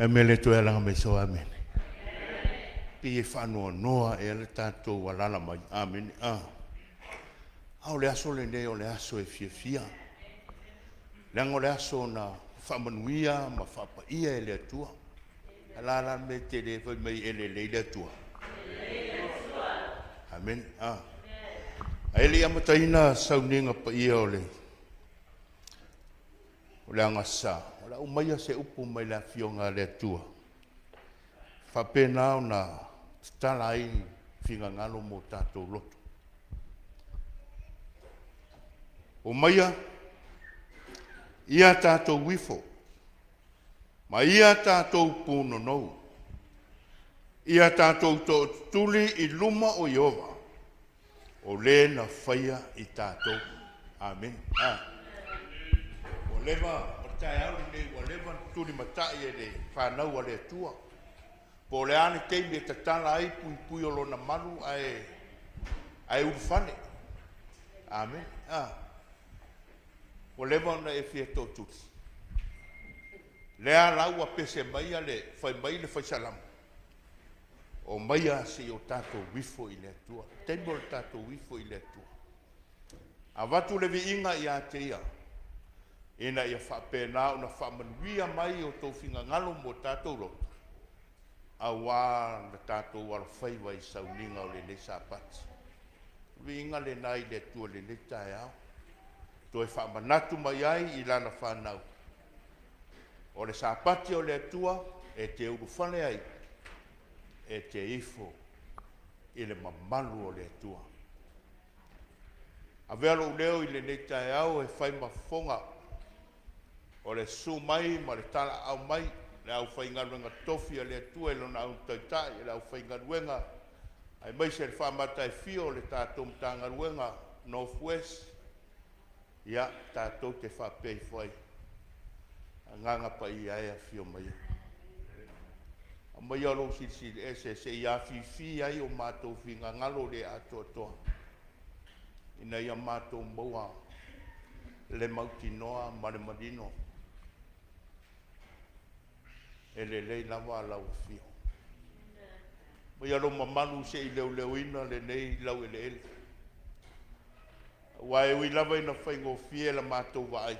Emele Toeaina me so amen. Pie whanua noa e le tātou walala mai. Amen. Au le aso le nei o le aso e fia. Lengo le aso na whamanuia ma whapaia e le atua. Alala me te le whai mai e le atua. Amen. Aeli amataina Sauniga Paia o le angasa. O la umaya se upu mai la fionga le atua. Whapena na tala ai finga ngalo mo tātou loto. O maia, ia tātou wifo. Ma ia tātou puno nou. Ia tātou to tuli I luma o Iova. O le na whaia I tātou. Amen. O leva, o tae au le o leva tuli matai e le whanau a le atua. Po le ane teimi e tatala ai pui o lona malu ai urufane. Amen. O leva ona e fia tō tusi. Lea lau a pese mai a le fai mai le fai salam. O mai a se o tātou wifo I le atua. Teimo le tātou wifo I le atua. A watu le vi inga I a te ia. Ina ia whapena o na whamanuia mai o tō whinga ngalo mo tātou loto. A wā na tātou wala whaiwa I Sauniga o le ne Sapati. Vi inga le nai le atua le ne tae au. Toi whamanatu mai ai I lana whanau. O le Sapati o le atua e te urufane ai. E te ifo I le mamalu o le atua. A velo leo I le ne tae au e whai mafonga. O le su mai ma le tala au mai. Le au whaingaruenga tofi a le atua e lona au taitai. Le au whaingaruenga. Ai mai se le whamata e fio le tātou mtangaruenga Northwest. Ia tātou te whapei whai. Nganga Paia e a fio mai. A mai alo si se ia fifi ai o mātou whinga ngalo le ato toa. Ina ia mātou maua le mautinoa ma le marino. E le lei lava lau fio. Mai alo mamalu se I leo ina le nei lau ele ele. Wae ui lava ina whaingo fie la mātou waai.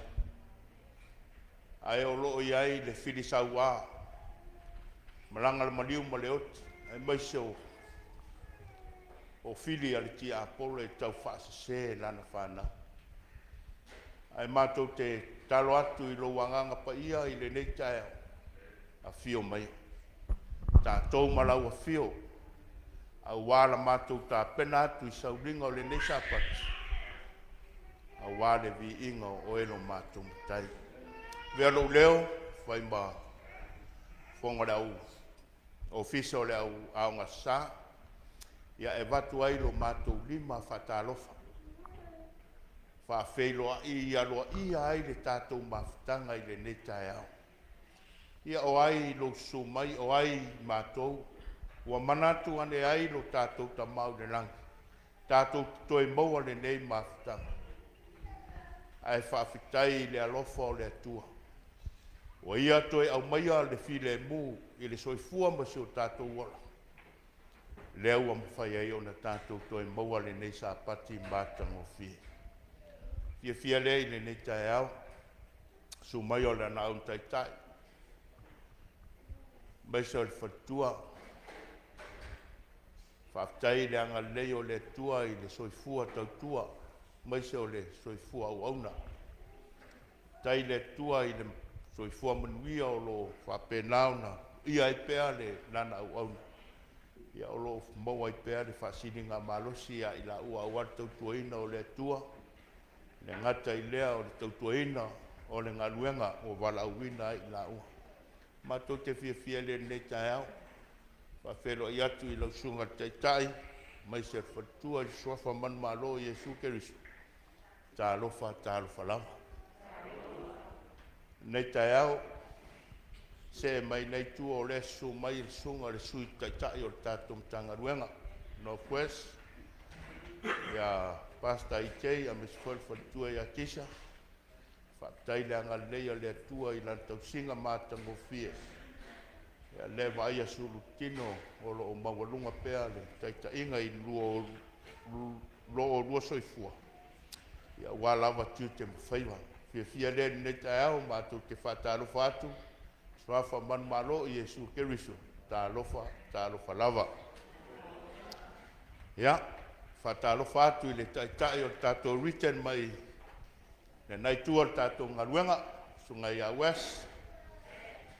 Ai o loo iai le whilisau wā. Malanga le maliu ma le oti. Ai maise o whili ali ti apolo e tau whaasase lana whana. Ai mātou te talo atu I lo wanganga Paia I le nei tae a fio mai. Tātou malau a fio. A wāla mātou tā pena atu I Sauniga o le nei Sapati. A wāle vi inga o elo mātou mutai. Vea lo leo, whai ma whonga le au. Ofisa o le au aonga sā. Ia e watu ai lo mātou lima whatalofa. Faafeiloaiga ia loa ia ai le tātou mawhitanga I le netai au. Ia o ai lo su mai o ai mātou. Ua manatu ane ai lo tātou tamau le langi. Tātou toe maua le nei mawhitanga. Ai whaafitai le alofa o le atua. Wa ia toe au maia le file mu I le soifua ma se o tātou wala. Lea ua mawhai ai o na tātou toe maua le nei Sapati mātango fie. Fia lea I le nei tae au. Su mai o le ana au taitai. Mai se o le whatua. Whaafitai le anga lei o le atua I le soifua tautua. Mai se o le soifua au auna. Tai le tua I le soifua manuia o lo whapenauna. Ia I pea le nana au auna. Ia o lo maua I pea le whaasininga malosi I la ua awar tautuaina o le tua. Le ngata I lea o le tautuaina o le ngaluenga o wala uwina I la ua. Mato te fia le ne tae au. Faafeiloaiga atu I lausunga taitai. Mai se whatua I soafa manmalo Iesu Keriso. Talofa lava. Nei tae au, se mai nei tua o le su mai il sunga le sui taitai o le tātou mtangaruenga. Northwest, ia pasta Itei, a meswalfatua ia kisa. Whaatai le anga leia le atua I lantau singa mātango fie. Ia le vai sulu tino o lo mawalunga pea le taitainga I lua soifua. Ia walawa tiu te mawhaiwa. Fia le ne tai au mātou te whatalofa atu. Swafa man malo I Yesu Keriso. Talofa lava. Ia, whatalofa atu I le taitai o tātou written mai. Ne nai tua tātou ngaruenga. Sunga ia west.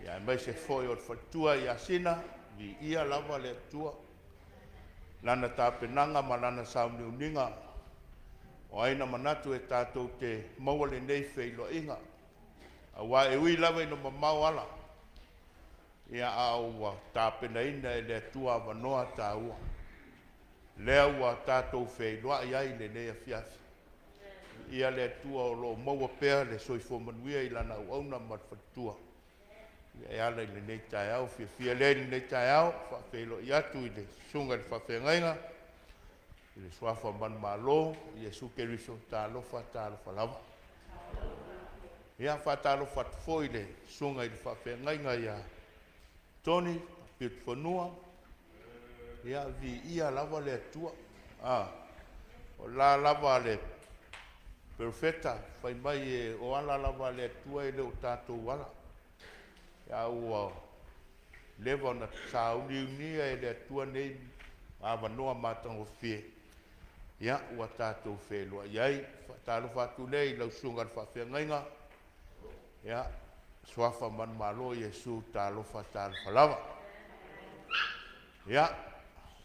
Ia mai se foi o fatua ia sina. Vi ia lava le tua. Lana tāpenanga ma lana sauniuninga. O aina manatu e tātou te mawale nei Faafeiloaiga. Awa e ui lava ino mamau ala. Ia aua tāpenaina e le tua wanoa tāua. Lea ua tātou Faafeiloaiga ai le nei afiafi. Ia le tua o lo maua pea le soifo manuia I lana uauna matfatua. Ia e ala I le nei tai au, fia le nei tai au, Faafeiloaiga atu I le sunga le Faafeiloaiga. I le swafa Malumalu, Yesu Keriso talofa lava. Ia whatalofa foi le sunga I le Faafeiloaiga ia Tony, Luapitofanua. Ia vi ia lava le atua. O la lava le perfeta, fai mai e o ala lava le atua I le o tātou wala. Ia ua lewa na sauniunia e le atua nei awanoa matangofie. Ia ua tātou Faafeiloaiga ai, whatalofa atu nei lau sunga le Faafeiloaiga. Ia swafa Malumalu Yesu talofa lava. Ia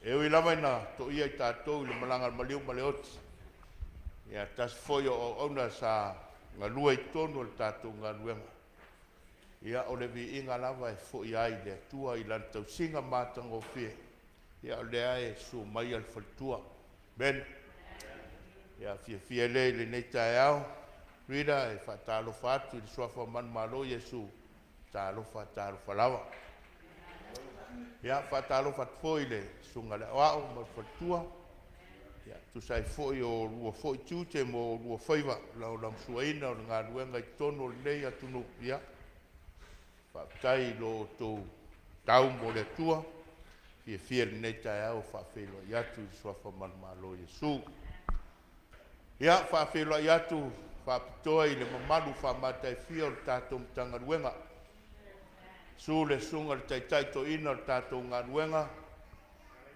e ui lava ina toia I tātou I le malanga maliu maleoti. Ia tas foi o ona sa ngalua I tonu le tātou ngaluenga. Ia o le viinga lava e foi ai le atua I lana tausinga matangofie. Ia o le ai su mai al faltua. Ben. Ia fia le nei tai au. Rida e whatalofa atu I le swafa Malumalu Yesu talofa lava. Ia whatalofa foi le sunga le wao ma faltua. Ia tu sai foi o lua foi tute mo lua whaiva lau lamsuaina o ngā ruenga I tono nei atunu ia. Whaptai lo tō tau mo le tua. Fia le nei tai au Faafeiloaiga atu I swafa Malumalu Yesu. Ia Faafeiloaiga atu Faapitoa I le mamalu whamata fia o le tātou mtangaruenga. Su le sunga le taitai Toeaina o le tātou ngaruenga.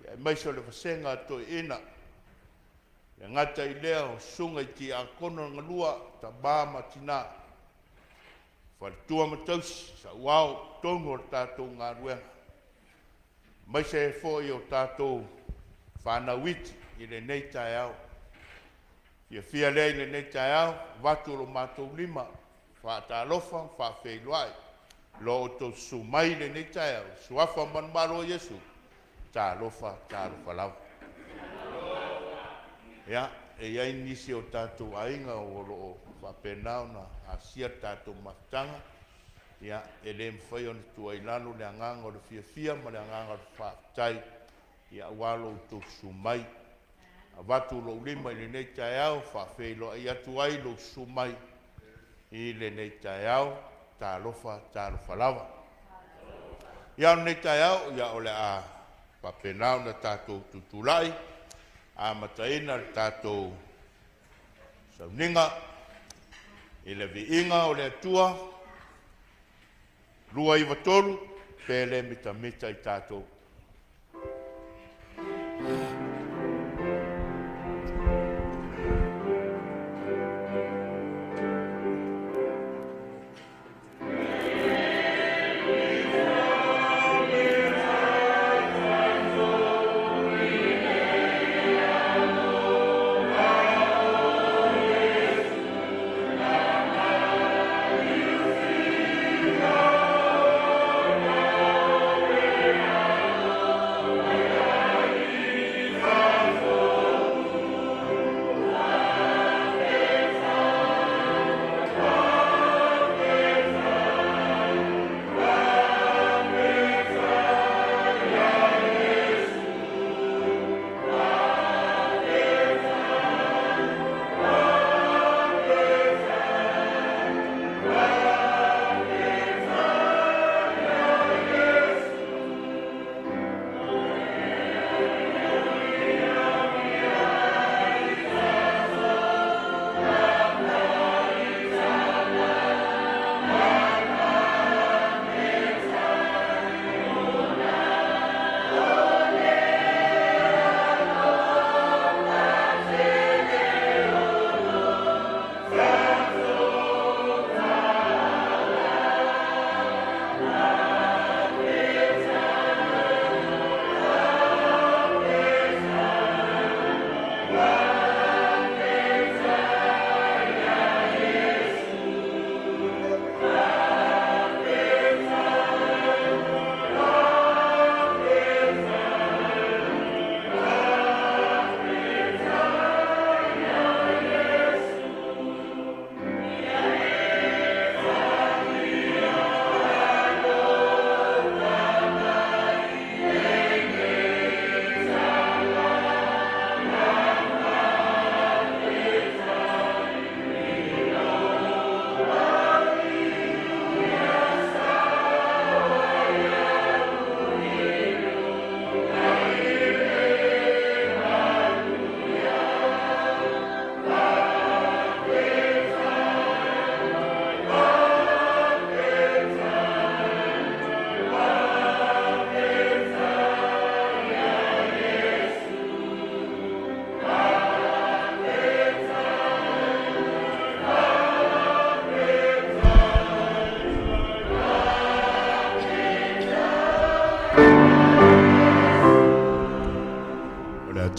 Ia maiso le vasenga Toeaina. Ia ngata I lea o sunga I ti a kono ngalua ta bāma tina. Whalitua matausi sa wao tongo o le tātou ngaruenga. Maise e foi o tātou whanawiti I le nei tai au. Ia fia lei le nei tai au, watu lo mātou lima, whaatalofa, Faafeiloaiga. Lo o tō sumai le nei tai au, suafa Malumalu Yesu, talofa lava. Ia, e iai nisi o tātou ainga o lo o whapenau na asia tātou matanga. Ia, e le mwhai o ni tuailano le anganga o le fia ma le anganga o le whaatai. Ia, walo o tō sumai. Watu lo lima I le nei tai au, Faafeiloaiga atu ai lo sumai I le nei tai au, talofa lava. Ia o nei tai au, ia o le a papenau na tātou tutulai, Amataina le tātou Sauniga, I le viinga o le atua, lua I watolu, pele mita I tātou.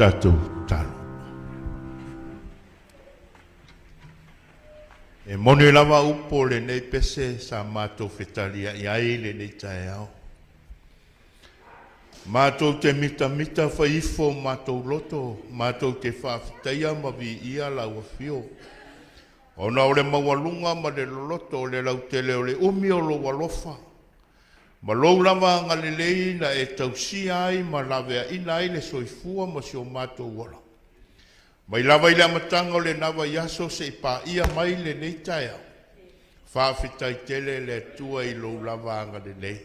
tātou talo. E mone lava upo le nei pese sa mātou whetalia i ai le nei tae au. Mātou te mita whaifo mātou loto, mātou te whawhitaia ma vi ia lau whio. Ona o le mawalunga ma le loloto o le lau tele o le umi o lo walofa. Ma lou lava ngalelei na e tausia ai ma lavea ina ai le soifua ma si o mātou wala. Mai lava i le amatanga o le nawa yaso se i pā ia mai le nei taia. Whawhitai tele le tua i lou lava ngalelei.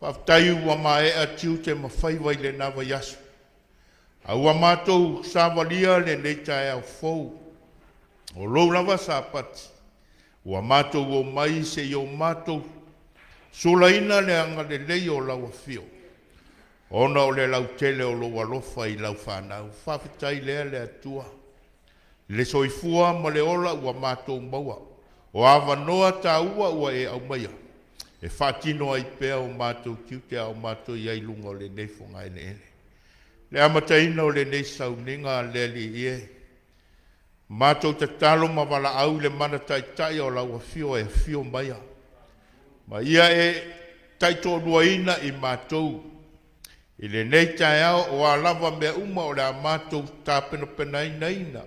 Whawhitai ua mae a tiu te mawhaiwai le nawa yaso. A ua mātou sāwalia le nei taia o fou. O lou lava Sapati. Ua mātou o mai se i o mātou Solaina le anga le lei o lau afio. Ona o le lau tele o lo walofa i lau whanau. Whawhitai lea le atua. Le soifua ma le ola ua mātou maua. O awa noa tā ua ua e au maia. E whatino ai pēa o mātou kiute au mātou iai lunga o le neifonga Enele. Le amataina o le nei Sauniga le li ie. Mātou Tatalo ma wala au le mana tai o lau afio e fio maia. Ma ia e taito Toeaina i mātou. I le nei tae au o a lava mea uma o le a mātou tāpena penainaina.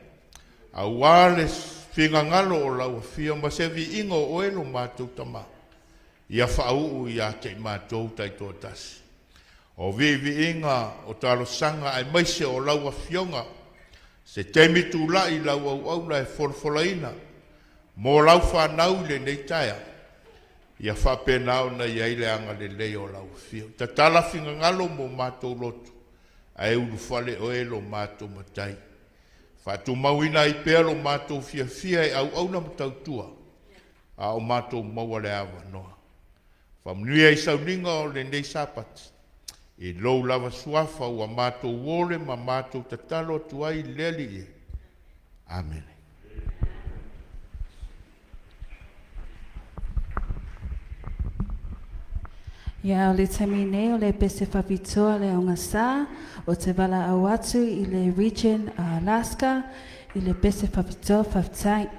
A wale whingangalo o lau whio ma se vi ingo o elo mātou tama. Ia whaau i a te mātou taito tasi. O vi inga o talo sanga ai maise o lau whionga. Se temi tu la i lau au la e Faaoloaiga. Mo lau whanau le nei tae. Ia whapenao na iai le anga le leo lau whio. Ta tala whinga ngalo mo mātou loto. A e ulu whale o elo mātou matai. Whatu mauina i pēlo mātou fia e au na matau tua. A o mātou maua le awa noa. Whamnuia i Sauniga o le nei Sapati. E lou lava suafa ua mātou wole ma mātou tatalo tuai leli e. Amen. Ia o le tamine o le Pese Faapitoa le onga sa o te wala au atu i le region Alaska i le Pese Faapitoa Faafeitai.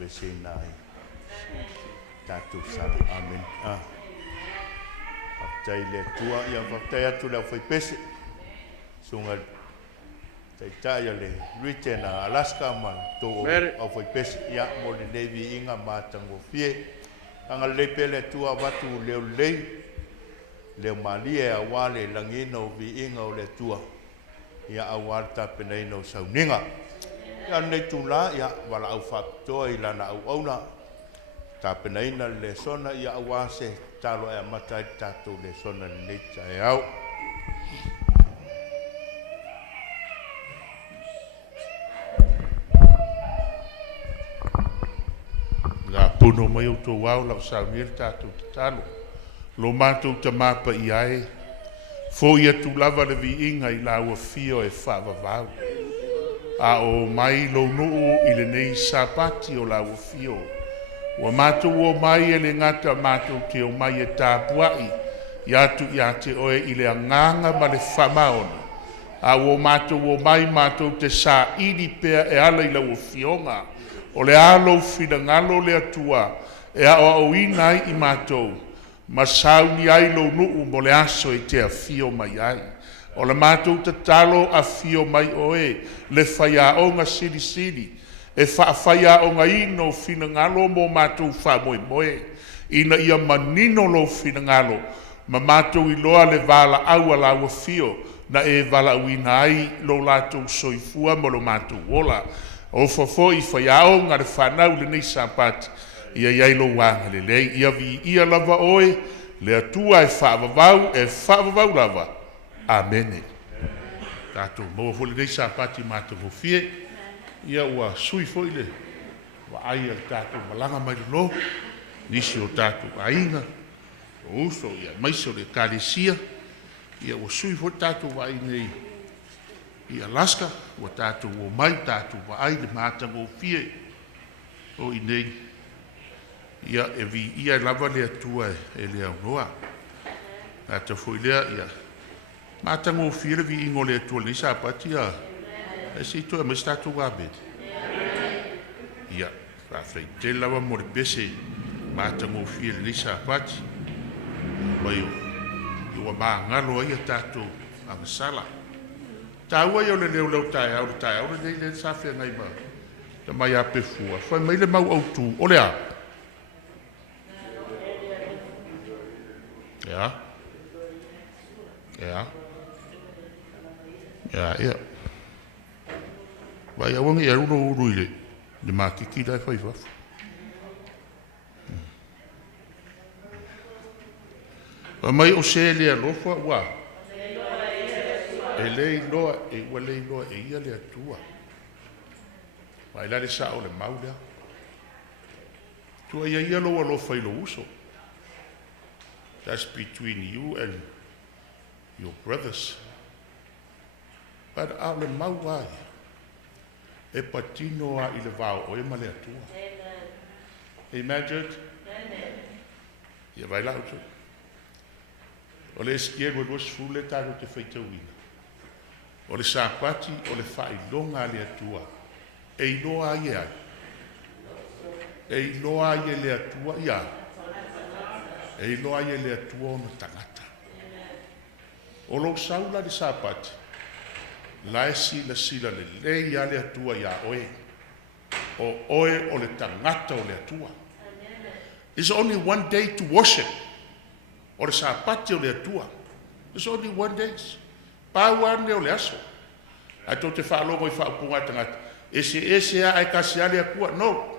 vesena ai tātou sala. Amen. Tai le tua ia whaktai atu leo whai pese. Sunga tai le written Alaska ma tō au whai pese. Ia mo le Navy inga mātango fie. Anga le pele tua watu leo lei. Leo malia e awale langina o vi inga o le tua. Ia awale tapenaina o Sauniga. Ia nei tula ia wala au Faapitoa i lana au auna. Tapenaina Lesona ia awase talo e Amata i tātou Lesona nei tae au. La puno mai o tō wau lau Sauniga tātou Tatalo. Lo mātou ta mapa i ai. Fo ia tu lava le vi inga i la ua fio e whaavavau. A o mai lo nuu i le nei Sapati o la ua fio. Wa mātou o mai e le ngata mātou te o mai e tāpuai. I te oe i le anganga ma le whamaona. A o mātou o mai mātou te sā ili pea e ala i la ua fionga. O le alo whina ngalo le atua. E a o inai i mātou. Ma sauni ai lo nuu mo le aso e te a fio mai ai. O le mātou tatalo a fio mai oe, le whaiaonga siri siri. E whaiaonga ino whina ngalo mo mātou whamoe moe. Ina ia manino lo whina ngalo, ma mātou i loa le vala aua laua fio, na e vala uina ai lo lātou soifua mo lo mātou wola. O fafo i whaiaonga le whanau le nei Sapati. Ia iai lo wanga le lei, ia vi ia lava oe, le atua e whaavavau lava. Amene. Tātou maua fo le nei Sapati mātou fie, ia ua sui fo ile, wa ai al tātou malanga mai lo, nisi o tātou ainga, o uso ia maiso le kālesia, ia ua sui fo tātou wa ai nei, i Alaska, ua tātou o mai tātou wa ai le mātango fie, o i nei, ia e vi ia lava le atua e le aunoa. Ata foi lea ia. Mātango fire vi ingo le atua le Sapati ia. E si toa me statu wabe. Ia. Faafeiloaiga lava mo le Pese. Mātango fire le Sapati. Mai o. Iwa maangalo ia tātou angasala. Tāua ia o le leo tae au le nei le safia ngai ma. Ta mai a Pefua. Fai mai le mau autu. O le a. Ja. Vai awangi e uru ile. Le makiki dai fai fa. Wa mai o se le alofa wa. E lei loa e ia le atua. Vai la le sa o le maulea. Tua ia lo alofa i lo uso. That's between you and your brothers. But ale mauai. E patino a i le vau o e male atua. Amen, Judge? Amen. Ia vai lau tu. O le eskia wa luas fule taro te whaitauina. O le Sapati o le whailonga le atua. E iloa ai ai. E iloa ai le atua ia. E loa ia le atua o na tangata. O lo saula le Sapati. La e sila le lei a le atua ia oe. O oe o le tangata o le atua. There's only one day to worship. O le Sapati o le atua. There's only one day. Pauane o le aso. A to te whaalogo i whaapunga tangata. Ese a e kasi a le akua. No.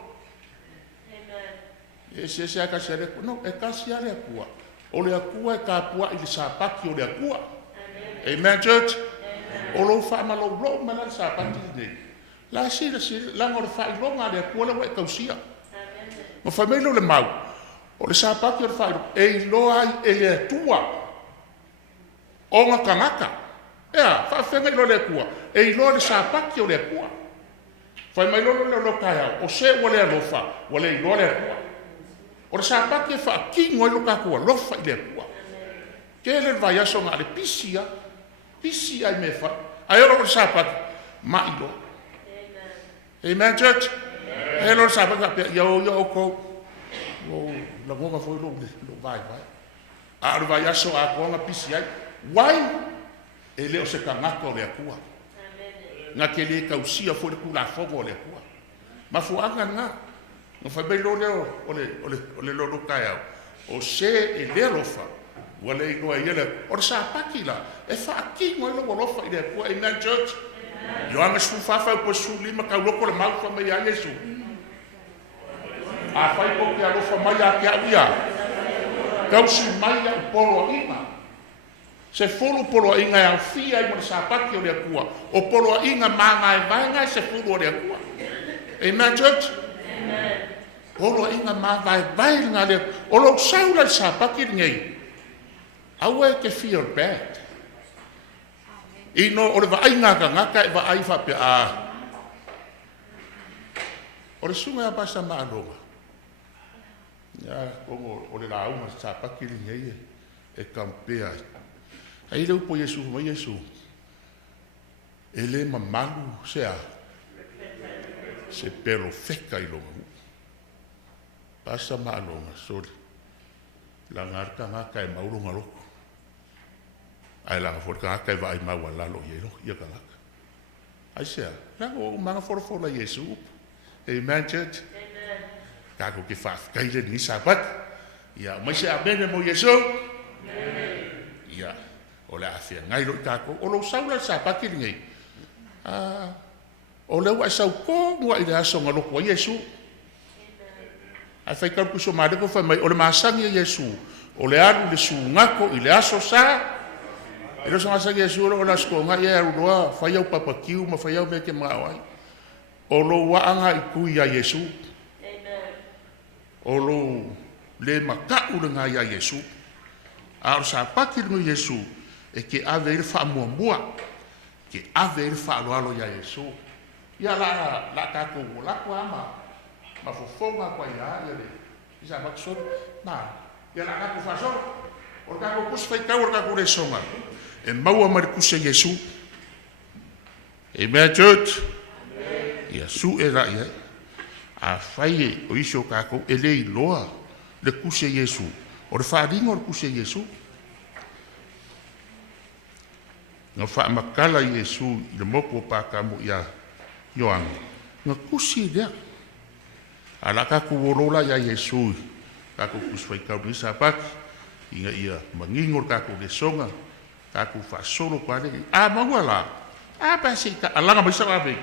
E se a kasi ale akua. No, e kasi ale akua. O le akua e ka pua i le Sapati o le akua. Amen, church? O lo whaamalo lo mana le Sapati nei. La sila, langa o le whailonga le akua le wa e kausia. Ma whameilo le mau. O le Sapati o le whailonga. E loa ai e le atua. O nga kangaka. Ea, whawhenga ilo le akua. E loa le Sapati o le akua. Whameilo le lokaya. O se wale alofa. Wale ilo le akua. O le Sapati e whaakingo ilo kakua. Lofa i le akua. Ke le vai aso ngā le pisia. Pisia i me wha. Ai ora o le Sapati. Ma ilo. Amen, church? E lo sa ba pe yo ko o la mo foi lo vai. A ro vai aso a ko nga pisi ai. Wai e le o se kangako le akua. Nga ke le kausia foi ku la fogo le akua. Ma fu anga nga. No fa be lo le ole lo kai o se e le lofa. Wale i noa iele, o sa pakila, e wha ki ngoi lo walofa i le kua i Nan Church. Yo ame su whawhau po su lima kau loko le mau whamai a Yesu. A whai po ki a lofa mai a ki a uia. Kau si mai a polo a inga. Se fulu polo a inga e au fia i mo le sa paki o le kua. O polo a inga maa e vaenga se fulu o le kua. Amen, Church? Polo a inga maa vaenga le, o lo saula sa paki ngei. Aua ke feel bad. Ino ore va ai ngaka e va ai fa pe a. Ore sunga a pasa Malumalu. Ya, como ore la uma sa pa ki ngei e kampea. Ai le po Yesu, mai Yesu. Ele mamalu se a. Se pelo feka i longa. Pasa Malumalu soli. La ngaka e maulunga loko. Ai la for ka kai vai ma wala lo ye ya ka lak ai se la o ma for la Yesu amen church amen ka ko ki fa kai le ni Sabbath ya ma se abene mo Yesu amen ya o la afia ngai lo ka ko o lo sa la Sabbath ki ngai o le wa sa ko mo i da so ngalo ko Yesu ai fa ka ku so ma de ko fa mai o le ma sang Yesu o le alu le su ngako i le aso sa. E lo sa sa Yesu lo la sko nga ia ro fa ia papa kiu ma fa ia me ke mai. O lo wa anga i ku ia Yesu. Amen. O lo le maka u nga ia Yesu. A sa pa ki no Yesu e ke ave il fa mo ke ave il fa lo ia Yesu. Ia la ka ko la ko ama. Ma fo fonga ko ia le. Isa ba so na. Ia la ka ko fa so. O ka ko kus fa ka o ka ko le songa. E maua marikuse Yesu. Amen, Church. Ia su e rai e. A whai o iso kako e lei loa le kuse Yesu. O le wharinga o le kuse Yesu. Nga whaamakala Yesu i le moko pākamo ia Ioanga. Nga kusi lea. A la kako worola ia Yesu. Kako kuswai kau ni Sapati. Inga ia mangingor kako le songa. Aku fa solo pale mawala pa se ka alanga mai sa ave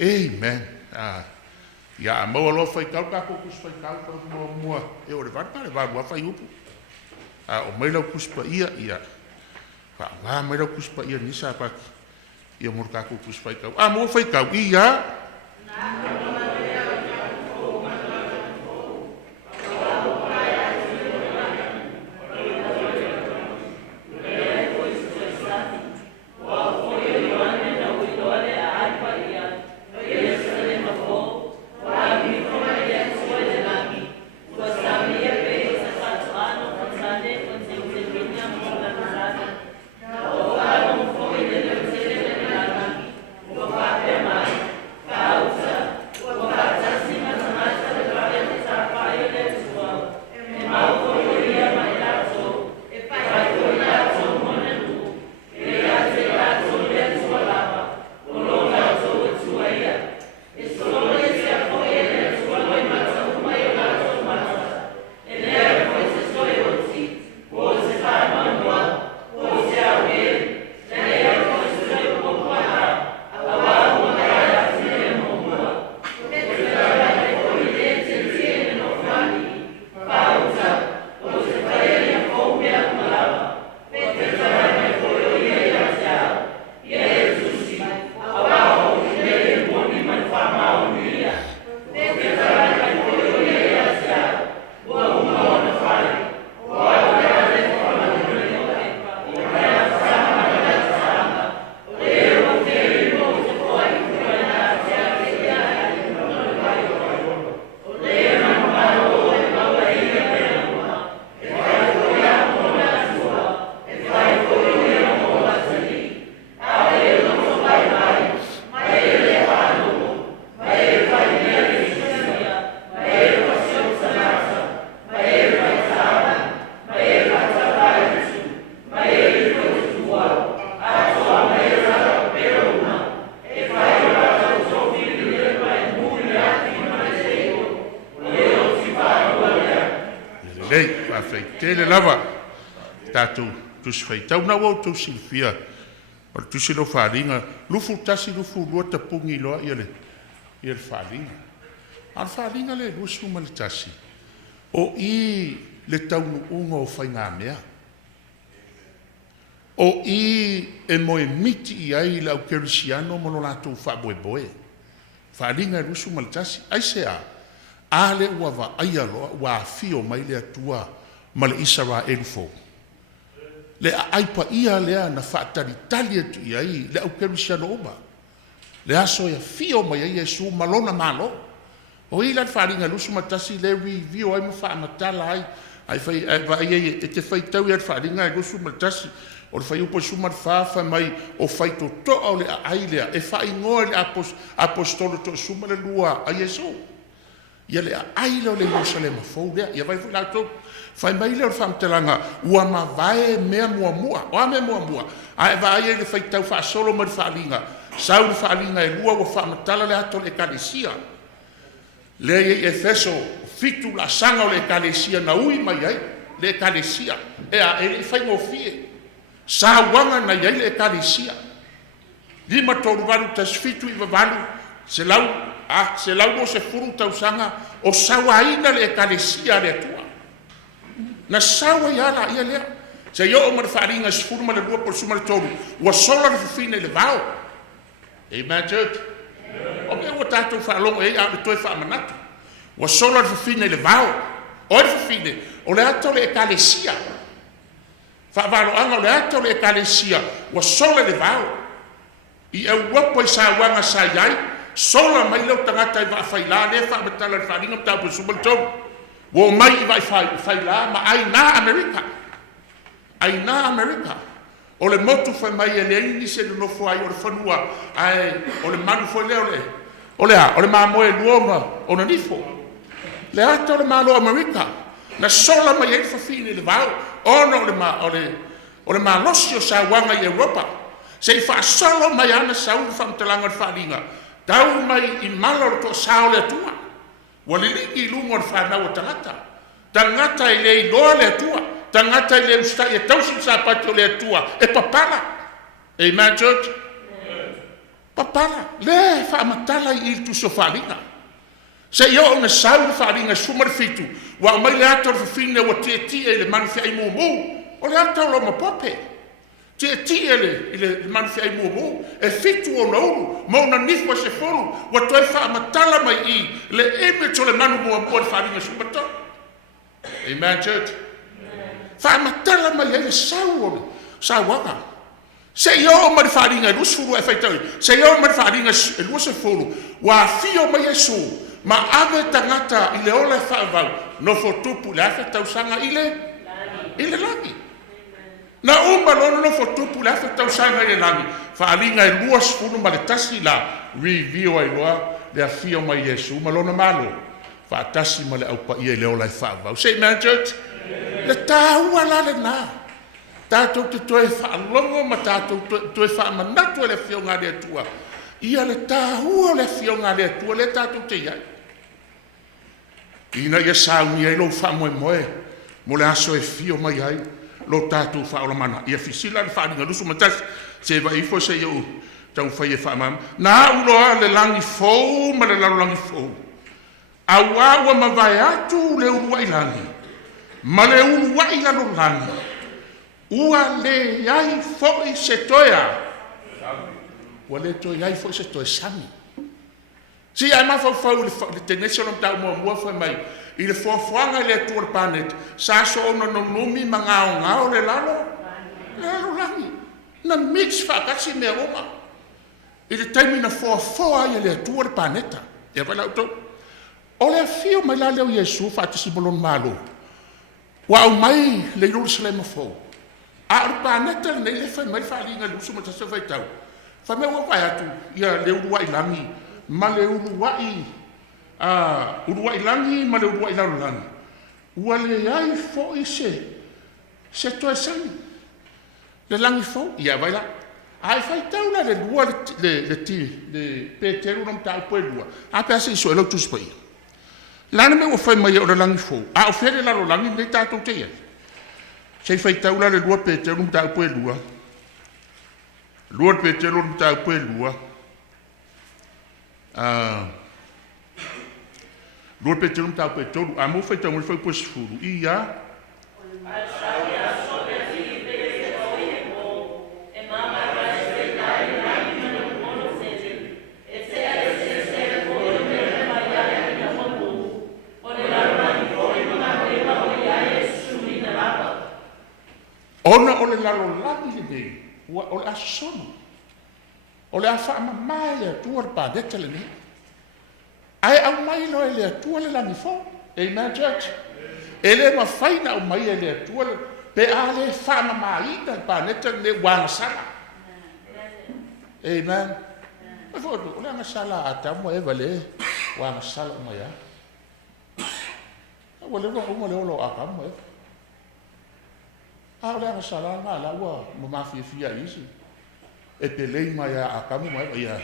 amen ya mawalo fa ka ko kus fa ka ko mo e ore va fa yupu o mai lo kus pa ia fa mai lo kus pa ia ni sa pa ia mur ka ko kus fa ka mo fa ka ia Nei, faafeitele lava. Tātou tusi faitau na wau tau silfia. O le tusi lo whāringa. Lufu tasi lufu lua tapungi loa ia le whāringa. Al whāringa le lusu ma le tasi. O I le taunu unga o whainga mea. O I e moe miti I ai lau kerisiano mono lātou whaboe. Whāringa e lusu ma le tasi. Ai se a. Ale ua wa aia loa wa fio mai le atua ma le Israel fo. Le aipa ia lea na whaatari atu I ai le au kerisiano oba. Le aso ia fio mai ai Yesu malona malo. O ila wharinga lusu matasi le review ai ma whaamatala ai. Ai whai e te whaitau ia wharinga e lusu matasi. O le whai upo sumar whaafa mai o whaito toa o le ai lea. E whai ngoa le apostolo to suma le lua a Yesu. Ia le ai leo le Jerusalem fou lea. Ia vai fu lautou. Whai mai leo whamtelanga. Ua ma vae mea mua. Oa mea mua. Ai vai e le whaitau whaasolo ma le wharinga. Sau le wharinga e lua o whaamatala le ato le kalesia. Le Efeso fitu la sanga o le kalesia na ui mai ai. Le kalesia. E a e le whai ngofie. Sa wanga na iai le kalesia. Lima toru waru tas fitu I wawalu. Se lau o se furu tau sanga. O sawaina le kalesia le atua. Na sawa iala ia lea. Se yo o marfaringa se furu ma le lua por suma le toru. Ua sola le fufine le vao. Amen, church. O mea ua tātou whaalongo e a le toi whaamanatu. Ua sola le fufine le vao. O le fufine. O le ato le ekalesia. Whaavaro anga o le ato le ekalesia. Ua sola le vao. I au wapo I sa wanga sa iai. Sola mai leo tangata I whaafeila. Le whaamatala le whaaringa mtau por suma le toru. Wo mai I whaafeila ma ai na Amerika. Ai na Amerika. O le motu whai mai e le ini se le nofo ai o le whanua. Ai, o le manu foi leo le. O le mamoe luonga o na nifo. Le ata o le malo Amerika. Na sola mai e whawhine le vau. Ona o le malosi o sa wanga I Europa. Se I whaasolo mai ana sauru whamtalanga le wharinga. Tau mai I malo to sao le atua. Waliliki I lungo le whanau o tangata. Tangata I le iloa le atua. Tangata I le ustai e tausi Sapati o le atua. E papala. Amen, church? Papala. Le whaamatala I il tu so wharinga. Se yo o na sau le wharinga sumar fitu. Wa o mai le ato le whawhine wa tia e le manufi ai mumu. O le ato lo ma pope. Tia e le manufi ai mumu. E fitu o nauru. Ma o na nifwa se folu. Wa toi whaamatala mai I. Le eme to le manu mua mua le wharinga sumar to. Amen, church? Whaamatala mai ai le sau wanga. Se yo ma le wharinga e lusfuru e whaitau. Se yo ma le wharinga e lusfuru. Wa fio mai Yesu. Ma ave tangata I le ole whaavau. No fotupu le afe tausanga I le langi. Na umba lono no fotupu le afe tausanga I le langi. Whaalinga e luas funu ma le tasi la review ai loa le afio mai Yesu. Ma lono malo. Whaatasi ma le aupa I le ole whaavau. Say man, church? Le tāua la le nā. Tātou te toe whaalongo ma tātou toe whaamanatu e le fio ngā le atua. Ia le tāua le fio ngā le atua le tātou te iai. Ina ia sauni ai lo whamoe moe. Mo le aso e fio mai ai. Lo tātou whaola mana. Ia fisila le wharinga lusu matasi. Se wa ifo se iau tau whai e whaamama. Nā uloa le langi fou ma le lalo langi fou. Awawa ma vai atu le uruai langi. Ma le uruai lalo langi. Ua le iai foi se toea. Ua le toi iai foi se toe sami. Si ai mawhau le tenesi o tau mua whai mai. I le fuafuanga I le atua le panet. Sa so ona no numi ma ngao le lalo. Le lalo langi. Na mix whakasi mea oma. I le taimi na fuafua I le atua le paneta. Ia vai lau tau. O le afio mai la leo Yesu whaatisi bolon malo. Wa au mai le Jerusalem fo. A o paneta nei le whai mai whaalinga lusu matasa whai tau. Whai mea wapai atu. Ia le uruai langi. Ma le uruai. Uruai langi ma le uruai lalo langi. Ua le ai fo I se toe sangi. Le langi fo. Ia vai la. Ai whai tau la le lua le peteru nam tau poe lua. A pe ase iso e lau tusipai. Lana me ua whai mai o le langi fō. A o where lalo langi nei tātou te ia. Sei whai taula le lua pe te rum tāu pue lua. Lua pe te rum tāu pue lua. Lua pe te rum tāu pue toru. A mo whai tau mo whai pue Sefulua'i ia. Ona o le lalo langi le nei, o le asono, o le awha ama mai le atua le pādeta le nei. Ai au mai loe le atua le langi fō, amen church. E le ma whaina au mai le atua le, pe a le wha ama mai le pādeta le wanga sala. Amen. Ma fōtu, o le anga sala a tamu e vale, wanga sala o mai a. O le olo a kamu e. A le anga sala nga la ua mafia isi. E pe lei mai a kamu mai ia.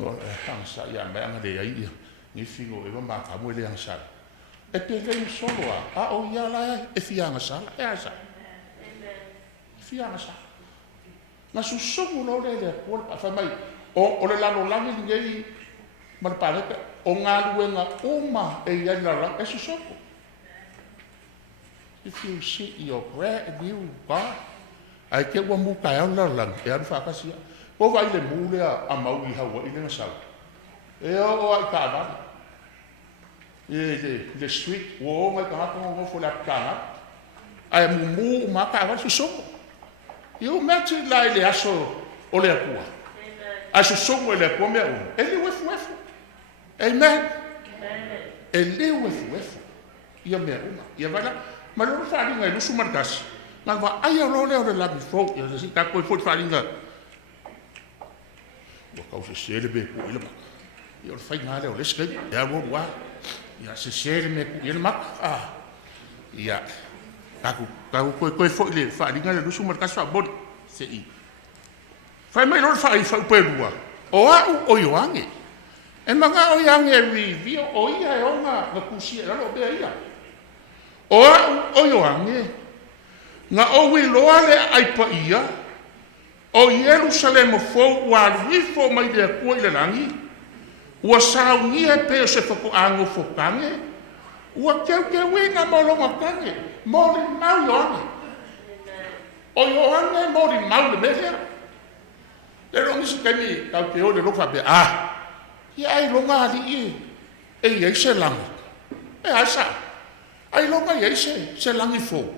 O anga sala ia mai anga le ia. Ni fingo e ma kamu le anga sala. E pe lei solo a o ia la e fia anga sala e asa. Fia anga sala. Na susumu lo le ko fa mai o le lalo langi ngai ma pare o nga luenga uma e ia la e susumu. If you sit your prayer and you God, I get one more guy on the land. I have Fakasia. Over the Mulia, a Maui Hawa in the south. Oh, I can't. The street, oh, my God, for that car. I am more Maka to so. You met it like the Aso Oleapua. I should so well at one. And with Wef. Amen. And live with Wef. Yamana. Ma lo faringa lu sumarkas. Ma va ai lo le la bifo, ya se ta ko fo faringa. Wa ka se le be ko ile ma. Yo fa nga le o le skep, ya wo wa. Ya se me ko ile ma. Ya. Ta ko fo ile faringa lu sumarkas fa bon se I. Fa mai lo fa pe lua. O o yo ange. E manga o yange review o ia e onga na kusia la lo be ia. O yo ange nga o wi loa le ai paia o Jerusalem fo wa rifo mai de ko ile langi wa Sauniga pe se fo ango fo kange wa ke winga mo lo kange mo le mau yo ange o yo ange mo le mau le mehe le ro ngi se kani ka ke o le lo fa be ya ai lo nga di e ye se lang e asa ai longa ia se langi fo.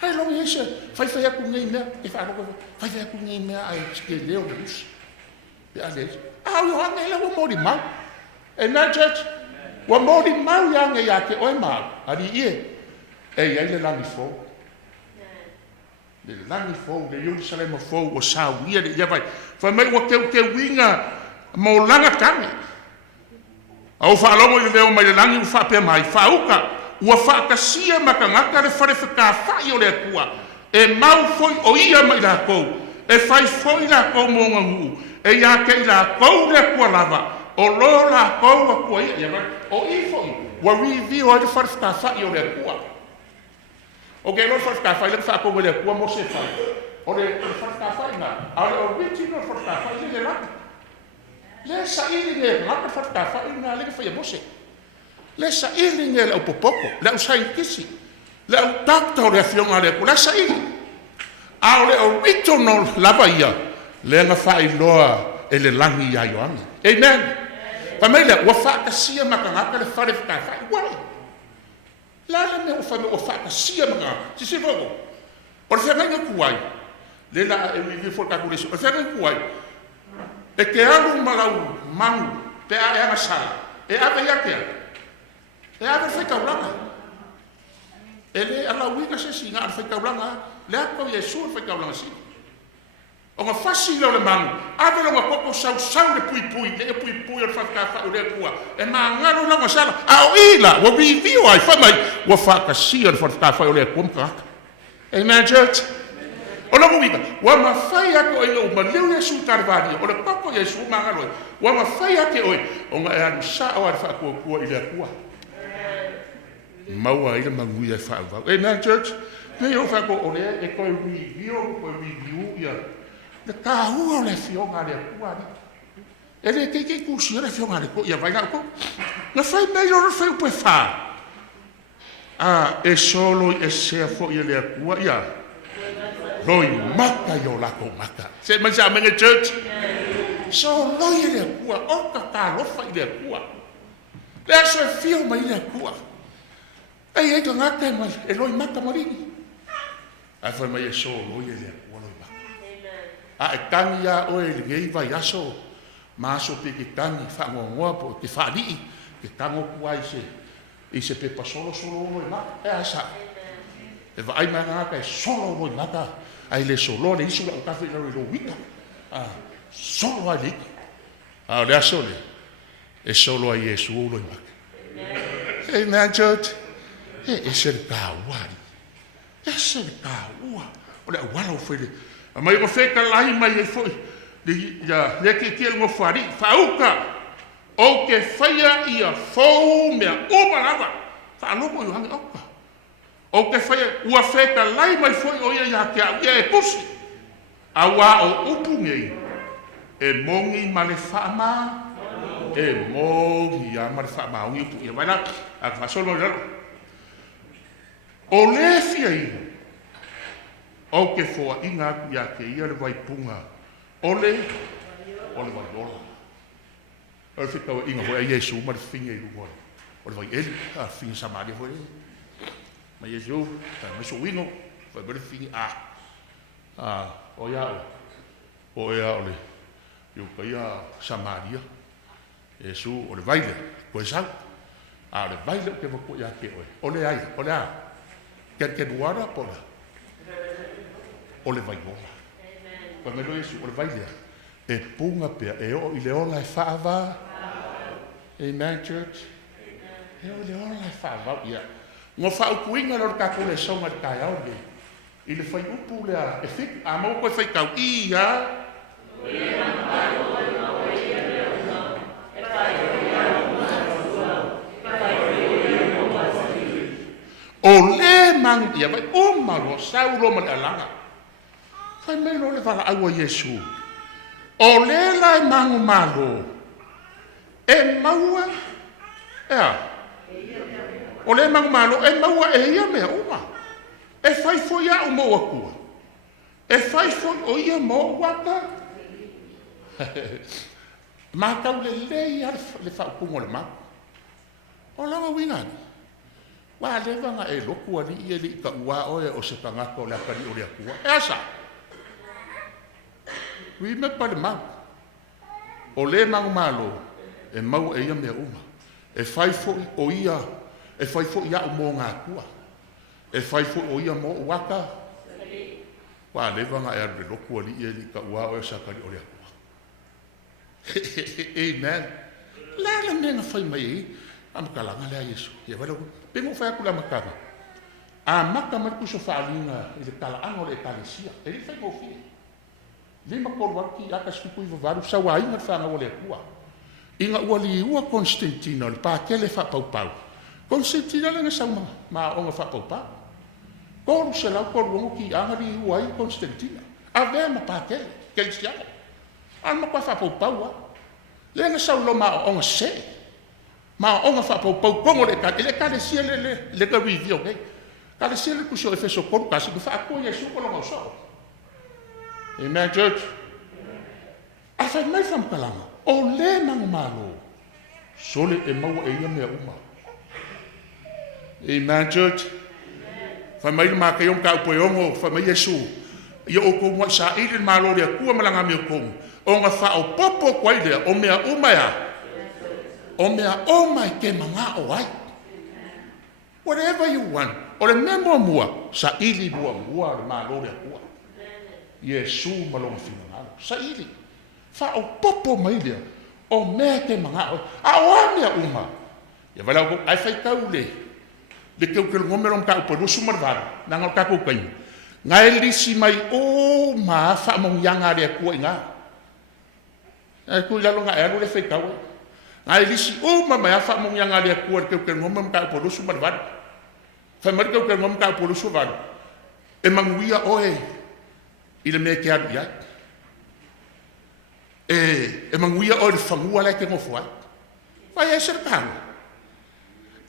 Ai longa ia se fai aku ngai mea, e fa fai aku ngai mea ai ke leo lus. Pe ale. Yo anga la wo mori mau. E na church, wo mori mau ya nga ya ke oi mau. Ari e ia le langi fo. Le langi fo, le Jerusalem fo o Sauniga le ia vai. Fa mai wo ke winga mo langa tangi. Au fa longo le veo mai le langi fa pe mai fauka. Ua whaakasia makangaka le whare whakawhai o le akua. E mau foi o ia mai la kou. E whai foi la kou mo ngangu. E ia kei la kou le akua lava. O lo la kou akua ia. O I foi. Wa review o le whare whakawhai o le akua. O ke lo whare whakawhai le whakou le akua mo se whai. O le whare whakawhai na. A le original whare whakawhai le laka. Le sa ili le laka whare whakawhai na le whai mo se. Le sa ili nge le popoko, le au sai kisi, le au takta o le afionga le ku, le sa ili. A o le original lava ia, le nga faailoa e le langi ia yoanga. Amen. Pa mai le, ua whaakasia makangaka le whare whakawhai, wale. La me o whaakasia makangaka, si fogo. O le whenga kuai, le la e wiwi whakakulesi, o le whenga kuai, e ke alu malau mangu, pe a e anga sala, e ave yakea. E ave fai kaulanga. E le ala wika se singa ar fai kaulanga. Le ako Yesu fai kaulanga si. O nga fasi le mangu. Ave lo nga koko sau le pui. Le pui o whakawha o le kua. E maa ngaro la nga sala. A o ila. Wa review ai whamai. Wa whakasi o le whakawha o le kua mkaka. Amen church. O la wika. Wa ma fai ako e o ma leu Yesu tarvani. O le koko Yesu maa ngaro e. Wa ma fai ake oe. O nga e anu sa o ar whakua kua i le kua. Maua ila mangui e whaavau. Amen, church. Pei o whako o lea, e koe review, ia. Na kāhua o le fionga lea kuari. E le kei kusia le fionga le ko, ia vai ngā ko. Na whai mei ora whai upe wha. E solo e sea fo ia lea kua, ia. Roi maka i o lako maka. Se mai sa menga church. Solo i lea kua, o ka kālofa i lea kua. Lea so e fio mai lea kua. Ei ka ngata mai, e roi maka marini. Ai whai mai e solo i lea kua roi maka. E tangi a oe le ngei vai aso. Maso pe ke tangi, whangoa po, ke whaanii. Ke tango kuai se. I se pepa solo roi maka. E asa. E wa ai mai ngaka e solo roi maka. Ai le solo le isu au kafe na lo wika. Solo ai le. Le aso le. E solo ai Yesu roi maka. Amen, church. E se le kāuari. E se le kāua. O le awala o whele. A mai o wheka lahi mai e foi. Le ke mo whari. Whauka. O ke whaia ia fau mea oba lava. Whanoko i hangi auka. O ke whaia ua wheka lahi mai foi o ia ke au. Ia e pusi. Awa o upu ngei. E mongi ma le whaama. E mongi ia ma le whaama. Ongi upu ia waina. A whasolo i lalo. O le fia ina. O ke fua inga aku ia ke ia le waipunga. O le waidola. O le whikaua inga hoi a Yesu ma le whinga i rungoa. O le waieli, a whinga Samaria hoi le. Ma Yesu, ta meso wingo, whai mele whinga o ia o ia o le. Iu ka ia Samaria. Yesu o le vaile, koe sau. A le vaile o ke wako ia ke oe. O le ai, o le a. Ke nuara po la. O le vaigola. Whai mele Yesu, o le vaile. E punga pia, e o i le ola e whaava. Amen, church. E o le ola e whaava, ia. Ngō whau kuinga lor kako le songa le kai au le. I le whai upu le a e whik, a mau koe whai kau i ia. O le mang, ia vai o maro, sau lo man alanga. Whai mei lo le wala aua Yesu. O le lai mangu malo. E maua. Ea. O le mangu malo. E maua e ia mea uma. E whai foi a umo wakua. E whai foi o ia mo waka. Mākau le lei ar le whaupungo le mako. O langa wingani. Wa levanga e loku ali ia li ka ua oe o se tangako le akari o le akua. E asa. Wi me pa le mau. O le mangu malo. E mau e ia mea uma. E whai foi o ia. E whai foi ia o mo ngā kua. E whai foi o ia mo waka. Wa levanga e arre loku ali ia li ka ua oe sa akari o le akua. Amen. Lala menga whai mai e. Amakalanga lea Yesu. Ia wala ku. Pengo whai aku la makama. A maka mariku so whaalinga. I le kala anga o le ekalesia. E li whai mawhia. Lima korwaki aka skupu i vavaru sawa inga whanga o le akua. Inga ua li ua Constantino le pākele whapaupau. Constantino le nga sauma ma onga whapaupau. Koru se lau koru ongo ki anga li ua i Constantino. A vea ma pākele, kelisiano. Alma kwa whapaupau a. Le nga sau lo ma onga se. Ma onga whapaupau kongo le ka. Ele ka le sia le ka review kei. Ka le sia le kusio e feso koru kasi. Ku whaakua Yesu kolonga usao. Amen, church. A whai mai whamkalanga. O le mangu malo. Sole e maua e ia mea uma. Amen, church. Whai mai le maka iong ka upo e ongo. Whai mai Yesu. Ia o kou mwai sa ili malo rea kua malanga mea kou. O nga wha o popo kwai lea. O mea umaya. O mea omai ke manga o ai. Whatever you want. O le mea mua. Sa ili mua le malo rea kua. Yesu malonga finangalo. Sa ili. Fa o popo mai lea. O mea ke manga o. A oa mea uma. Ia wala o ai whai kau le. Le keu ke ngomero mka upo nusu marvara. Nanga o kako kainu. Ngai lisi mai o maa wha mong yanga rea kua inga. E kui lalo nga ero le whai kau. Ngai lisi o maa mai a wha mong yanga rea kua le keu ke ngomero mka upo nusu marvara. Fai mari kau kau ngam kau polo suvan. E manguia oe. Ile me ke adu ia. E manguia oe le fangua lai ke ngofua. Fai e ser kau.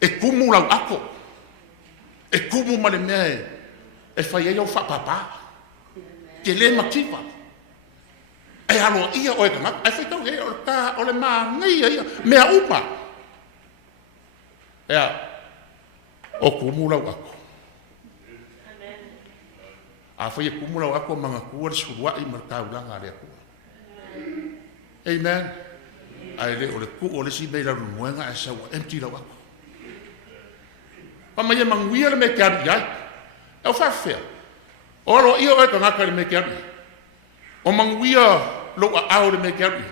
E kumu lau ako. E kumu male mea e fai e au whapapa. Ke le makipa. E alo ia oe ka mak. Ai fai kau e o le maa ngai ia. Mea upa. Ea. O kumu lau ako. A fai e kumu lau ako manga kua le Sefulua'i ma le Taulaga le akua. Amen. Ai le o le ku o le si mei lau nuenga e saua empty lau ako. Pa mai e manguia le me ke anu iai. E o whawhea. O alo ia oe ka ngaka le me ke anu. O manguia lo a ao le me ke anu.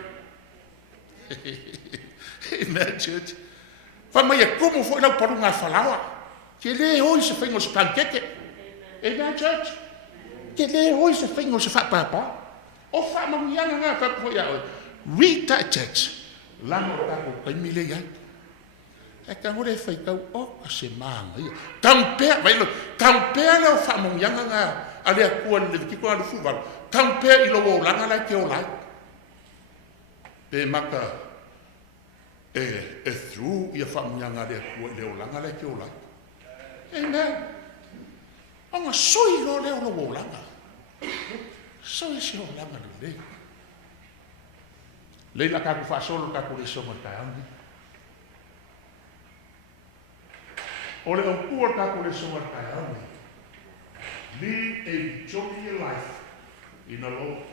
Amen, church. Pa mai e kumu fo ina paru ngā whalawa. Ke le hoi se whaingo se pankeke. Amen, church. Ke le hoi se whaingo se whapapa. O whamangianga ngā whapoia oe. Rita church. Lama o tako kaimile iai. E ka ngore whai kau o ka se maanga ia. Tampea, mailo, tampea leo whamangianga ngā alea kua le vikiko anu fuwaru. Tampea ilo o langa lai ke o lai. Pe maka e through ia whamangianga alea kua leo langa lai ke o lai. Amen. Anga soi lo leo lo o langa. Soi se o langa le le. Leila kaku whaasolo kaku le songa kai angi. Ole o kua kaku le songa kai angi. Live a victorious life in the Lord.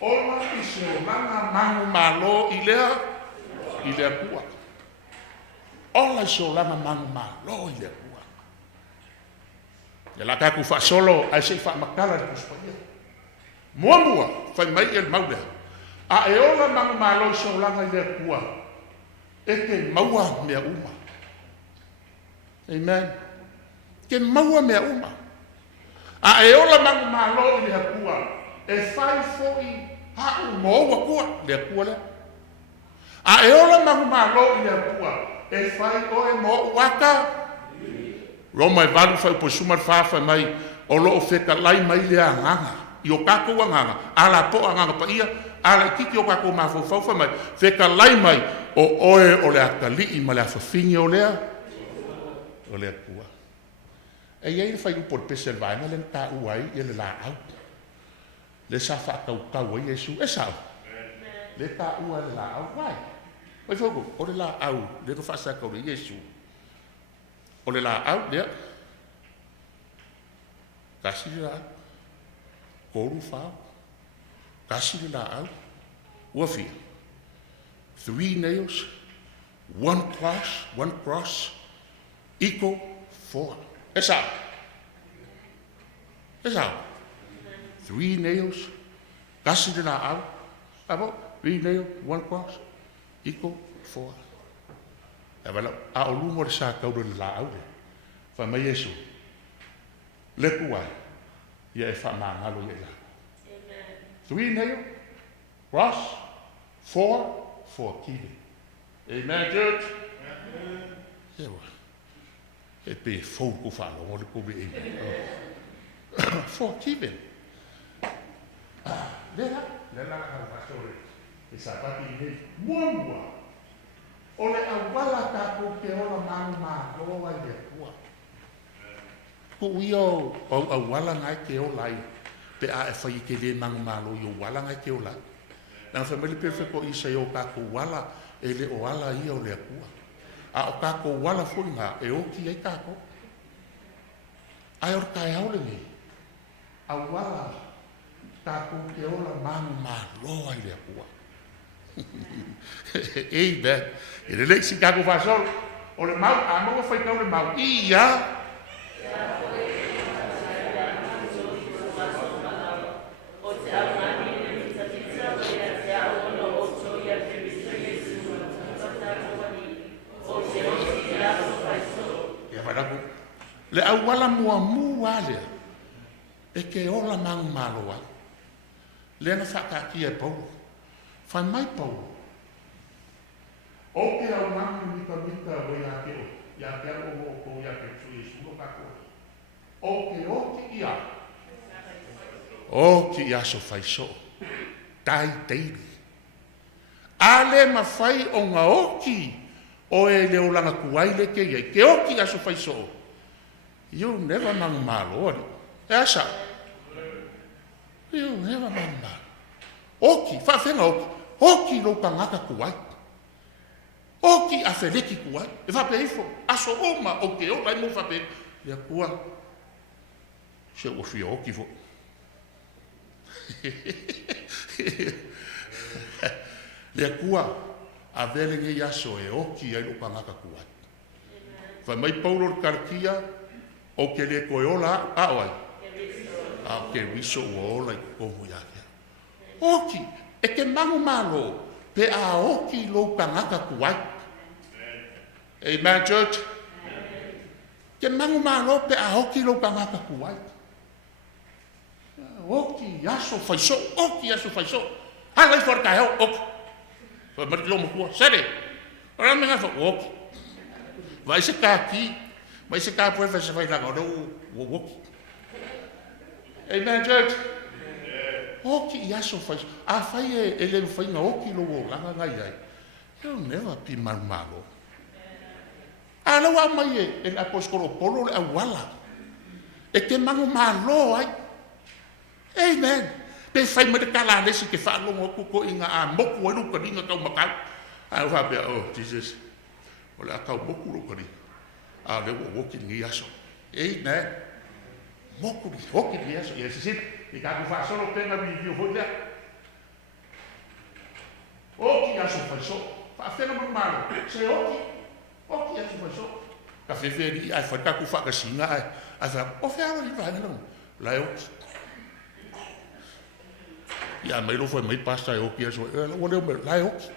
Ola i se o langa mangu malo i lea kua. Ola i se o langa mangu malo i lea kua. Ia la kaku whaasolo ai se whaamakala le kuspaia. Mua whai mai e maulea. A e ola mangu malo i se o langa i lea kua. E ke maua mea uma. Amen. Ke maua mea uma. A e ola mangu malo i lea kua. E whai foi hau moua kua lea kua lea. A e ola mangu malo i lea kua. E whai oe mo waka. Roma e valu whai po sumar whawha mai. O loo wheka lai mai lea nganga. I o kako nganga. Ala po a nganga pa ia. Ala kiki o kako mafo whawha mai. Wheka lai mai. O oe o lea kalii ma lea whawhingi o lea. O lea kua. E iei le whai upo le pese le vaenga le ta uai i le la au. Le sa whakau ai Jesu. E sao? Le ta ua le la au. Vai. Vai whoko. O le la au. Le no whasakau le Jesu. O le la au. Lea. Kasi le la au. Koru whao. Kasi le la au. Ua fia. 3 nails. 1 cross. Equal 4. E sao? E sao? 3 nails. Kasi de la au. Abo, 3 nails, 1 cross. Equal 4. E wala, a o lumo le sa kau de la au le. Fa mai Yesu. Le kuai. Ia e fa mangalo ia ia. 3 nails. Cross. 4 kili. Amen, church. Ewa. E pe fou ko whalo, o le kobe e. 4 kili. Lela ka pastor e Sapati ni mua ole awala ka ko ke ola mama ko wa de kwa ko yo o awala ngai ke ola pe a fa ke le mama lo yo wala ngai ke ola na family perfect ko isa yo ka ko wala ele o ala ia o le kwa a o ka ko wala fu nga e o ki e ka ko ai or ka ya ole ni awala taku ke ola manu malo ai le kua. Ei be, ele le si kaku fasol, o le mau amo foi ka o le mau ia. Le awala mua ale. E ke ola manu malo ai. Le na whakaki e pau. Whai mai pau. O ke au mangu mita wei a ke o. ia ke o ia ke tui sulo kako. Oke ia. Oke ia so faiso. Tai teiri. Ale mawhai o ngā oki o e leo langa kuai le ke iei. Ke oki ia so faiso. You never mang malo. E asa. You never mang malo. Oki, whawhenga oki. Oki lo pangaka kuai. Oki Afereti kuai. E whapeifo. Aso oma o ke o lai mo whape. Lea kua. Se o fia oki fo. Lea kua. A vele nge yaso e oki ai lo pangaka kuai. Whai mai paulo karkia. O ke le koe ola a oai. A ke wiso ua ola i komu yake. Oki. E ke mangu malo. Pe a oki lo pangaka kuai. Amen, church? Ke mangu malo pe a oki lo pangaka kuai. Oki yaso faiso. Oki yaso faiso. Halai for ka heo. Oki. Fa mari lo mo kua. Sere. Ora me ngafa. Oki. Vai se ka ki. Vai se ka poe fa se vai la go. Oki. Amen, church? Oki yaso faiso. A fai e le fai na oki lo o langa ngai ai. You'll never be malo. Ala wa mai e apostolo Paulo le awala. E ke mangu malo ai. Amen. Pe fai me de kala le si ke fa lo ko ko inga a moku lu ka dinga ka makau. A wa be oh Jesus. Ola ka moku lu ka ni. A le wo ki ni yaso. Amen. Moku ni hoki ni yaso. Yes sit. I ka ku fa solo tenga video ho ya. Oki yaso fa so. Fa fena malo. Se oki. Oki yaso fa so. Ka fefe ni ai fa ka ku fa ka singa ai. Ai fa o fa ni va no. La oki. Ya mai lo foi mai pasta e oki yaso. O le me la oki.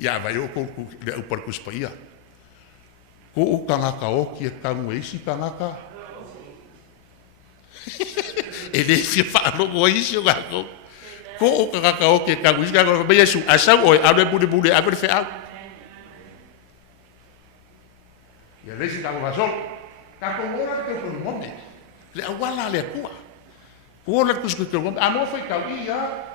Ya vai o ko le o par ku spaia. Ko o kanga ka oki e kamu e si kanga ka. E le fia fa lo go isi o ga ko. Ko o kanga ka oki e kamu isi ka ko be Yesu asa o a le bude a be fe a. Ya le si ka ko sol. Ka ko ora ke ko mome. Le awala le kua. Ko la ku ku ko a mo foi ka ia.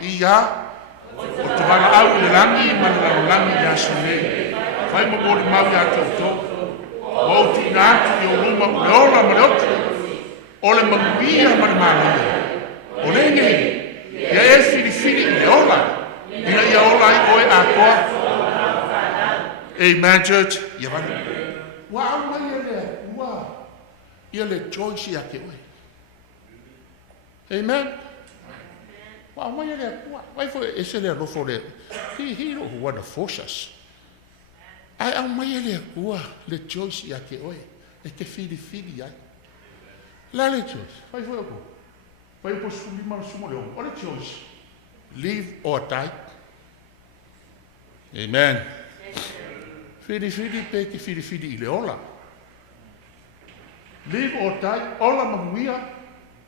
Ia o te wala au i langi mana langi ya sune fai mo mo mau ya toto o tu na tu yo luma le ola ma le ole manguia mana o le nge ya e fili le ola ina ya ola i oe a koa amen church ya va wa au mai le wa ia le choice ya ke oe amen. Wa mai le kwa vai foi ese le rofo le he no who want to force us ai au mai le kwa le choice ya ke oe e ke fili ai la le choice vai foi ko vai po suli mal sumo le o le choice live or die amen fili pe ke fili le ola live or die ola mamuia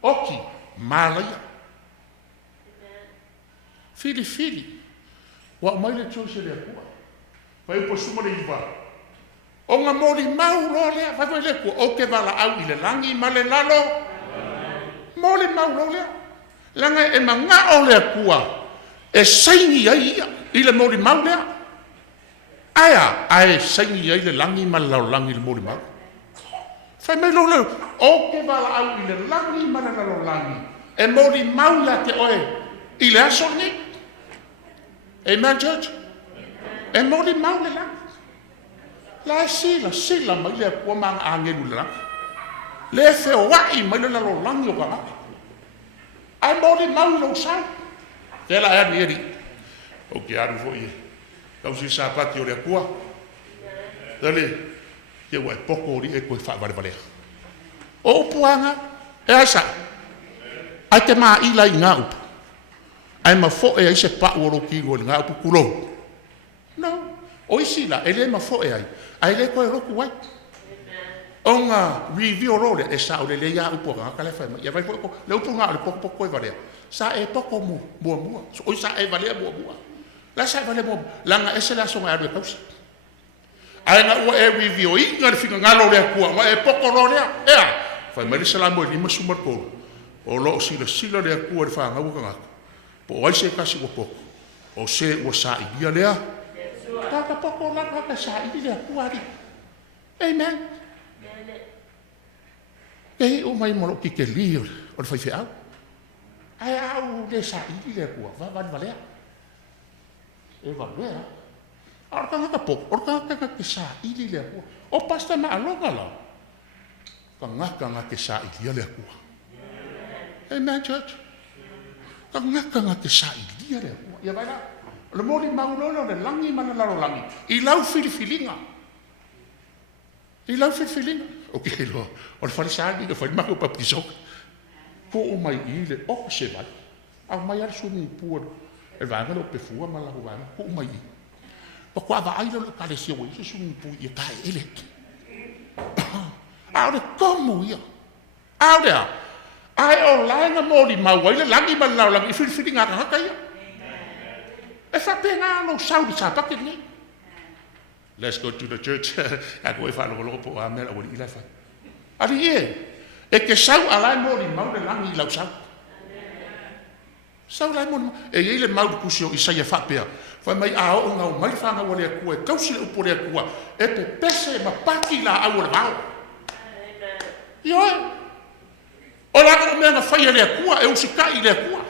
oki malaya Fili. Wa mai le chose le kua. Pai po suma le iwa. O nga mori mau lo le, vai le kua. O ke wala au i le langi ma le lalo. Mori mau lo le. Langa e manga o le kua. E saini ai ia. I le mori mau le. Aia, ai saini ai le langi ma le lau langi le mori mau. Fai mai lo le. O ke wala au i le langi ma le lau langi. E mori mau la ke oe. I le aso ni. Amen, church? E mori mau le la. La sila mai le kua mang angelu le la. Le Fefua mai le lalo langi o kanga. Ai mori mau lo sa. Te la ea ni eri. O ke aru fo i. Kau si Sapati o le kua. Dale, ke wa poko ri e koe wha vare. O puanga, e asa. Ai te maa ila i ngā upu. Ai ma fo e ai se pa uoro ki ngō ngā upu kulo. No, o isi la, e le ma fo e ai. Ai le koe roku wai. O ngā review role e sa o le ia upu ngā kale whai. Ia vai poko, le upu ngā o le poko e varea. Sa e poko mua. So oi sa e valea mua. La sa e valea mua. Langa e se la songa aru e kausi. Ai ngā ua e review i ngā le whika ngalo lea kua. Ngā e poko ro lea. Ea, whai mai le salamo e lima sumar kōru. O lo sila lea kua le whanga uka ngaka. Po o ai se kasi ua poko. O se ua sa i bia lea. Kaka poko laka ka sa i lea kua ri. Amen. Kei o mai moro ki ke li o le whaiwhi au. Ai au le sa i lea kua. Vani valea. E valea. Orka ngaka poko. Orka ngaka ke sa i lea kua. O pasta ma alonga la. Ka ngaka ke sa i lea kua. Amen, church. Ka ngaka ke sa i lea kua. Ia vai la. Le mori maulona le langi mana laro langi. I lau filifilinga. Ok, lo. O le whalisaagi ka whalimako papisok. Ko o mai i le o se vai. Au mai ar sumi puan. E vanga lo Pefua malahu vanga. Ko o mai i. Pa kua va aila le kale sia wai. Se sumi pui i tae ele. Au le komu ia. Au lea. Ai o laenga mori mawai le langi mana laro langi. I filifilinga ka haka ia. E whapenga no saudi Sapati ni. Let's go to the church. Ako e whanokolo po a mea wali ila whai. Ari e ke sau alai mori mau le langi i lau sau. Sau lai mori mau. E i le mau le kusio i saia whapea. Whai mai a o ngau mai whanga wale a kua. E kausi le upo le a kua. E pe pese ma paki la au le vau. Ioe. O laka o mea na whai le a kua. E usika i le a kua.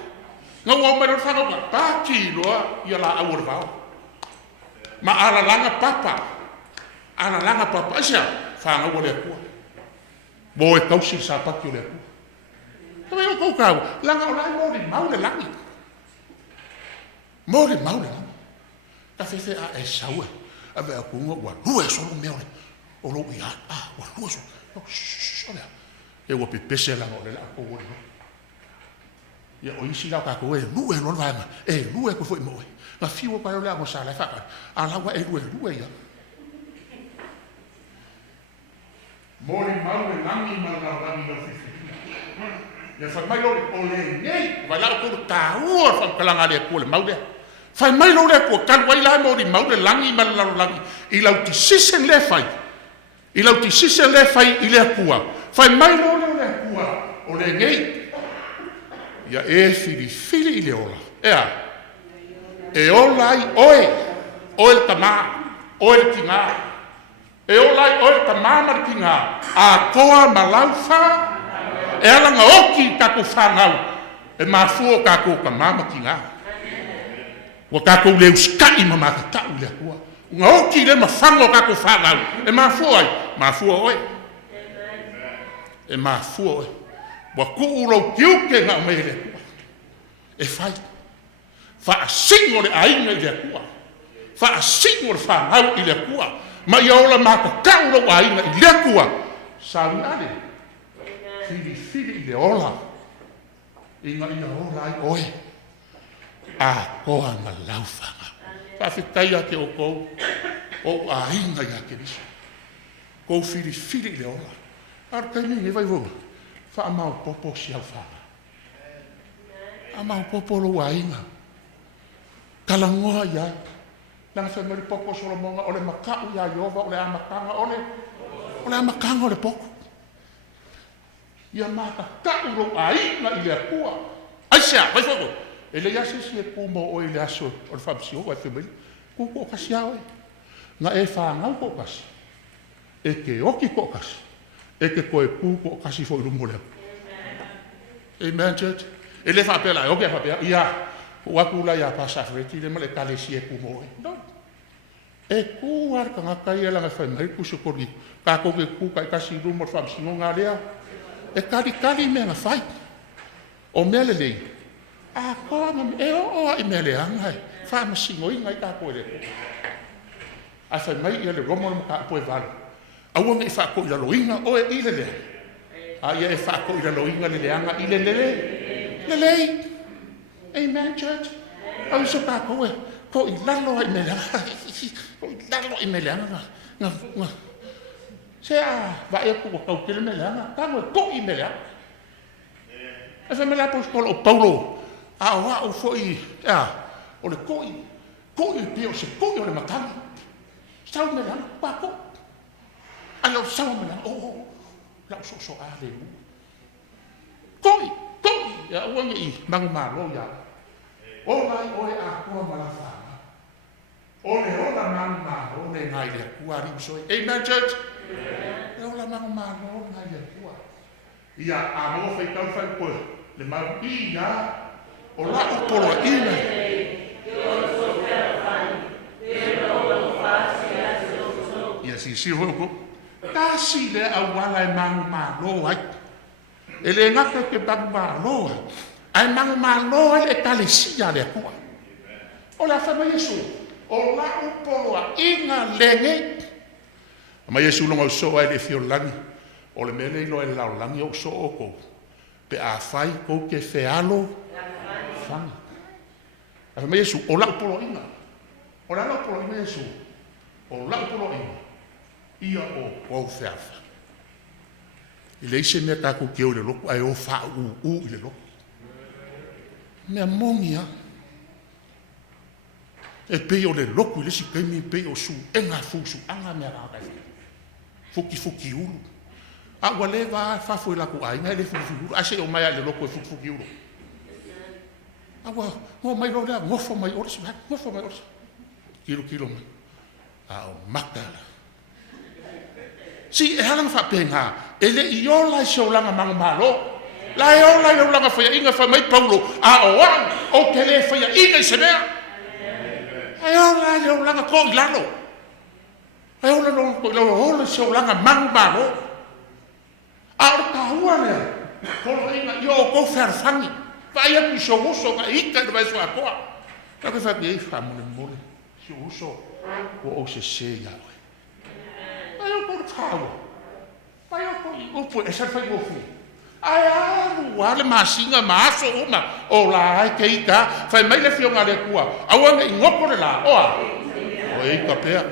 Ngau au mai le whanga ma paki loa i la au le vau. Ma ala langa papa. Asia, whanga ua lea kua. Mo e kausi Sapati o lea kua. Tawai o kou kau, langa o lai mori mau le langi. Mori mau le langi. Ka whewhe a e saue. A vea kunga ua lue solo mea ole. O lo i a, ua lue solo. Olea. E ua pese langa o le langa kou ore. Ia o isi lau kako e lue non vaema. E lue ko foi moe. Nga fiwa pa ole amo sa lai whaka. A laua e lue ia. Mori mau e langi mana langi no fifi. Ia whai mai lore o le nei. Vai lau kuru tāua whakalanga lea kua le mau lea. Whai mai lore kua kalwai lai mori mau le langi mana langi. I lau ti sisen le whai. I lau ti sisen le whai i lea kua. Whai mai lore lea kua o le nei. Ia e fili i le ola. Ea. E ola ai oe. Oe le tamā. Oe le tingā. E olai oe ta mamar ki ngā. A koa malaufa. E alanga oki kako whangau. E mafua kako ka mama ki ngā. Wa kako leu skai ma maka tau lea kua. Nga oki le mawhango kako whangau. E mafua ai. Mafua oe. E mafua oe. Wa kuurau kiuke ngā mei lea kua. E whai. Wha asingo le ainga i lea kua. Wha asingo le whangau i lea kua. Ma ia ola maka kaura wa inga i lea kua. Sawi ale. Fili i le ola. Inga ia ola ai oe. A koa nga laufanga. Whawhitai ake o kou. O a inga ia ke riso. Kou fili i le ola. Ar kai mingi vai vunga. Wha amau popo si au whanga. Amau popo lo wa inga. Kalangoa ia. Langa whai meri poko Solomonga, ole makau ia Iova, ole amakanga, ole amakanga ole poko. Ia maka kauro a inga i lea kua. Aisea, vai whako. E le ase si e kumo o i le aso, o le whamsi o, vai whemeli. Kuko o kasi aoi. Nga e whangau ko kasi. E ke oki ko kasi. E ke koe kuko o kasi fo i rumo leo. Amen, church. E le whapela, e oki a whapela. Ia. Wakula ya pa Afereti le male kale si e kumo e. No. E ku ar ka ngakai la ngai mai ku so kori. Ka ko ke ku kai kasi rumo fam singo nga lea. E kali me na fai. O mele lei. A koa ma e o a i me le anga. Fa ma singo inga i ka koe le. A fai mai ia le romo mo ka poe vale. A ua me fa ko i la loinga o e ile le. A ia e fa ko i la loinga le anga ile le le. Le le. Amen, church. A uso ka koe. Ko i lalo i me le anga. Ko i lalo i me le anga. Nga. Se a va e ko kau kele me le anga. Ka ko i me le anga. E fa me la apostolo o Paulo. A o fo i. O le ko i pio se ko i o le matanga. Sao me lang pako. Ano sao me lang la so ale. Koi ya wang i Malumalu ya. O lai o e a ko malafa. O le ola Malumalu le ngai le kuari so. Amen church. Le ola Malumalu ngai le kuari. Ya a mo fai tau fai ko le mau i ya. O la o polo ina. Ia si hoko. Kasi le awala e Malumalu ai. Ele ngaka ke Malumalu. Ai Malumalu e kalesia le kua. O la fa Yesu. O la upolo inga lenge. Ma Yesu longa so ai le fiolani. O le mele lo e laulangi o so oko. Pe a fai ko ke fealo. Fani. Ma Yesu o la upolo inga. O la upolo inga Yesu. O la upolo inga. Ia o feafa. I le ise mea kako keo le loko, ai o faa i le loko. Mea mongia. E pei o le loko, i le si kemi pei o su, enga fusu, anga mea rākai. Fuki uru. A wale wa fafo i lako ai, ngai le fuki uru. Ase o mai le loko e fuki uru. A wa, ngo mai lo lea, ngofo mai orisi, ngofo mai orisi. Kilo mai. A o makala. Si e halang fa penga ele I ola so langa Malumalu la e ola I langa fa inga fa mai Paulo a o tele fa inga se mea e ola yo langa ko lalo e ola no ko ola so langa Malumalu a o ka hua le ko inga yo ko ferfangi fa ia ki so uso ka ika de vai so akoa ka ke fa ki fa mo so uso o se ya Ai o tau. Ai o po esa fai o fu. Ai wale masinga maso uma. O la ai keita, fai mai le fionga le kua. Awanga ingoko le la. Oa. O e ka pea.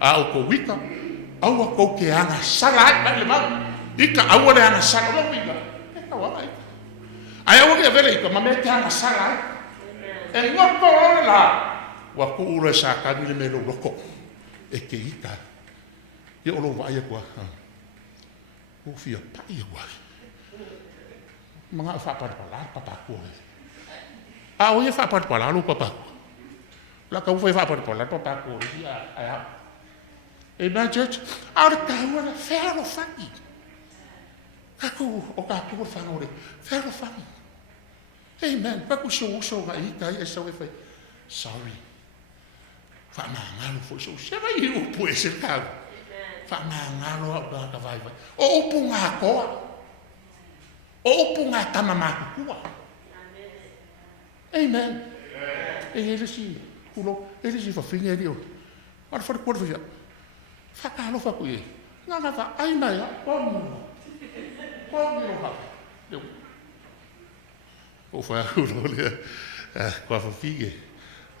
A o ko wika. Awa ko ke anga sala ai le ma. Ika awa le anga sala lo wika. E ka wala ika. Ai awa ke vele ika ma me ke anga sala ai. E ngoko le la. Wa ku ure sa ka ni le me lo loko. E ke ika. Ia olo vai kwa. O fia pai kwa. Manga fa par pala papa ko. A o ia fa par pala lo papa. La ka foi fa par pala papa ko. Ia a. E na church, ar ka ora ferro faki. Ako o ka ko fa no re. Ferro faki. Amen. Pa ku so ga I ka e so e fa. Sorry. Fa ma lo foi so. Se vai o può ser ka. Fa ngalo a ka vai. O upunga koa. O upunga tamama kua. Amen. Ele si kulo, ele si fa finga dio. Ar fa ko fa. Fa ka lo fa ku ye. Nga fa ai mai ko mo. Ko mo ha. O fa kulo le. Ko fa finga.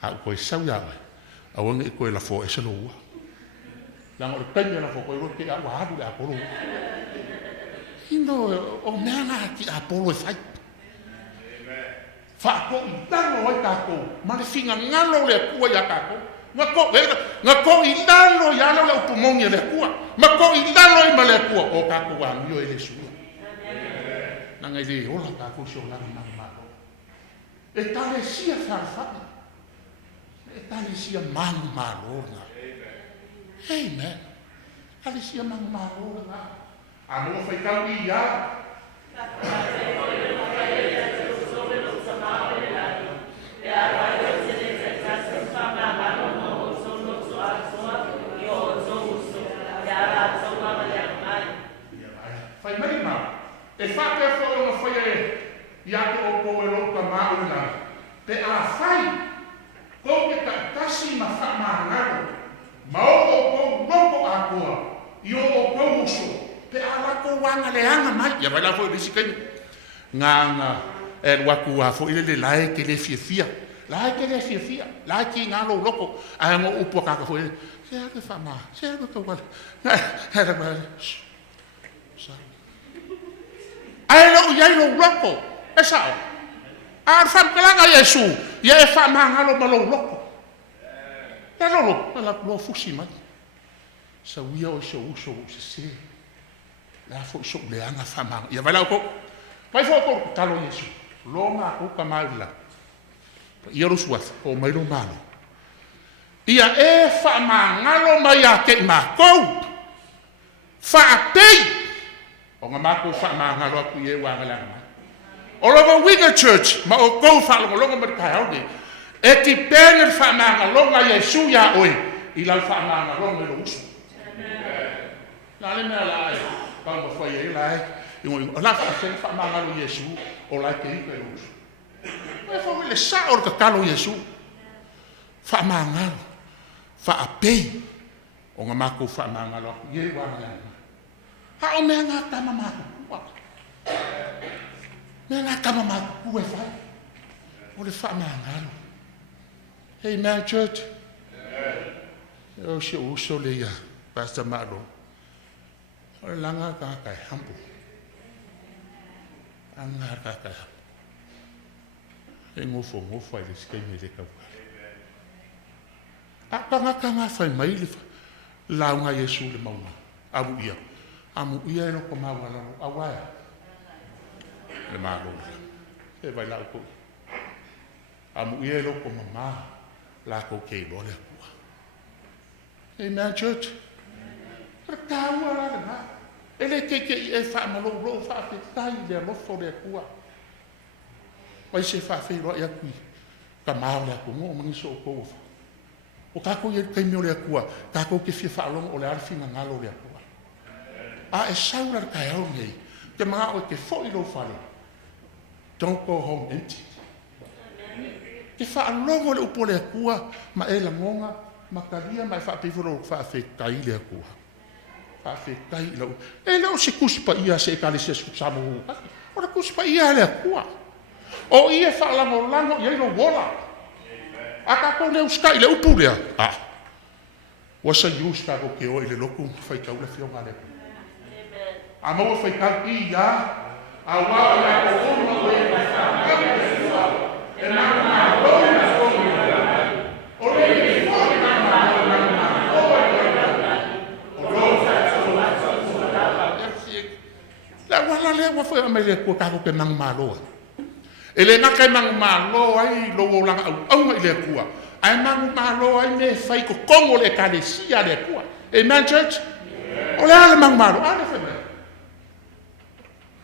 A ko sa ya. A wonga ko la fo e se lo. Lang o tanya na fo ko ro ke a wa du a polo. Indo o nana ki a polo fai. Fa ko tano o ka ko, ma le finga ngalo le ku ya ka ko. Nga ko indalo ya lo le pulmón le ku. Ma ko indalo I ma le ku o ka ko wa mio ele su. Nanga ile o la ka ko so la na ma. E tale sia fa. E tale sia Malumalu. Amen. Ali sia Malumalu na. Amo fai kau ia. Fai mai ma. E fa che fo una fai ia ko o lo ka ma pe a fai ko ke kasi ma fa mangalo ma o loko a koa i o ko uso pe a la ko wanga le anga mai ya vai la fo disi kai nga waku a fo ile le lai ke le fia lai ke le fia lai ki ngalo loko a ngo upo ka fo se a ke fa ma se a ko wala era ma ai lo ya lo loko esa a fa kalanga Yesu ya fa mangalo ma lo loko la lo fusi mai sa wia o so se la fo so le anga fa ma ya vai la ko vai fo ko talo Yesu lo ma ko ka mai la ia lo suaf o mai lo malo ia fa mangalo mai a ke ma ko fa pei o nga ma ko fa mangalo ku ye wa ngala ma o lo wiga church ma o ko fa lo ma ka haudi e ti pene fa mangalo nga Yesu ya oi ila fa mangalo me lo uso la le me la pa mo foi e la la fa mangalo Yesu o la ke i pe uso e fo le sa o ka kalo Yesu fa mangalo fa apei o nga ma ko fa mangalo ye wa ngala ha o me nga ta mama ko me nga ta mama ko e fa o le fa mangalo amen church o se uso le ya pastor Malo o langa ka ka hampo anga ka ka e ngofo ai le skai me le ka a kanga fai mai le la nga Yesu le mauna amu ia no ko ma wala awaya le malo e vai la ko amu ia lo ko mama la ko ke bo le ko amen church ta wala na ele ke e fa malo lo fa ke tai le lo fo le ko vai se Faafeiloaiga kui ka ma le ko mo ni so ko o ka ko ye ke mi le ko ka ko ke fi fa lo o le arfi na ngalo le ko a e saura ka e nei te mga o te fo i lo fale don't go home empty te fa longo le upo le kua ma e la ngonga ma kalia ma fa pifuro fa fe kai le kua fa fe kai lo e lo se kuspa ia se ka le se samu o le kuspa ia le kua o ia fa la molango ia lo wola aka ko le uskai le upu le wasa yusta ko ke o le loku fa ka ula fio ngale a mo foi ka ia a wa la ko mo e fa e na na o le o le fo na na o lo fa la wala le wa foi me le ko ka ko ke mang malo ele na kai mang malo ai lo la au mai le kua ai mang malo ai me fai ko kongo le kalesia le kua amen church o le ale mang malo ale fa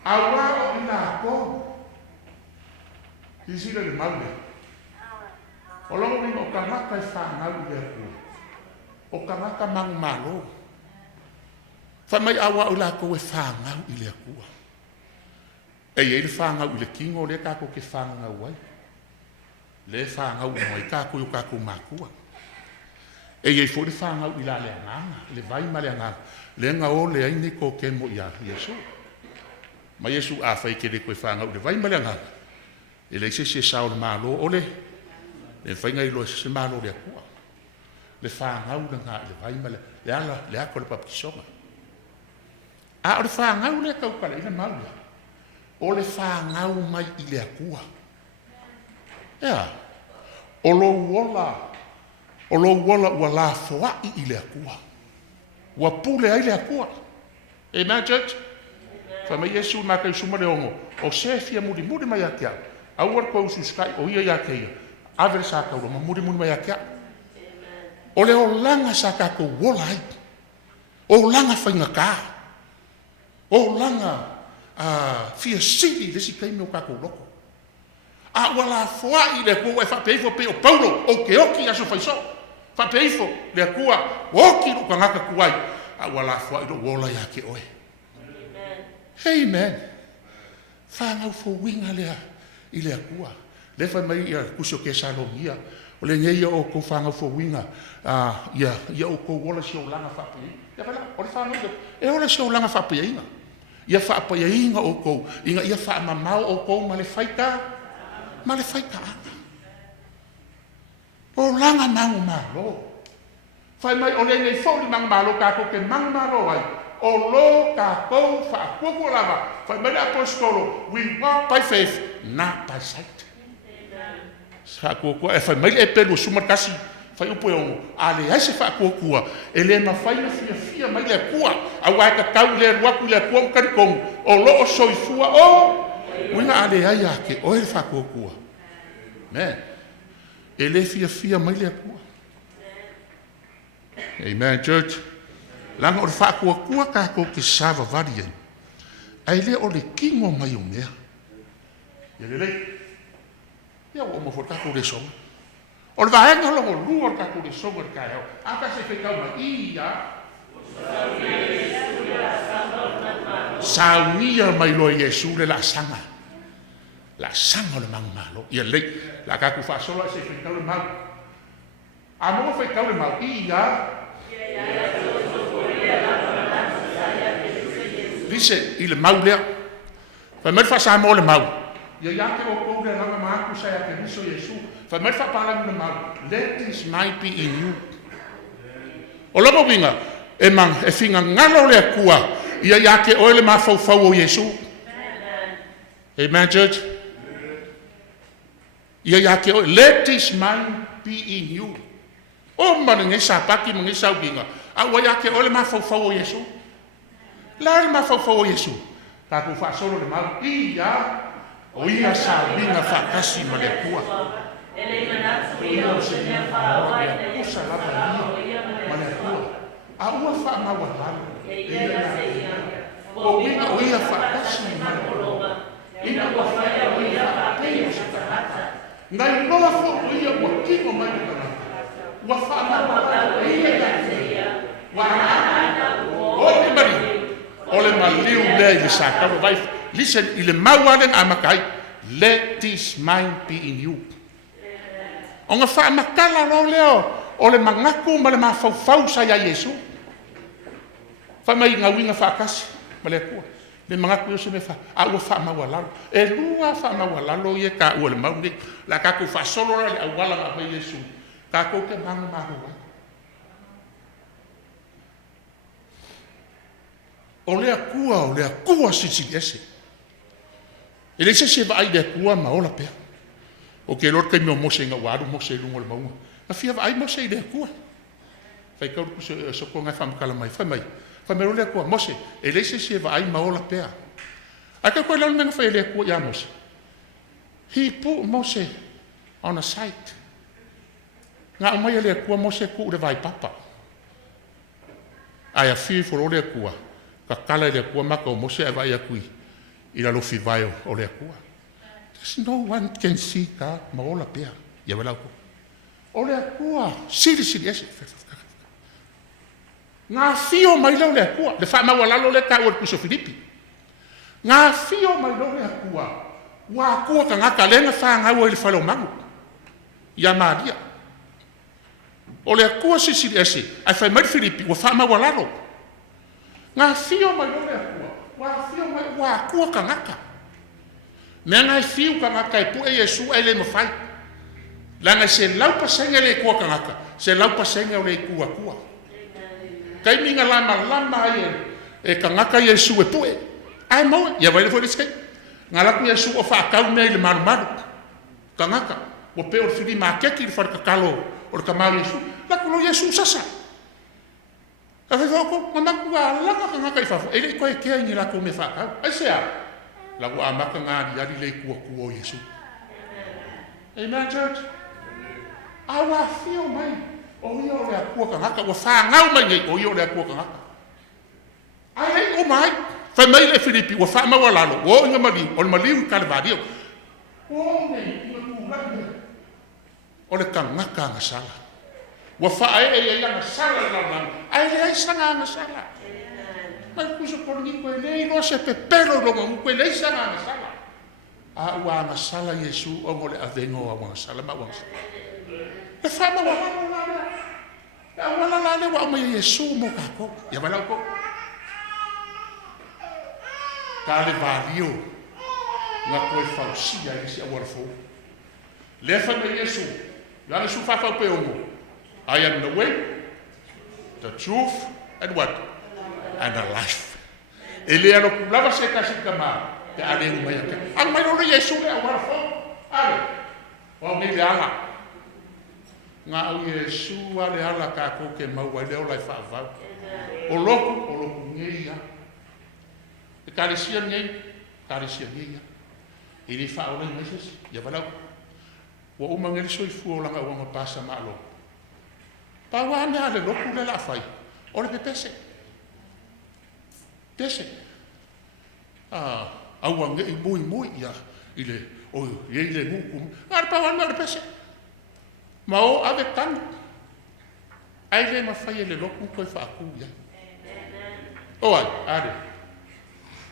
awa o ina ko isi le malo o lo ni o kana kai fa na le kua o kana ka mang malo fa mai awa o la ko e fa na le kua e ia le whanga u le kingo le kako ke whanga uai. Le whanga u moi kako u kako makua. E ia fo le whanga u ila le anganga, le vai ma le anganga. Le nga o le aini ko ke mo ia Yesu. Ma Yesu a whai ke le koe whanga u le vai ma le anganga. E le se sao le malo o le whainga ilo se malo le akua. Le whanga u le nga le vai ma le ala le ako le papakisonga. A o le whanga u le kaukala ina maua. O le whāngau mai i le akua. Ea, o lo wala ua la Faaolo i le akua. Ua pule ai le akua. Amen, church? Whamai Yesu nā kai suma le ongo. O se fia muri mai a kia. Auar kua usu skai o ia ia keia. Avere sa kauro ma muri mai a kia. O le o langa sa kako wola ai. O langa whainga kā. O langa fia sili le si kai meu kako loko. A wala Faaolo le kua e whapeifo pe o Paulo o ke oki aso whaiso. Whapeifo le kua oki lo kangaka kuai. A wala Faaolo wola ia ke oe. Amen. Whangau fo winga lea i le kua. Le fa mai ia kuso ke salongia. O le ngai o ko fanga fo winga. Ia o ko wala si o langa faapei. Ia fala, o le fanga e ola si o langa faapei inga. Ia faapei inga o ko. Inga ia fa mamau o ko ma le faita. Ma le faita anga. O langa mangu malo. Fai mai o le ngai fo li mangu malo ka ko ke mangu malo ai. O lo ka ko fa ko lava. Fai mai apostolo. We walk by faith, not by sight. Sa ko e fai mai e pelu suma kasi fai upo yo ale ai se fa ko e le ma fai na fia mai le kua a wa ka tau le wa ku le ko ka ko o lo soifua o una ale ai ake o e fa ko me e le fia mai le kua amen church langa o fa ko ka ko ki sava varien ai le o le kingo mai o mea le ia o mo forta ko le songa. O le vaenga lo lu o ka ko le songa ka yo. Aka se fe ka ma ia. Sauniga mai lo Yesu le la sanga. La sanga le malo. Ia le la ka ku fa solo se fe ka le mal. A mo fe ka le mal ia. Dice il maulea. Fa mer fa sa mo le mau. Ia ia ke o kou le langa maaku sa ia ke riso Yesu. Fa mai fa pala muna mau. Let this might be in you. O lama winga, e mang, e finga ngalo le kua. Ia ia ke oele ma fau o Yesu. Amen, church? Ia ia ke oele, let this might be in you. O mana nge sapaki, mga sa winga. Awa ia ke oele ma fau o Yesu. Lari ma fau o Yesu. Kaku fa solo le mau. Ia. O ia sa vinga whakasi ma le kua. Ia o se ia whaawai. Usa lava ia ma le kua. A ua wha mawa lalo. O ia whakasi ma le kua. Ina ua whaia o ia whaapei o se tahata. Ngai noa fo o ia ua kiko mai o kanaka. Ua wha mawa lalo ia ia. Wa ana o le mari. O le maliu lea i sa kawa vai. Listen, ile mawaleng amakai, let this mind be in you. O nga wha makala lo leo, o le mangaku ma le mawhau sa ia Yesu. Wha mai ngā winga whakasi, ma le kua. Le mangaku yo se me wha, a ua wha mawalalo. E lua wha mawalalo ye ka ua le maungi, la kaku wha solo le awala ngā mai Yesu. Kako ke manga mahua. O lea kua sisi ese. E le se va ai de kua ma ola pea. O ke lor kai mo se nga waru mo se lungo le maunga. Na fia va ai mo se de kua. Fai ka ku so ko nga fam kala mai. Fai mai le kua mo se. E le se va ai ma ola pea. A ka ko la nga fai le kua ya mo se. He put mo se on a site. Nga o mai le kua mo se ku le vai papa. Ai a fi for le kua. Ka kala le kua maka o mo se vai a kui. Ila lo fi vai o le kua. There's no one can see ka ma ola pea. Ia wala ko. O le kua, siri ese. Nga fio mai lo le kua, le fa ma wala lo le ka o kuso Filipi. Nga fio mai lo le kua. Wa kua ka nga kalena fa nga o le falo mangu. Ia Maria. O le kua siri ese, ai fa mai Filipi, wa fa ma wala lo. Nga fio mai lo le kua. Wa fio mai wa kua ka ngaka. Me ngai fio ka ngaka e pu e Yesu e le mafai. La ngai se lau pasenga le kua ka ngaka. Se lau pasenga o le kua. Kai minga lama ai e ka ngaka Yesu e pu e. Ai mo, ia vai le fo riskai. Ngala ku Yesu o fa kau me le malu. Ka ngaka. O pe o fili ma keki le fa ka kalo o ka malu Yesu. La ku lo Yesu sasa. A fe foko, mama kua langa ka ngaka I fafo. E le koe kea ni la ko me whakau. Ai sea, la kua amaka ngā ni ari le kua o Yesu. Amen, church? Awa fio mai, o ia o lea kua ka ngaka, wa whangau mai ngai, o ia o lea kua ka ngaka. Ai hei o mai, whai mai le Filipi, wa whamawa lalo, o inga mali, o le maliu Kalvario. O nei, ina kūranga. O le ka ngaka nga sala. Wa fae e ia nga sala la ai le ai sanga nga sala. Mai kuso por ni ko le no se pepero lo mo ko le sanga nga sala. a ua ngasala Yesu o ngole avengo a ngasala ma ngasala le fama wa la wala la le wa mo Yesu mo ka ko ya bala ko kale valio nga koe fausia isi a warfo le fama Yesu la Yesu fa pe o I am the way, the truth, and what? And the life. Ele ano kulava se kasi kama te ale umaya ka. Ang may no Yesu le awara fo. Ale. O mi le ala. Nga o Yesu ale ala ka ko ke mau le o lai fa va. O loku ngeia. E karisia ngeia. Ele Faapolo meses ya bala. Wa umangeli so ifu la nga wa pasa malo. Pawa ane ale loku le la fai. Ole pe pese. Awa nge i mui ya. Ile, ye ile ngukum. Ngare pawa ane ale pese. Ma o ave tanu. Aile ma fai ele loku koe whaaku ya. Oai, are.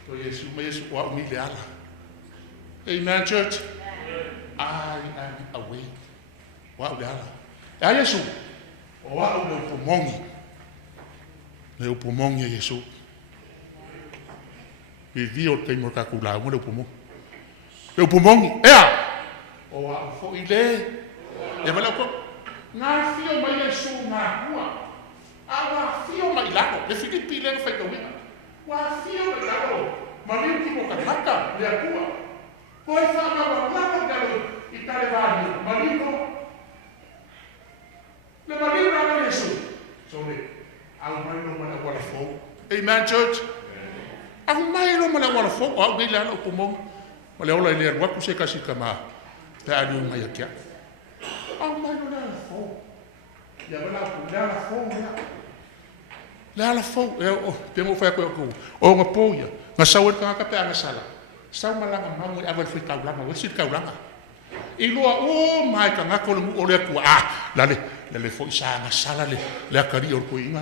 To Yesu, ma Yesu wa umile ala. Amen, church. I am awake. Wa ule ala. Ya Yesu. O au le upomongi. Le upomongi a Yesu. I dio te mo kakula mo le upomongi. Le upomongi. Ea! O au fo i le. E wala ko. Ngā fio mai Yesu ngā hua. A wā fio mai lako. Le Filipi le whai kawina. Wā fio mai lako. Marinti mo kakaka le a hua. Ko e whama lako karo i tare vāni. Marinto. Le marido na Yesu. So le au mai no mana wala fo. Amen, church. Au mai no mana wala fo. Au gila no pomong. Male ola ile wa ku se kasi kama. Ta adu mai akia. Au mai no na fo. Ya bala ku la fo ya. La fo. O te mo fa ko ko. O nga poia. Nga sawer ka ka pe nga sala. Sau malanga mamu aval fi kaulanga. Wesi kaulanga. Ilua o mai ka ngako le o le ku le fo isa na sala le akari o ko inga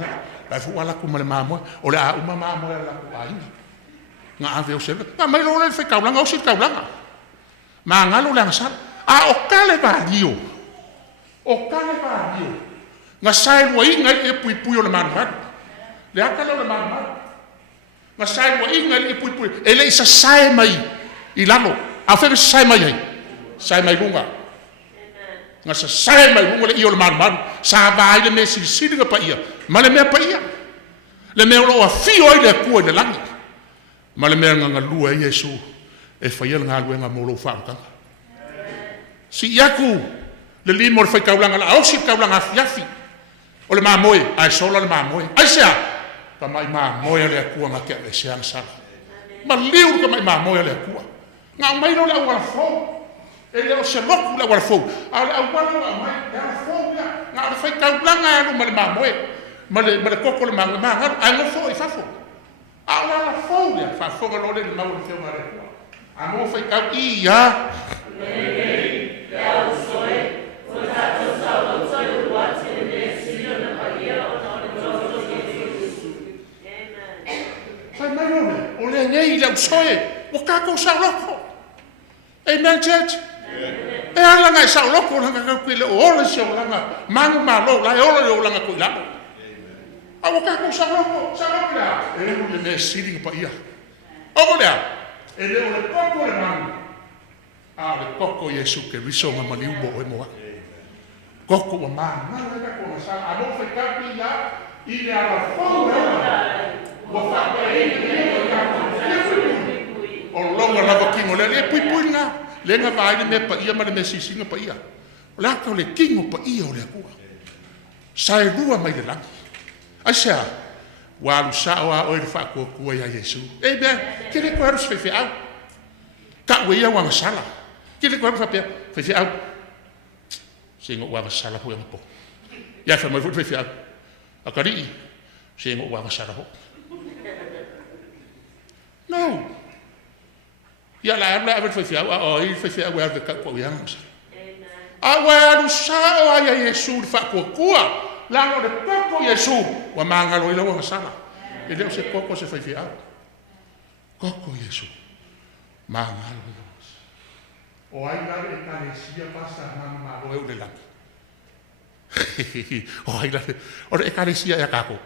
la fo ala ku male mamo o le a uma mamo la ku ainga nga ave o se na mai lo le fe kaulanga o si kaulanga ma ngalo le sala a o kale vadio nga sai wo inga e pui o le mano le akala le mano nga sai wo inga e pui e le isa sai mai i lalo a fe sai mai lunga nga sa sai mai lunga le i o le manu sa vai le me sili nga paia ma le mea paia le mea lo a fio ai le kua i le langi ma le mea nga lua e Yesu e whaia le ngā luenga mo lo whaarukanga si iaku le limo le whai kaulanga la ausi kaulanga fiafi o le mamoe ai sola le mamoe ai sea ka mai mamoe le kua nga kia le seanga sala ma liu ka mai mamoe le kua nga mai lo le awala fo ele o se loku la wala fo au wala mai la fo ya nga fai kaulanga no male mamoe male koko le manga ai no fo i fafo au la fo ya fafo ga lo le mau le mare a mo fai kau i ya fai mai o le nei la soe o ka ko sa loko amen, church. E ala ngai sa loko langa ka kuile o ole se langa mangu malo la ole o langa kuila. Awo ka ko sa loko la. E le me sitting pa ia. O le e le ole koko le mangu. A le koko Yesu ke riso ma maliu bo e moa. Koko wa ma na ka ko sa a mo fe ka ia i le ala fo wa fa pa o longa lava kingo le pui nga le nga vai me pa ia ma le sisinga pa ia la ka le kingo pa ia o le ku sai lua mai le langi asia wa lu sa wa o le fa ko ya Yesu e be ke le ko ros fe au ka we ia wa sala ke le ko fa fe au singo wa sala po po ya fa mai fe au akari singo wa sala ho no ya la ave foi fiau o il foi fiau ave ka ko ya nos a wa lu sa o ya Yesu fa ko la no de ko Yesu wa manga lo ilo wa sala e le se ko se foi fiau ko Yesu manga lo O ai la e kalesia pasa mama o eu le laki. O ai la o e kalesia e kako.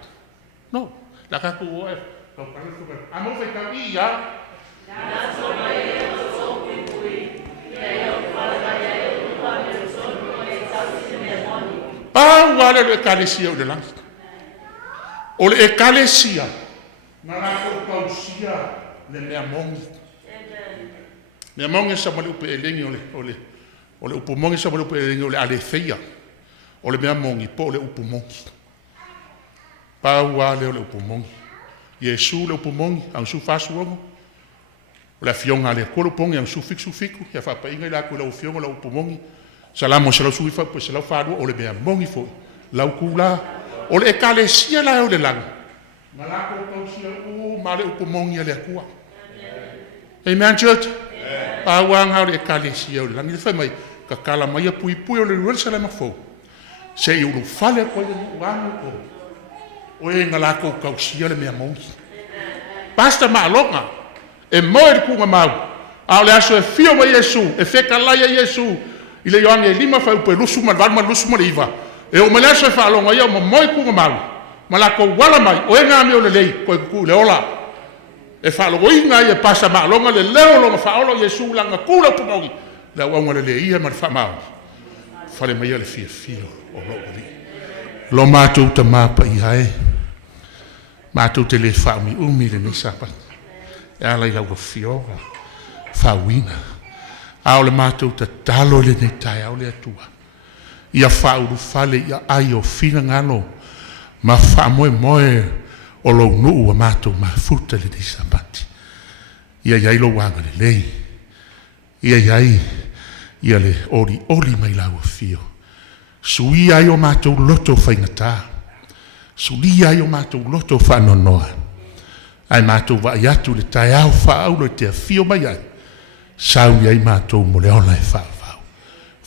No, la kako o e to pare to per. Amo fe kavia. Na so mai e so pui. E o fala e o pa e so no e tasi me moni. Pa wala le kalesia o le laki. O le kalesia. Na la ko pausia le mea mongi. Mea mongi sa malupe e lengi o le upu mongi sa malupe e lengi o le ale feia. O le mea mongi po le upu mongi. Paua le o le upu mongi. Yesu le upu mongi, ang su fasu ongo. O le fionga le kolo pongi ang su fiku. Ya whapa inga i lako lau fionga lau upu mongi. Salamo sa lau suifa po sa lau whanua o le mea mongi fo. Lau kula. O le ekalesia la o le langa. Ma lako kausia o ma le upu mongi a le akua. Amen, church? Pawanga o le ekalesia o le langa. Fai mai, ka kala mai a pui o le ruel sa le mafo. Se i uru fale koe le uanga ko. O e nga lako kausia le mea mongi. Pasta maalonga. E moe le kunga mau. A o le aso e fio mai Yesu. E feka laia Yesu. I le yoange e lima fai upe lusu ma lusu ma le iwa. E o me le aso e whaalonga ia ma moe kunga mau. Ma lako wala mai. O e ngā me o le lei. Koe kuku le ola. E whaalonga inga i e pasta maalonga le leo longa Faapolo Yesu langa kula pumongi. Le aunga le le ia ma le whamau. Fale mai le fia fio. O lo li. Lo mātou ta māpa i hae. Mātou te le whaumi umi le ni Sapati. E ala i lau fioga. Whauina. Ao le mātou ta talo le nei tai au le atua. Ia whauru fale ia ai o fina ngano. Ma whamoe moe o lo nuu a mātou ma futa le ni Sapati. Ia iai lo wanga le lei. Ia iai. Ia le ori mai lau fio. Sui ai o mātou loto whaingata. Sui ai o mātou loto whanonoa. Ai mātou wa atu le tai au Faapolo e te fio mai ai. Saui ai mātou mo le ola e whaafau.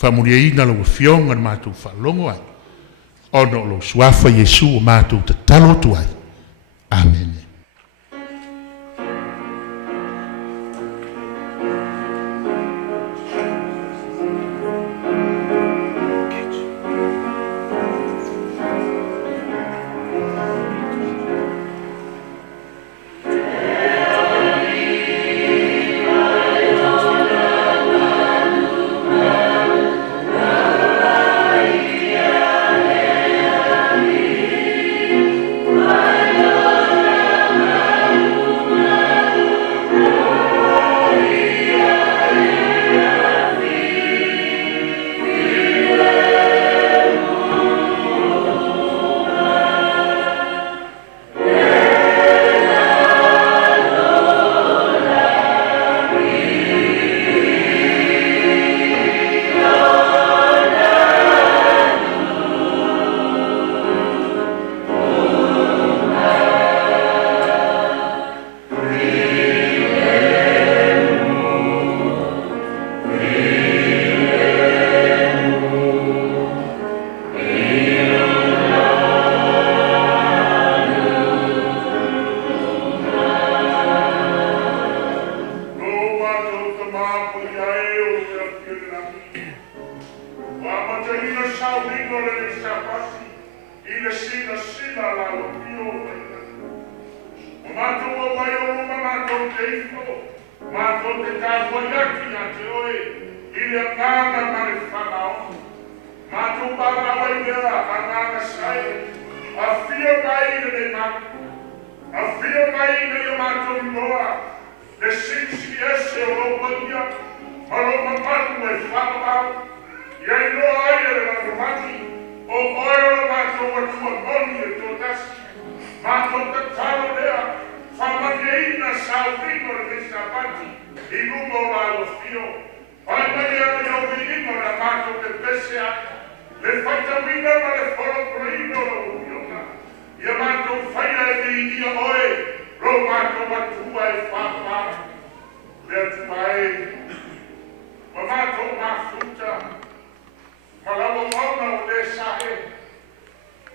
Whamuri e ina lau fionga na mātou whalongo ai. Ono lo suafa Yesu o mātou te talo tu ai. Amen.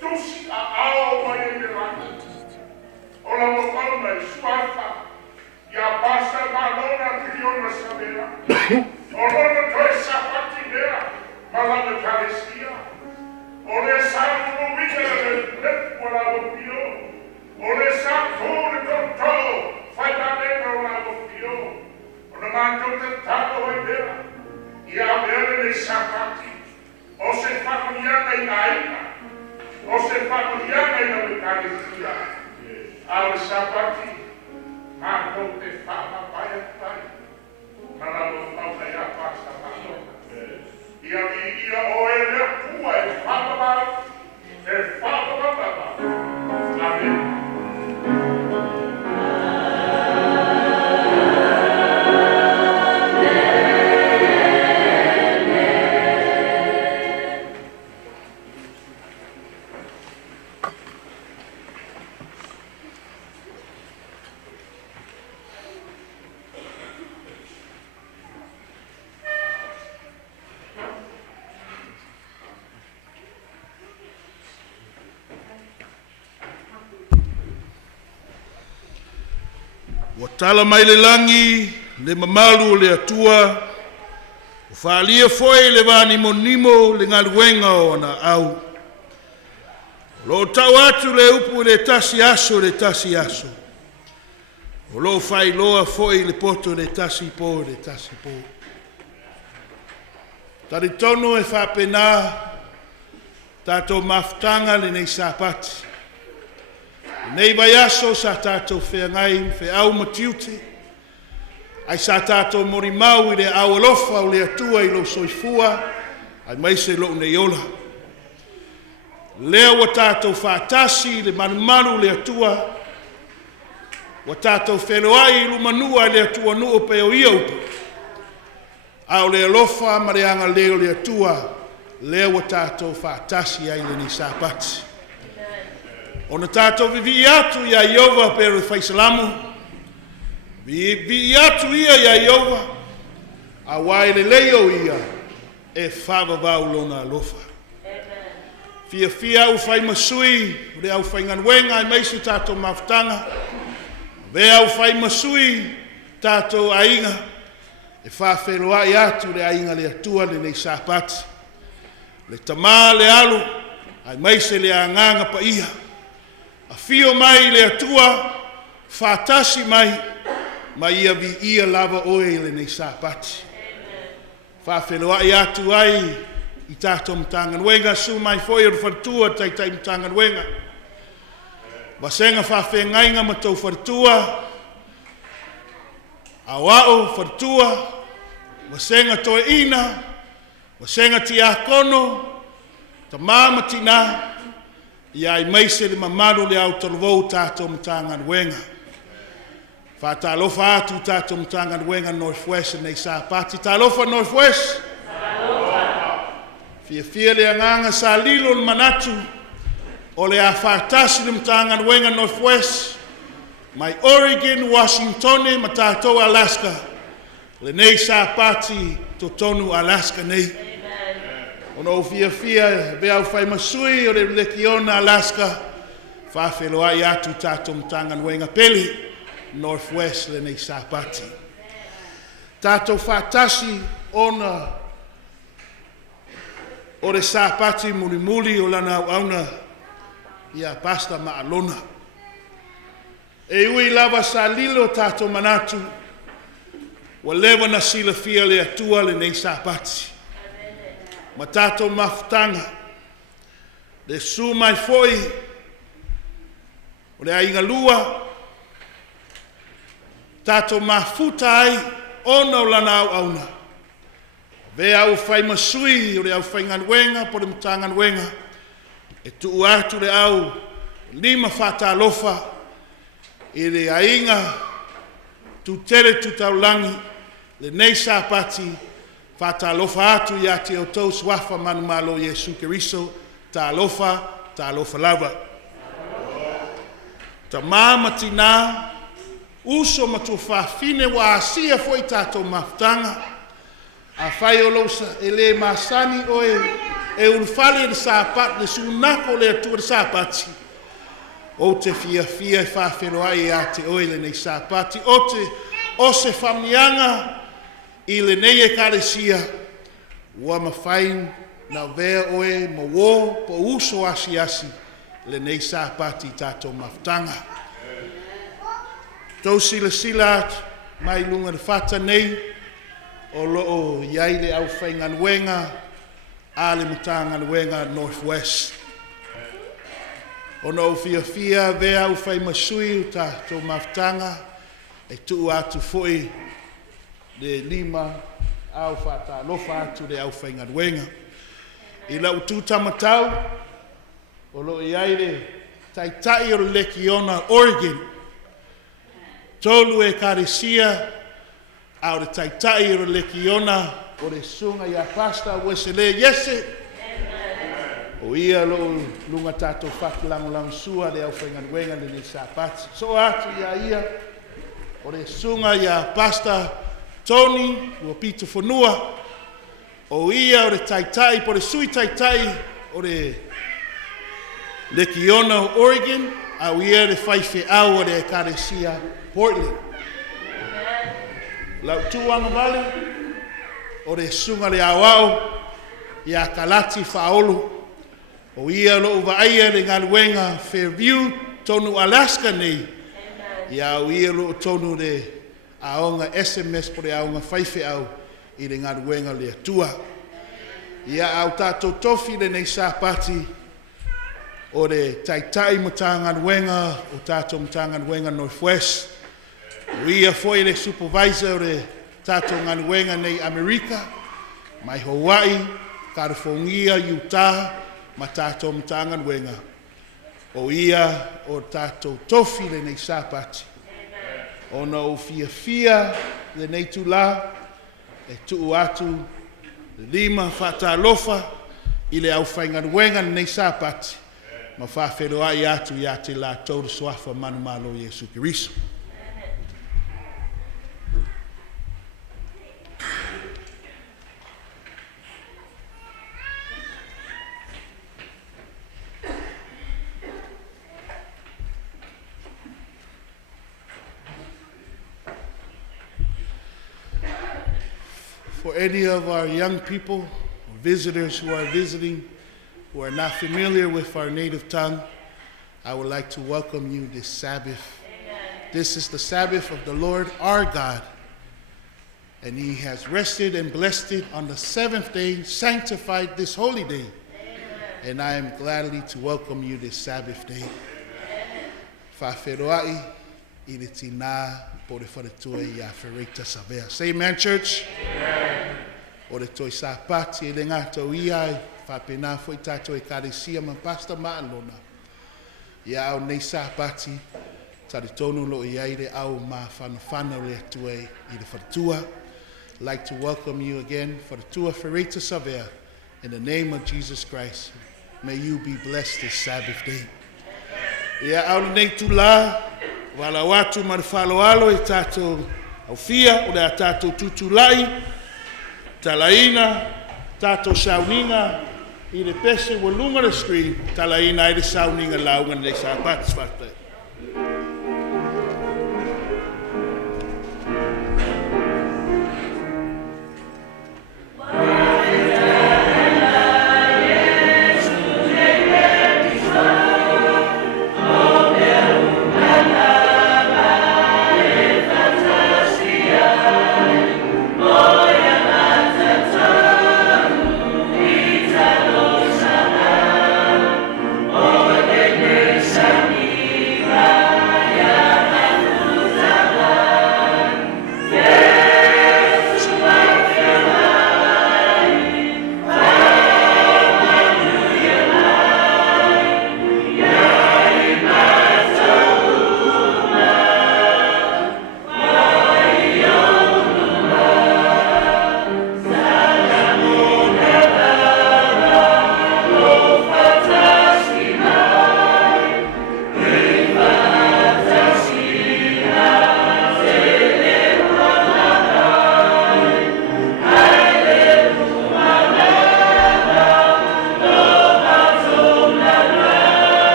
Tusi a ao mai e lana. O la mopalma e suafa. Ia pasa malona criona sabera. O lona o se whanuianga ina me kāresia, au le Sapati, mātou te Malumalu Paia, Malumalu Paia pasta paso. Ia o e lea kua e whakabau, Amen. Wa tala mai le langi, le mamalu o le atua, o whaalia foi le vani monimo le ngaluenga o ana au. Lo tau atu le upu le tasi aso. O lo whailoa foi le poto le tasi po. Tari tono e whapena, tato maftanga le nei Sapati. Nei vai aso sa tātou whengai, au matiuti, ai sa tātou morimau i le awalofa o le atua i lo soifua, ai mai se lo nei ola. Lea wa tātou whātasi le malumalu le atua, wa tātou Faafeiloaiga i lumanua le atua nuu pe o ia upa. Au le alofa ma le anga leo le atua, lea wa tātou whātasi ai le ni Sapati. Ona tātou vivi atu ia Iova pero whaisalamu. Vivi atu ia Iova. A wai le leo ia e whavavau lona alofa. Fia au whai masui, re au whai nganuenga i meisi tātou maftanga. Ve au whai masui tātou ainga. E Faafeiloaiga atu le ainga le atua le nei Sapati. Le tamā le alu, ai meisi le anganga pa ia. A fio mai le atua, whātasi mai ia vi ia lava oe le nei Sapati. Faafeiloaiga atu ai, i tātou Matagaluega, su mai foi o whatua tai Matagaluega. Wasenga whawhengainga ma tau whatua, awao whatua, wasenga Toeaina, wasenga tiakono, ta māmatina, ia i meise le mamaru le au talovou tātou Matagaluega. Whātalofa atu tātou Matagaluega Northwest nei Sapati. Talofa Northwest? Fia le anganga sa lilo le manatu o le a whātasi le Matagaluega Northwest, mai Oregon, Washington, ma tātou Alaska, le nei Sapati to tonu Alaska nei. Ono fia vea u whai masui o le lekiona Alaska, Faafeiloaiga atu tātou Matagaluega peli, Northwest le nei Sapati. Tātou whātasi ona o le Sapati mulimuli o lana auna ia pasta ma lona. E ui lava sa lilo tātou manatu, wa lewa na sila fia le atua le nei Sapati. Ma tātou maftanga, le su mai foi, o le ainga lua, tātou mafuta ai, ona o lana au auna. Ve au whai masui, o le au whai nganuenga, po le Matagaluega, e tuu atu le au, lima whatalofa, e le ainga, tu tere tu taulangi, le nei Sapati, whatalofa atu ia te o tau swafa manumalo Yesu Keriso, talofa lava. Ta māmatina, uso matu whawhine wa asia foi tātou maftanga, a Faafeiolo e le masani o e ulfali le Sapati, le sunako le atua le Sapati. O te fia e Faafeiloaiga ia te oile nei Sapati, o se whamianga i le nei e karesia, ua mawhain na vea oe ma wo po uso asi le nei Sapati tātou maftanga. Tau sila mai lunga le whata nei, o loo iai le au whainganuenga a le Matagaluega Northwest. Ona o fia vea u fai masui u tātou mafutanga e tuu atu foi le 5 au whatalofa atu le au whaingaruenga. I lau tū tamatau o lo i aire taitai o Lekiona, Oregon. Tolu e karesia au le taitai o Lekiona o le sunga ia pasta Wesele Yese. O ia lo lunga tato whakilangolang sua le au whaingaruenga le Sapati. So atu ia o le sunga ia pasta Tony Luapitofanua. O ia o le taitai, po le sui taitai o le Lekiona, Oregon. Au ia le Faafeiloaiga o le Karesia, Portland. Lau tuanga vale o le sunga le awao ia Kalati Faafolo. O ia lo uvaia le Galuega Fairview tonu Alaska nei. Ia o ia lo tonu le aonga SMS po le aonga Faafeiloaiga i le Galuega le atua. Ia au tātou tofi le nei Sapati o le taitai mata Galuega o tātou mata Galuega Northwest. O ia foi le supervisor o le tātou Galuega nei Amerika, mai Hawaii, California, Utah, ma tātou mata Galuega. O ia o tātou tofi le nei Sapati. Ona o fia le nei tula e tuu atu le 5 whatalofa i le au whaingaruenga nei Sapati ma Faafeiloaiga atu ia te la tau soafa Malumalu Yesu Kiriso. For any of our young people, visitors who are visiting, who are not familiar with our native tongue, I would like to welcome you this Sabbath. Amen. This is the Sabbath of the Lord our God, and He has rested and blessed it on the 7th day, sanctified this holy day. Amen. And I am gladly to welcome you this Sabbath day. Faafeiloaiga I le tina po le Faapitoa I Afereti Sabea. Say amen, church. Amen. O le Tuisafua le ngata ia whapena foi tātou e karesia ma pasta ma lona. Ia au nei Sapati tari tonu lo I aire au ma whanawhana le atua I le Faapitoa. I'd like to welcome you again for the Afereti Sabea. In the name of Jesus Christ, may you be blessed this Sabbath day. Ia au nei tula wala watu ma le whaloalo I tātou au fia o le a tātou tutulai, Toeaina, tātou Sauniga, I le Pese wa lunga le screen, Toeaina I le Sauniga Lauga nei Sapati whatai.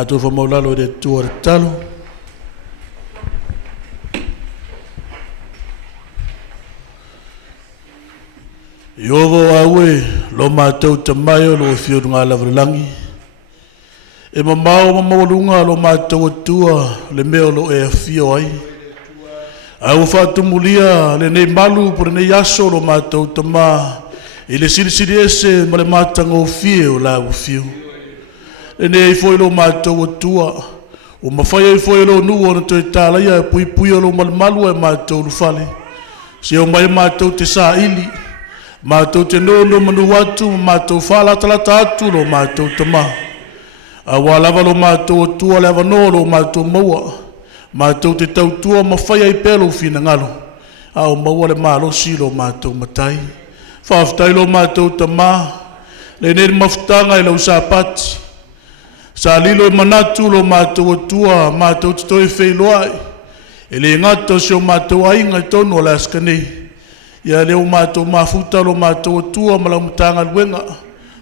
Tātou whamaulalo e tua Tatalo. Iovo aue lo mātou tamai o lo whio ngā lavrilangi. E mamau mamawalunga lo mātou atua le meo lo e whio ai. Au whaatumulia le nei malu por nei aso lo mātou tama. I le sirisiri ese ma le mātanga o whio la o whio. Le nei foi lo mātou atua. O mawhai foi lo nuo na toi tālaia e pui pui o lo malmalu e mātou lufale. Se o mai mātou te sā ili. Mātou te nono manu atu, mātou whalatalata atu lo mātou tama. A walawa lo mātou atua lewa no lo mātou maua. Mātou te tautua mawhai ai pelo fina ngalo. A o maua le mālosi lo mātou matai. Whaftai lo mātou tama. Le nere mawhtanga i lau Sapati. Sa lilo e manatu lo mātou atua, mātou te toi Faafeiloaiga. E le ngata se o mātou ainga i tono le askanei. Ia leo mātou mafuta lo mātou atua ma lau Matagaluega.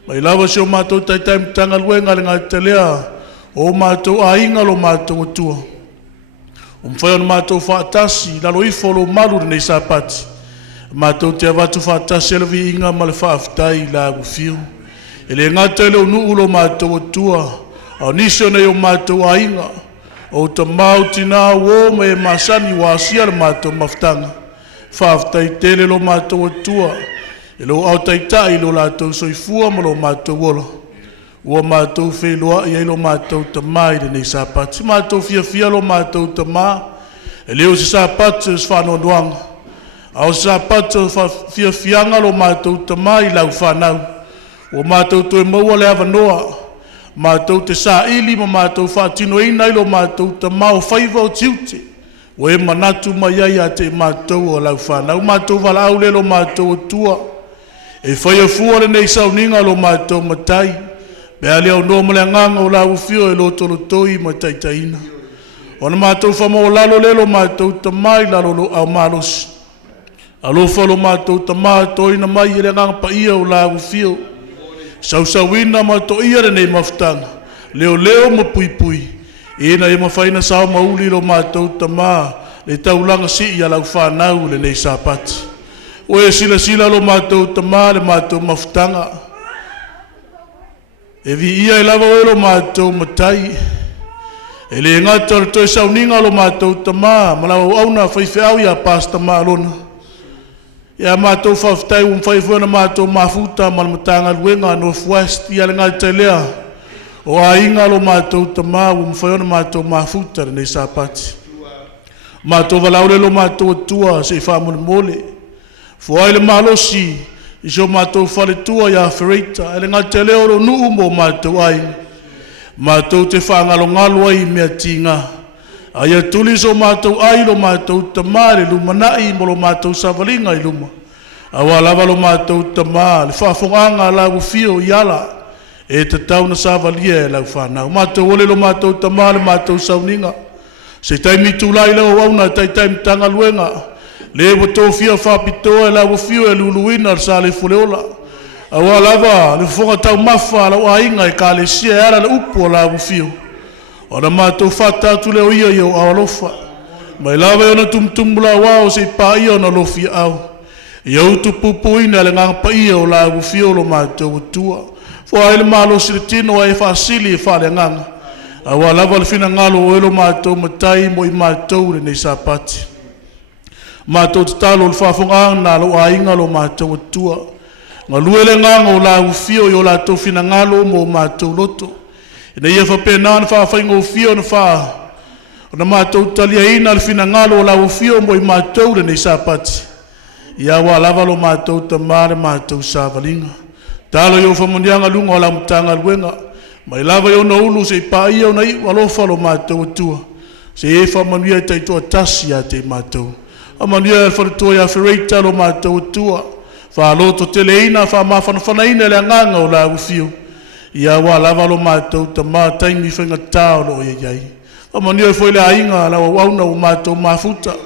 Mai lava se o mātou taitai Matagaluega le ngā telea o mātou ainga lo mātou atua. O mwhai ona mātou whaatasi lalo ifo lo malu nei Sapati. Mātou te avatu whaatasi elevi inga ma le whaafitai la gufio. E le ngata leo nuu lo mātou atua. Au nisio nei o mātou ainga. O ta mau tina o me masani wa asia le mātou maftanga. Faafeitai tele lo mātou atua. E lo au taitai lo lātou soifua ma lo mātou ola. Ua mātou Faafeiloaiga i lo mātou tamai le nei Sapati. Mātou fia lo mātou tamā. E leo se Sapati se whanoanuanga. Au se Sapati fia lo mātou tamai lau whanau. Ua mātou toe maua le avanoa. Mātou te sā ili ma mātou whaatinoina i lo mātou tamā o whaiva o tiute. O e manatu mai ai a te mātou o lau whanau. Mātou wala au lo mātou atua. E Faaofua le nei Sauniga lo mātou matai. Pea lea o noa le nganga o lau whio e lo tolotoi ma taitaina. O na mātou whamau lalo lo mātou tamai lalo lo au malos. Alofa lo mātou tamai toina mai e le nganga paia o lau whio. Sausawina ma to ia le nei maftanga. Leo ma pui pui. Ina e mawhaina sao mauli lo mātou tamā. Le taulanga si ia lau whanau le nei Sapati. O e sila lo mātou tamā le mātou maftanga. E vi ia e lava o lo mātou matai. E le ngata le toi Sauniga lo mātou tamā. Malau au na whaifeau ia pasta maalona. Ia mātou whaftai whaifua na mātou mafuta ma le Matagaluega Northwest ia le ngata lea. O ainga lo mātou tamā mwhaiona mātou mafuta nei Sapati. Mātou valaure lo mātou atua se whamone mole. Fua ele malosi i so mātou whare tua i Afereti. Ele ngā te leo lo nuu mo mātou ainga. Mātou te whaangalo ai mea tinga. Aia tuli so mātou ai lo mātou tamā le lumanai mo lo mātou savalinga i luma. Awa lava lo mātou tamā le whaafonganga la ufio i ala. E te tau na savalia e lau whanau. Mātou ole lo mātou tamale, mātou Sauniga. Se taimi tūlai leo au na taitai Matagaluega. Le wato fia Faapitoa e lau fio e luluina al sa le fuleola. Awa lava, le fonga tau mafa lau ainga e ka le sia e ala le upo o lau fio. O na mātou whatatu leo ia i au awalofa. Mai lava e ona tumtumula wao se pa ia ona lofia au. Iau tu pupuina le ngang pa ia o lau fio lo mātou utua. Fua ele malo siritino e fasili e fale nganga. Awa lava le fina ngalo o elo mātou matai mo i mātou le nei Sapati. Mātou Tatalo le whaafongang na lo ainga lo mātou atua. Ngā luele nganga o la ufio i o la tau fina ngalo mo mātou loto. E nei e whapena na whaafainga ufio na whaa. O na mātou taliaina le fina ngalo o la ufio mo i mātou le nei Sapati. Ia wa lava lo mātou tamare mātou savalinga. Talo yo whamonianga lunga o la Matagaluega. Mai lava yo na ulu se pa ia o na i walofa lo mātou atua. Se e whamanuia tai toa tasi a te mātou. Amanuia e whanatua i Afereti lo mātou atua. Whaaloto teleina whamawhanawhanaina le anganga o la ufio. Ia wa lava lo mātou tamā taimi whainga tāo lo e iai. Amanuia e whoi le ainga la wauna o mātou mafuta.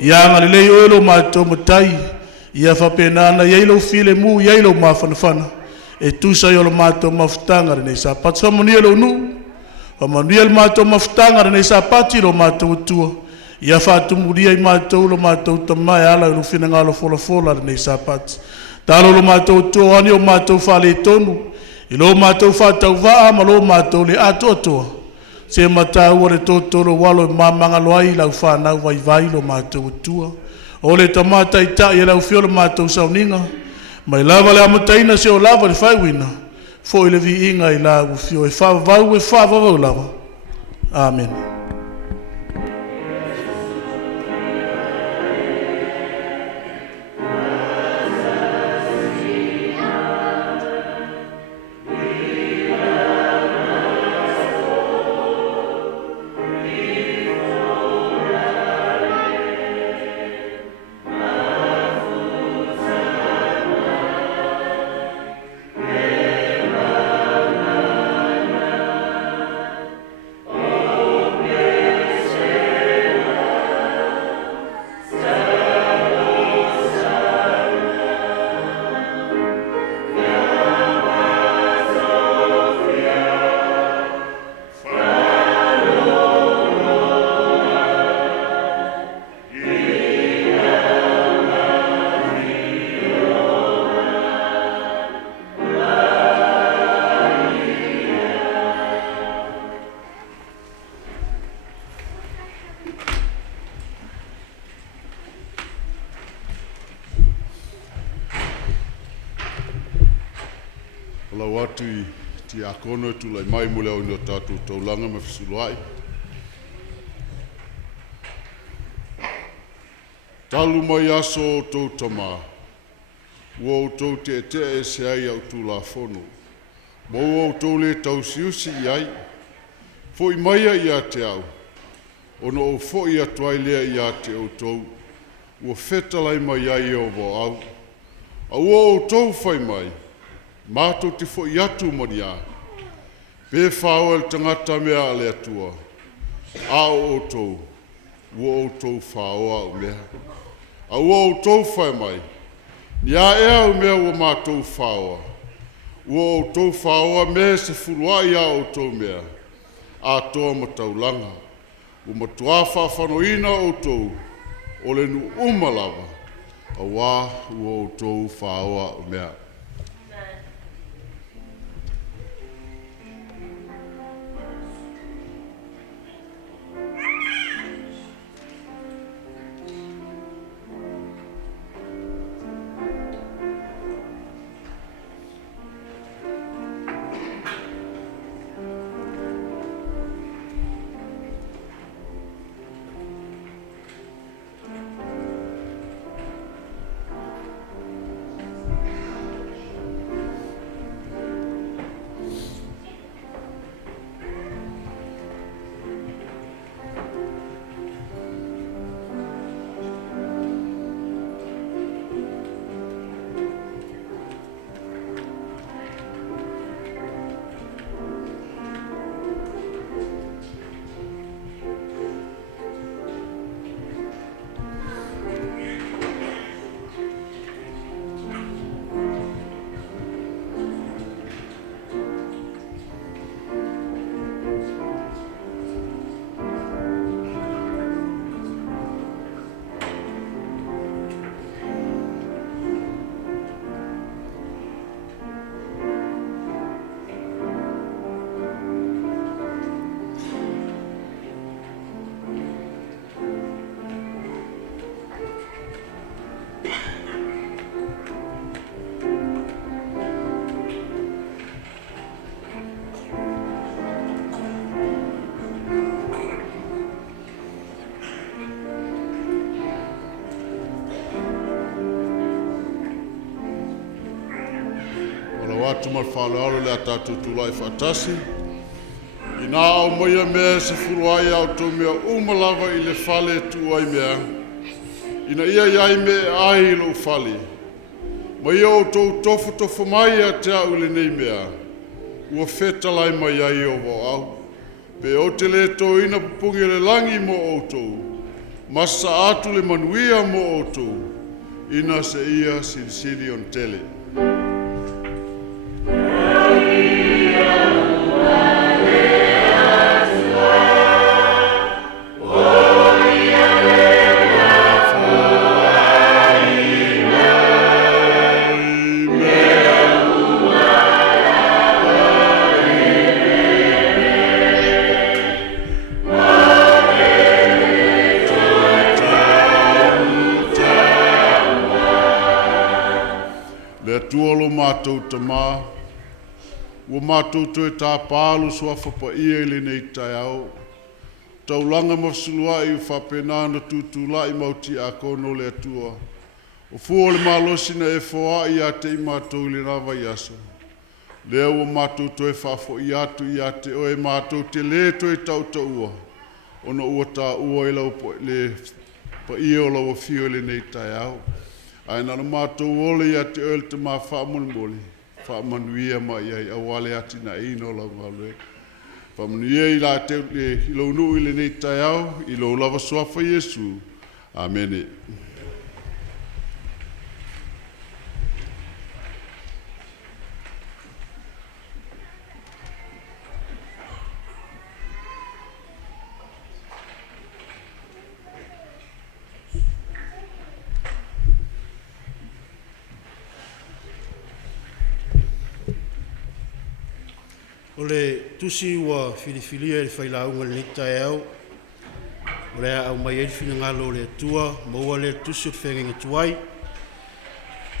Ia ngā lei o lo mātou matai. Ia whapenana iei lo file mu iei lo mawhanawhana. E tusa i o lo mātou mawhtanga nei Sapati. Whamonia lo nu. Pamanuia le mātou mafutanga nei sapati lo mātou tua. Ia whaatumuria I mātou lo mātou tamai ala I rufina ngalo fola nei sapati. Talo lo mātou tua ani o mātou whale tonu. I lo mātou whātau waa ma lo mātou le atoa. Se matau ore tōtoro walo mamanga loai lau whanau vai lo mātou tua. O le tamata I ta I lau whio lo mātou Sauniga. Mai lava le amataina se o lava le whaiwina. Fo I le vi inga I la ufio e whavavau lava. Amen. Ti akono tu lai mai mule o tātou Taulaga me Sefulua'i. Talu mai aso o tau tama. Ua o tau te e se ai au tu la fono. Mo o tau le tau siusi I ai. Foi maia I a te au. Ono o foi a tuai lea I a te o tau. Ua feta lai mai ai o vo au. Au o tau fai mai. Mātou te fo I atu mani a. Pefua el tangata mea ale atua. A o tou. Ua o tou whaoa o mea. A ua o tou whai mai. Ni a ea o mea ua mātou whaoa. Ua o tou whaoa mea Sefulua'i a o tou mea. A toa ma Taulaga. Ua matua Faafeiloaiga o tou. O le nu umalava. A wā ua o tou whaoa o mea. atu mal Faapitoa le atatu tulai fatasi. Ina au moia mea Sefulua'i au tau mea umalava I le fale tu ai mea. Ina ia iai me ai lo fale. Ma ia o tau tofo mai a te au le nei mea. Ua feta lai mai ai o vo au. Pe o te le Toeaina pupungi le langi mo o tau. Masa atu le manuia mo o tau. Ina se ia silisili on tele. Maria, mātou te mā. Ua mātou toe tā pālu Suafa Paia i le nei tai au. Taulaga ma Sefulua'i whapena na tūtula'i mauti a kono le atua. O fua le malosi na e foa'i a te i mātou le rawa i aso. Lea ua mātou toe whafo i atu i a te oe mātou te le toe tau ua. Ona ua tā ua i lau le Paia o lau fio le nei tai au. Ai na mātou ole i a te oe le te mā whaamonimoli. Whaamanuia mai ai awale ati na ino lau Malumalu. Whaamanuia i la te i lau nuu i le nei tai au, i lau lava Suafa Iesu. Amene. O le tusi ua filifilia i le whailaunga le tai au. O le au mai e finangalo le atua, maua le tusi o whengenga tuai.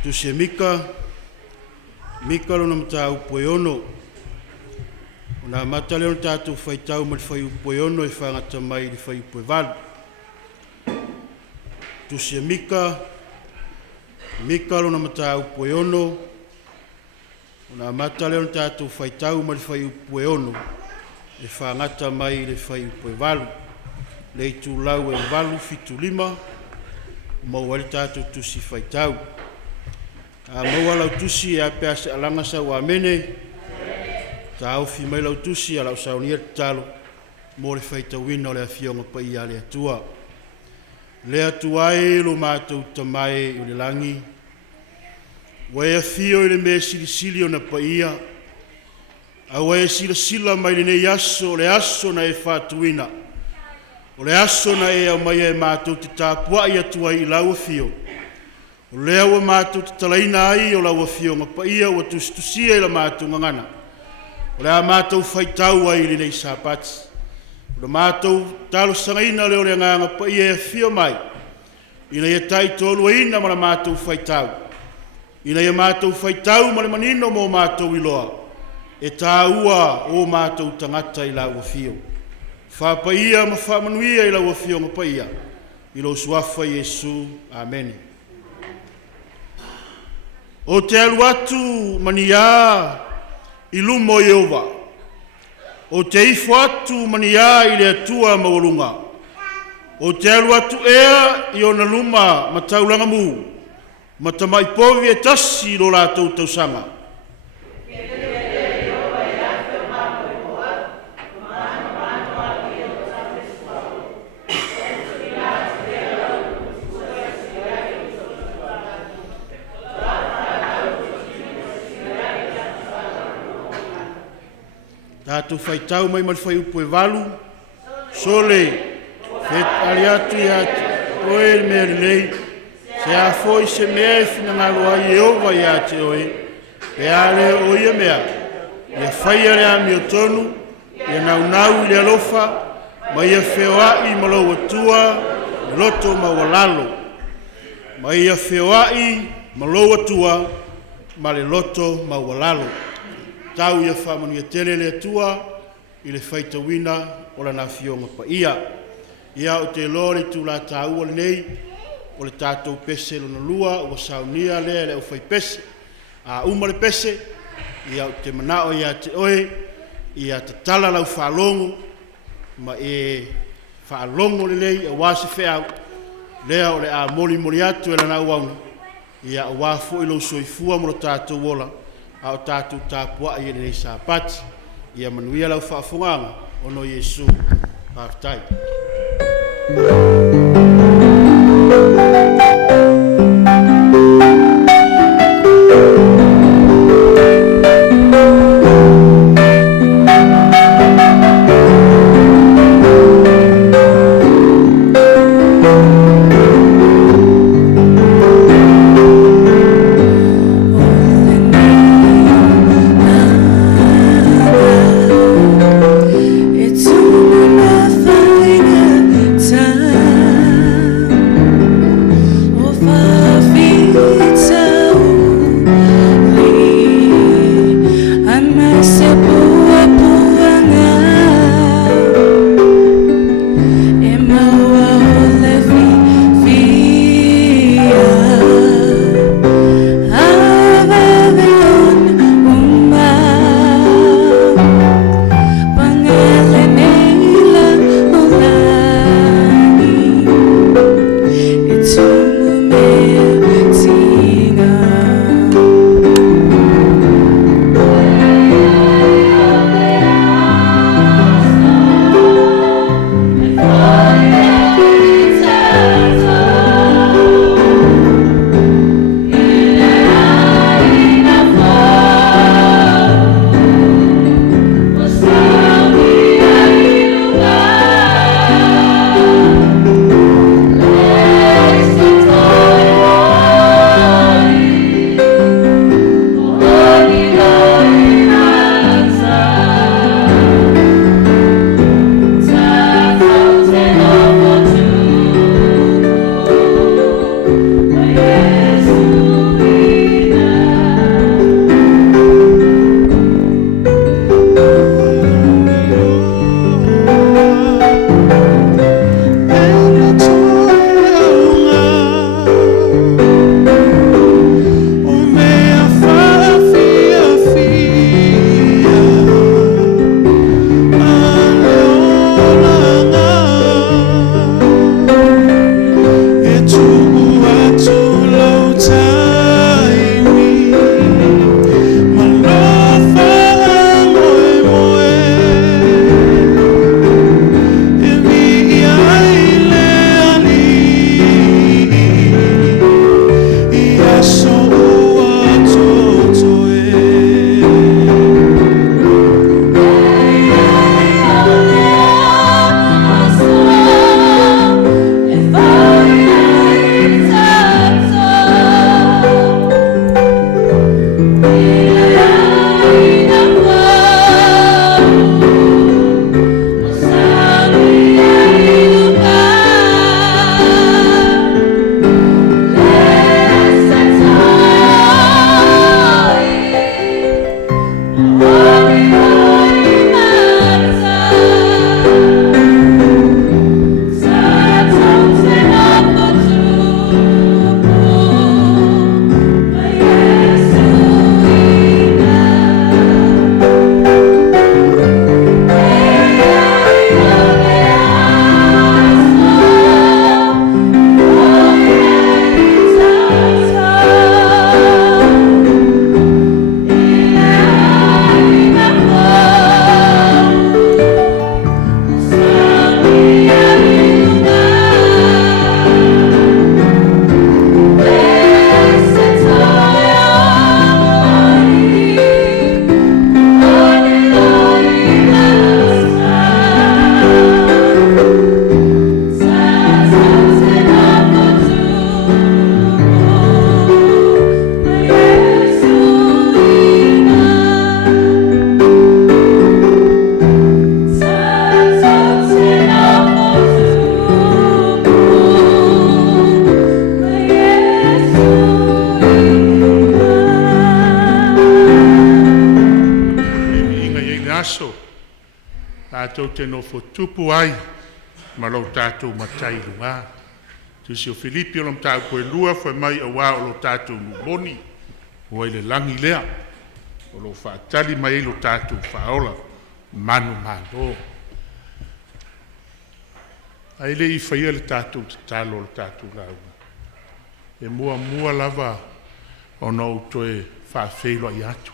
Tusi e Mika, Mika lona mata upoe ono. O na mata leo tātou whaitau ma le whai upoe ono e whangata mai le whai upoe valu. Tusi e Mika, Mika lona mata upoe ono. Ona mata leo tātou whaitau ma le whai upoe ono e whangata mai le whai upoe valu. Le i tūlau e valu fitu lima, maua le tātou tusi whaitau. Maua lau tusi e apea se alanga sa ua mene, tā auwhi mai lau tusi a lau Sauniga Tatalo, mo le whaitau ina o le awhionga Paia le atua. Le atua e lo mātou tamae i le langi, Wae fio i le me silisili o na Paia. A wae sila mai le nei aso, le aso na e whātuina. O le aso na e au mai e mātou te tāpua i atua i lau fio. O le awa mātou te talaina ai o lau fio ma Paia o tusia i la mātou ngangana. O le a mātou whaitau ai le nei Sapati. O le mātou talo sangaina leo le nganga Paia e fio mai. Ina ia tai tolu ina ma la mātou whaitau. Ina ia mātou whaitau ma le manino mo mātou iloa. E tā ua o mātou tangata i lau fio. Whapaia ma whaamanuia i lau fio ma Paia. I lo Suafa Iesu. Amen. O te alu atu mania i lumo Iova. O te ifo atu mania i le atua mawalunga. O te alu atu ea i ona luma ma taulanga mu. Ma tamai povi e tasi lo lātou tausanga. Tātou whaitau mai mal whai upo e walu. Sole, fet aliatu i atu, oe mea lei. Se a foi se mea e finangaloa i Eova i a te oe, pe a le o ia mea, ia whaia le a miotonu, ia naunau i le alofa, ma ia Feoa'i malau atua, loto ma walalo. Ma ia Feoa'i malau atua, ma le loto ma walalo. Tau ia whamania tele le atua, i le whaitawina o la na fionga Paia. Ia o te lori tu la tāua le nei, o le tātou pese lona lua, o Sauniga le o whai pese, a uma le pese, ia o te manao ia te oe, ia te tala lau whaalongo, ma e whaalongo le lei, a wāse wheau, lea o le a moli atu e lana uauna, ia o wāfo i lau soifua mo tātou wola, a o tātou tāpua i nei Sapati, ia manuia lau whaafunganga, ono Iesu, Faafeiloaiga. It's only my falling time. tātou te nofo tupu ai, ma lau tātou matai lunga. Tusi o Filipi o lam tāu koe lua, whai mai a wā o lo tātou muboni, o le langi lea, o lo whaatali mai lo tātou whaola, manu malo. Ai le I whaia le tātou tatalo le tātou Lauga. E mua lava o nau toe Faafeiloaiga atu.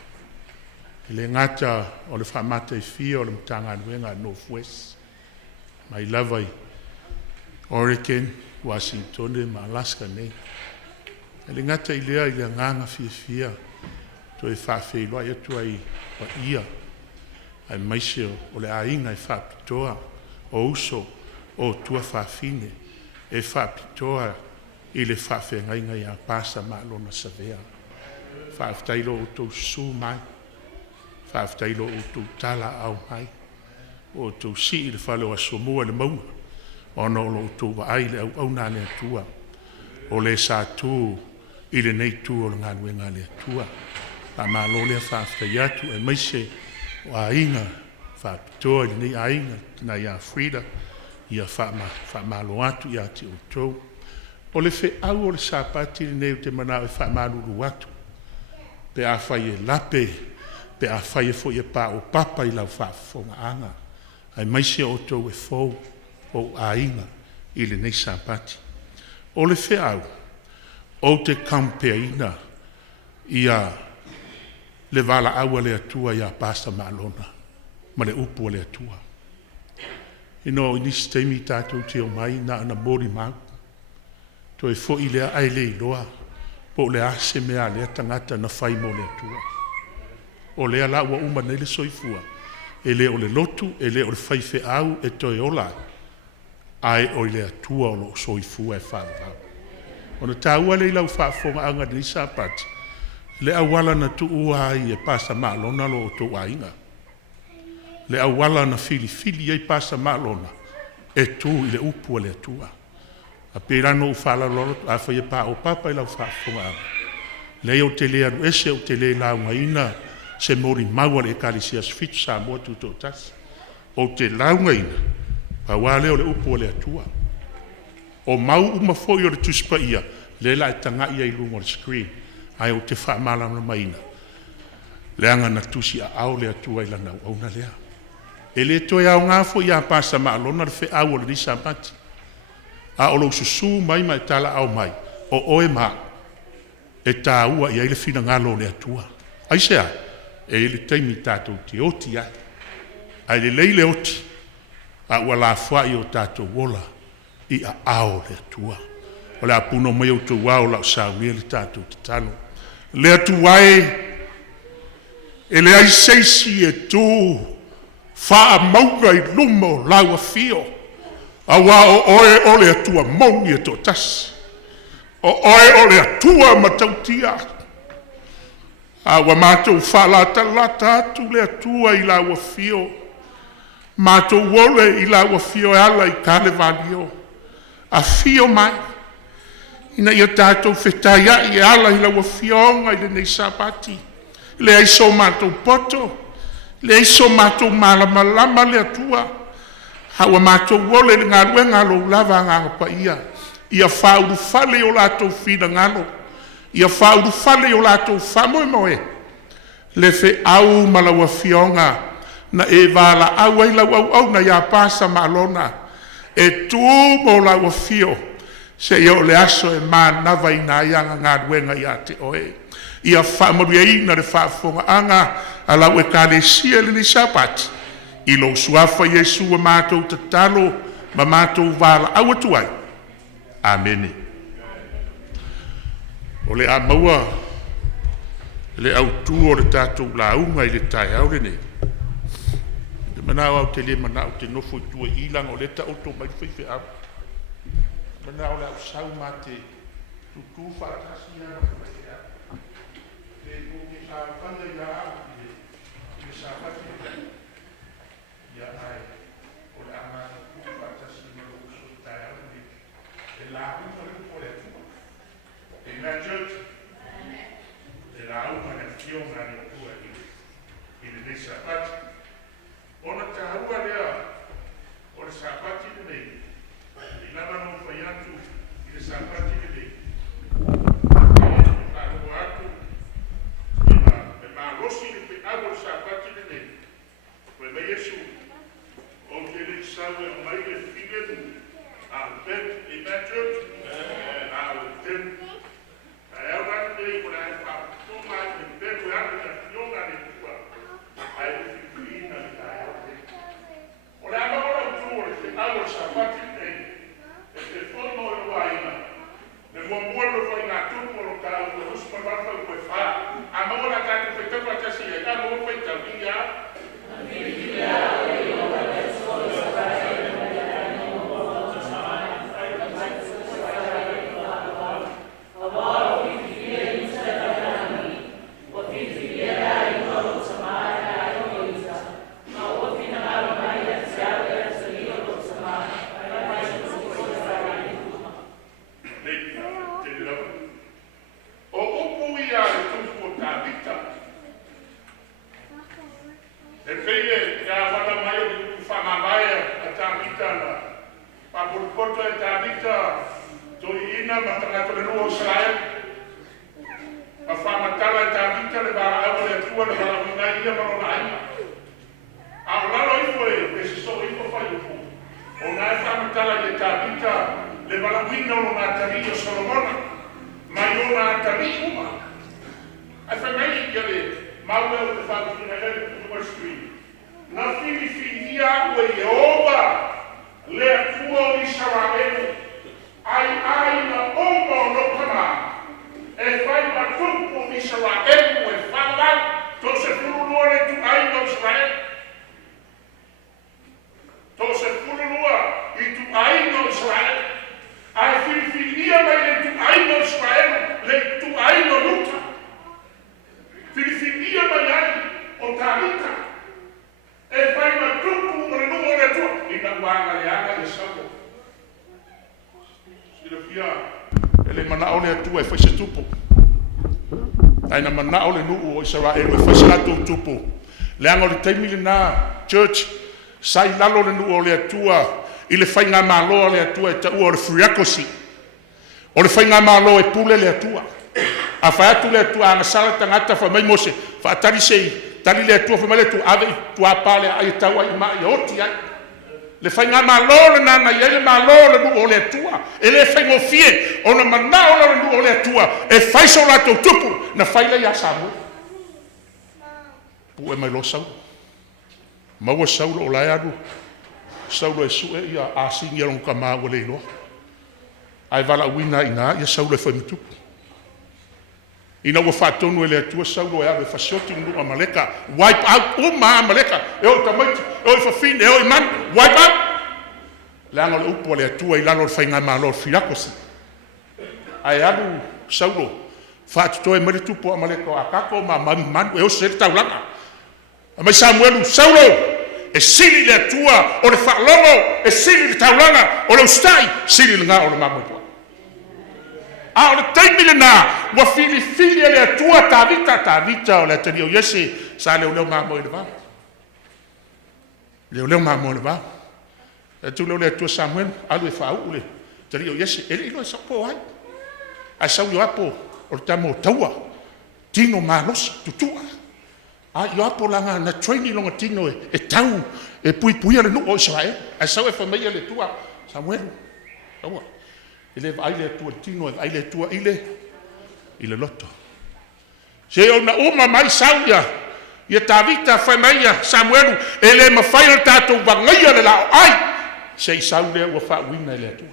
E le ngata o le whamata I fia o le Matagaluega Northwest. Mai lava I Oregon, Washington, ma Alaska nei. E le ngata I lea I le nganga fia toe Faafeiloaiga atu ai wa ia. Ai maise o le ainga I Faapitoa, o uso o tua whawhine, e Faapitoa I le whawhengainga I a pasa lona savea. Whawhtailo o tau su mai, whawhtailo o tau tala au mai, o tau si I le whalo a somua le maua, o no o tau waai le au nane atua, o le sa tu I le nei tu o le ngaluenga le atua. Pa malo le whawhtai atu, e maise o ainga Faapitoa i nei ainga na ia Frida ia whaamalo atu ia te outou. O le au o le Sapati nei te mana e whaamalulu atu. Pe a whai e lape, pe a whai e fo i pa o papa i lau Faafofoga anga. Ai maise o tou e fou o ainga i le nei Sapati. O le au o te kampeaina ia le vala aua le atua ia pasta malona, ma le upu le atua. Ino inisi teimi tātou te o mai na ana mori mau. To e fo i lea ai le iloa, po le ase mea lea tangata na whai mo le atua. O lea la ua uma nei le soifua, e le o le lotu, e le o le whaife au e toi ola, ai o le atua o lo soifua e whaavau. Ona tāua le ilau Faafofoga anga ni Sapati, le awala na tuua ai e pasa malona lo o Toeaina. Le awala na fili ai pasa malona e tu i le upu le atua. A perano u fala lolo a whai pa o papa i lau Faafofoga anga. Le o te le anu ese o te le launga ina se mori maua le kalisia sfitu sa mua tuto tasi. O te launga ina pa wale o le upu le atua. O mau uma foi o le Tuisafua le la tanga ia i lungo le screen ai o te whaamala na maina le anga na Tusi a au le atua i lana au na lea e le toi au ngafo ia pasa maalona le fe au o le Sapati a o lo susu mai mai tala au mai o oe ma e tā ua ia i le fina ngalo le atua ai sea e le teimi tātou te oti ai le leile oti a ua la fai o tātou wola i a ao le atua. O le apuno mai o tau wao la o saunia le tātou Tatalo. Le atuae, e le ai seisi e tū, wha maunga i lumo laua fio, a wā o oe o le atua maungi e tō tasi. O oe o le atua matautia. A wa mātou whalata lata atu le atua i laua fio. Mātou wole i laua fio e ala i kale valio. A fio mai ina ia tātou whetaya i ala i laua fionga i le nei Sapati le aiso mātou poto le aiso mātou malamalama le atua hawa mātou wole le ngā luenga lo lava ngā paia ia whauru fale o lātou whina ngalo ia whauru fale o lātou whamoe moe le whe au malaua fionga na e wala au ai lau au na ia pasa malona e tū mo laua fio, se ia o le aso e mā nawa i nā ianga ngā ruenga i a te oe. Ia whaamaria ina le Faafofoga anga, a lau e kālesia le ni Sapati. I lo suafa Yesu a mātou Tatalo, ma mātou wala au atuai. Amene. O le a maua, le au tū o le tātou launga i le tai au le nei. Manao au te le manao te nofo i tua ilang o leta o tō mai whaiwhi au. Manao le au sau mā te tutu whaatasi ana whaiwhi au. Te kōke sa whanda i a au i le Sapati. Ia ai, o le ama tutu whaatasi ma lo uso tai au ni. E la unga le upo le tua. E ngā church. E la unga le fionga le tua i le Sapati. Ona te haua lea o le Sapati le nei. I lama no whai atu i le Sapati le nei. E whaarua atu. E mā rosi le pe au o le Sapati le nei. Koe mai Yesu. O te le sawe o mai le whigenu. A o ten i mea church. A o ten. A eo atu nei kona e whaapitoa i le pepe atu na fionga le tua. A e whiwhina le tae. O le amora utu o le te au o Sapati nei, e te whono e waina, le mua lo whai ngā tupu o lo ka au, e usma wafa u koe wha, a maura tātou whaitapa tasi e ka mua whai tau ia. E peie, ia wala mai o ni whamamaia a tāmita na papurpoto e tāmita Toeaina Matagaluega le rua o Israel. A whamatala e tāmita le bara au le atua le bara wingai ia marona aima. A lalo ifo e se so ifo whai upu. O nai whamatala e tāmita le bara winga o ngā tari o Solomona. Mai o ngā tari uma. Ai whangai ia le maue o te whamatala e le street. Na fini ua i AOGA le atua o Israel ai na oma o nokana e whai matupu o Israel e whalau to Sefulua'i le Tuaina o Israel to Sefulua'i i Tuaina o Israel ai filifinia mai le Tuaina o Israel le Tuaina o Luta filifinia mai ai o Talita e fai matupu o le nua le tua i na wanga le aga le sako Silafia ele manao le atua e fai se tupu ai na manao le nuu o Israel e fai se ato tupu le anga o le taimile na church sai lalo le nuu o le atua i le fai ngā māloa le atua e taua o le friakosi o le fai ngā māloa e pule le atua a fai atu le atua anga sala tangata fa mai mose fa atari sei tali le tua famale tu ave tu apale ai tawa i mai oti ai le fai ngā malo le nana i le malo le nu o le tua e le fai ngofie o na manao le nu o le tua e fai so la tupu na fai le ya samu pu e mai lo sau maua sau o la adu sau e su e ia asingi along kama o le lo ai vala wina ina ia sau le fai tupu ina ua whaatonu e le atua saulo e awe whasioti nunga maleka wipe out o maa maleka e o tamaiti e o i whawhine e o i man wipe out le anga le upo le atua i lalo le whainga maa lo whirakosi ai alu saulo whaatuto e mare tupo a maleka o akako ma manu e o se taulaga a mai Samuelu saulo e sili le atua o le whaalongo e sili le taulaga o le ustai sili le ngā o le mamotua a o le taimile na ua filifili e le atua tavita o le atari o Iese sa leo mamo i le vau leo mamo i le vau e tu leo le atua Samuel alu e whaau le tari o Iese ele ilo e sapo ai a sau yo apo o le tamo taua tino malos tutua a yo apo langa na training longa tino e tau e pui ale nu o Israel a sau e whamei le tua Samuel taua ele vai le tua tino vai le tua ile loto se ona uma mai sauia ia tavita fai mai Samuelu ele ma fai o tato vangaia le lao ai se saule o fa wina le tua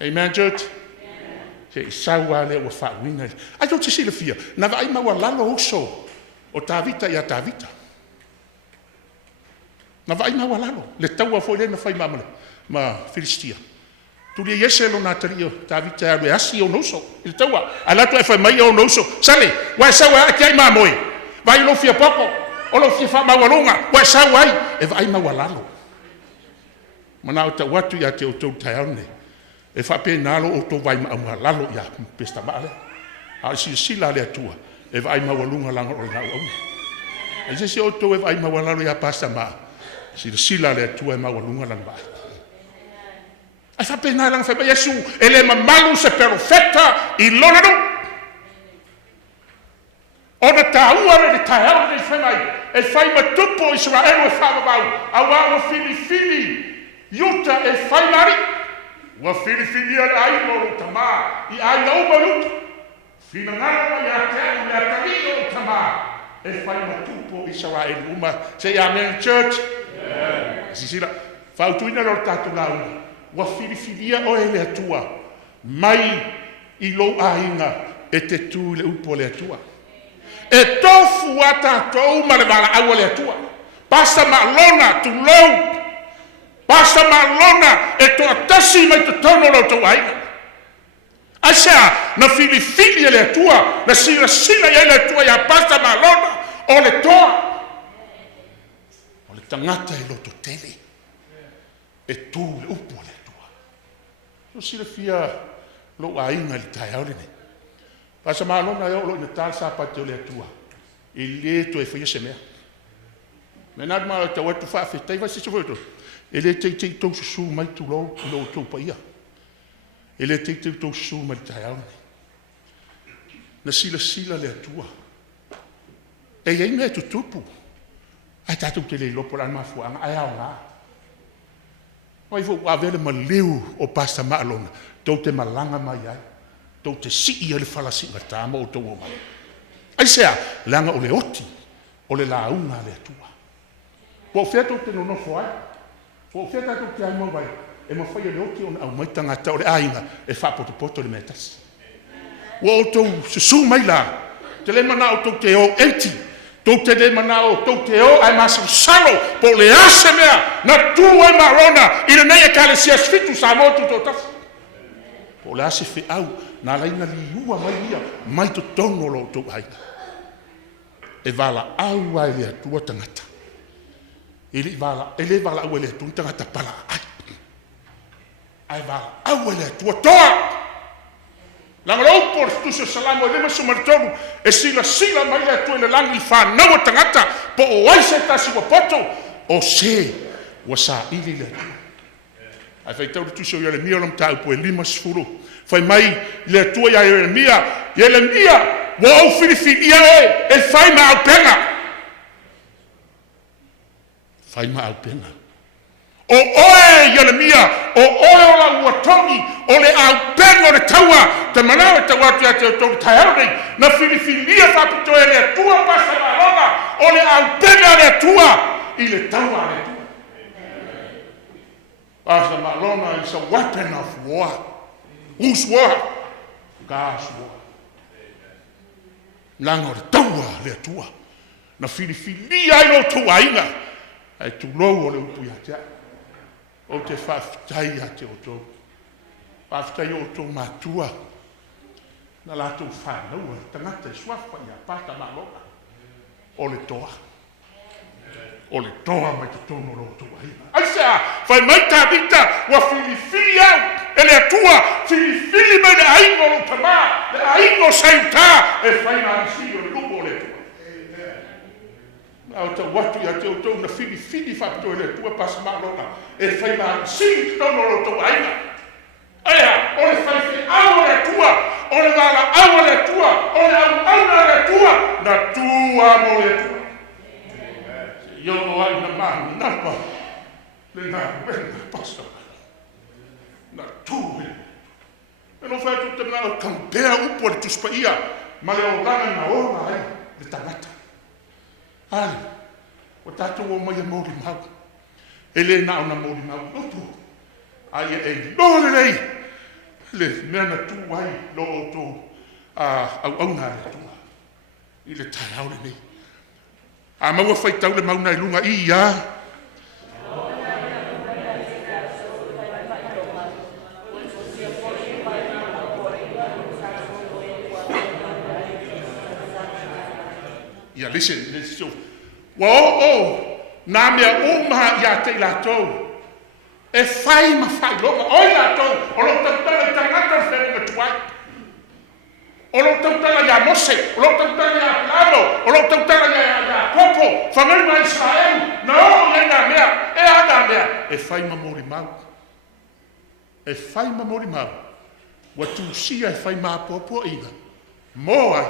amen church se saule o fa wina ai don't see the fear na vai ma wala lo so o tavita ia tavita na vai ma wala lo le taua foi le na fai ma Filistia tu le Iese lo natario tavita ave asi o noso il taua ala tu fa mai o noso sale wa sawa ai ma moi vai lo fia poco o lo fia fa ma walunga wa sawa ai e vai ma walalo mana o ta watu ya te o to taone e fa pe nalo o to vai ma walalo ya pesta male a si sila le tua e vai ma walunga langa o la o e se o to e vai ma walalo ya pasta ma si sila le tua e ma walunga langa a fa pena lang fa Yesu ele mamalu se perfetta il lona ona taua le taua le fai e fai matupo Israel e fa mau awa fili yuta e fai mari wa fili ai mo tama i ai no balut fina ngala ya tario tama e fai matupo Israel uma say amen church sisila fa tuina lo tatu lau wa filifilia o ele atua mai i lo ainga e te tu le upo le atua e tofu ata tou ma le vala au le atua pasta ma lona tu lou pasta ma lona e to atasi mai te tono lo to ainga asa na filifilia le atua na sila ia le atua ya pasta ma lona o le toa o le tangata e lo to tele e tu le upo le so sila fia lo ainga li tai aure ne pasa malona yo lo ne tal Sapati le tua il le to e fia semea Mena ma te watu faafetai vai se foto. Ele te tau susu mai tu lo tau paia. Ele te tau susu mai tau. Na sila le atua. E ei me tu tupu. Ai tatu te le lopo lan mafuanga ai aonga. Oi fo wa vele maleu o pasta malona. Tau te malanga mai ai. Tau te sii ale falasi ngata mo o tau o mai. Ai sea langa o le oti. O le launga le atua. Po feto te no fo ai. Po feto te ai mo vai. E mo fai le oti on au mai tangata o le ainga e fa poto le metas. Wo to su mai la. Te le mana o to te o enti. To te le mana o to te o ai maso salo po le ase mea na tu e marona i le nei kale sia sfitu sa mo to tas. Po le ase fe au na la ina li ua mai to tono lo to ai. E vala au ai le tua tangata. Ele vala au le tua tangata pala ai. Ai vala au le tua toa. Langa lo por tu se salamo le maso martonu e sila mai le tua le langi fa na tangata po o ai se tasi wa poto o se wa sa ili le. Ai fai tau tu so le mia lam tau po lima sfuru. Fai mai le tua ya le mia wa o fili ia e fai ma au pena. Fai ma au pena. O oe Yeremia, o oe o la uatongi, o le au pena o le taua, te manawa te watu a te tau taeaurei, na filifilia Faapitoa e le atua pasa malonga, o le au pena le atua, i le taua le atua. Pasa malonga is a weapon of war. Whose war? God's war. Langa o le taua le atua, na filifilia i lo Toeaina, ai tu lou o le upu ia o te whaafitai a te oto. Whaafitai o tō mātua. Na lātou whānaua, tangata e suafa i a pata maloka. O le toa. O le toa mai te tono lo Toeaina. Aisea, whai mai tā vita, wa filifili au, e le atua, filifili mai le aingo lo tamā, le aingo saiutā, e whai nā risi o le lupo o le toa. Au tau watu ia te outou na fili Faapitoa e le tua pasa malona e whai nā siri tono lo Toeaina. Aia, o le whai whi au le tua, o le wala au le tua, o le au le tua, na tua mo le tua. Se iono ai na mahu napa, le nā wena pasa. Na tua. E no whai tu te mana kampea upo le Tuisafua, ma le o lana na ona ai, le tangata. Ali, o tātou o mai a mōri mau. E le nā o na mōri mau lotu. Ai e lōre rei. Le mea na tū ai lo o tō au nā le tua. I le tai aure nei. A maua whai tau le mauna i lunga i ia. Ia listen, so. Wa nā mea umaha ia te lātou. E whai ma whai longa. Oi lātou, o lo tautala i tangata whenunga tuai. O lo tautala ia Mose, o lo tautala ia Plano, o lo tautala ia Popo, whangaunga Israel. Na o ia nā mea, e a nā mea. E whai ma mori mau. E whai ma mori mau. Wa Tusia e whai ma Popo ina. Mo ai.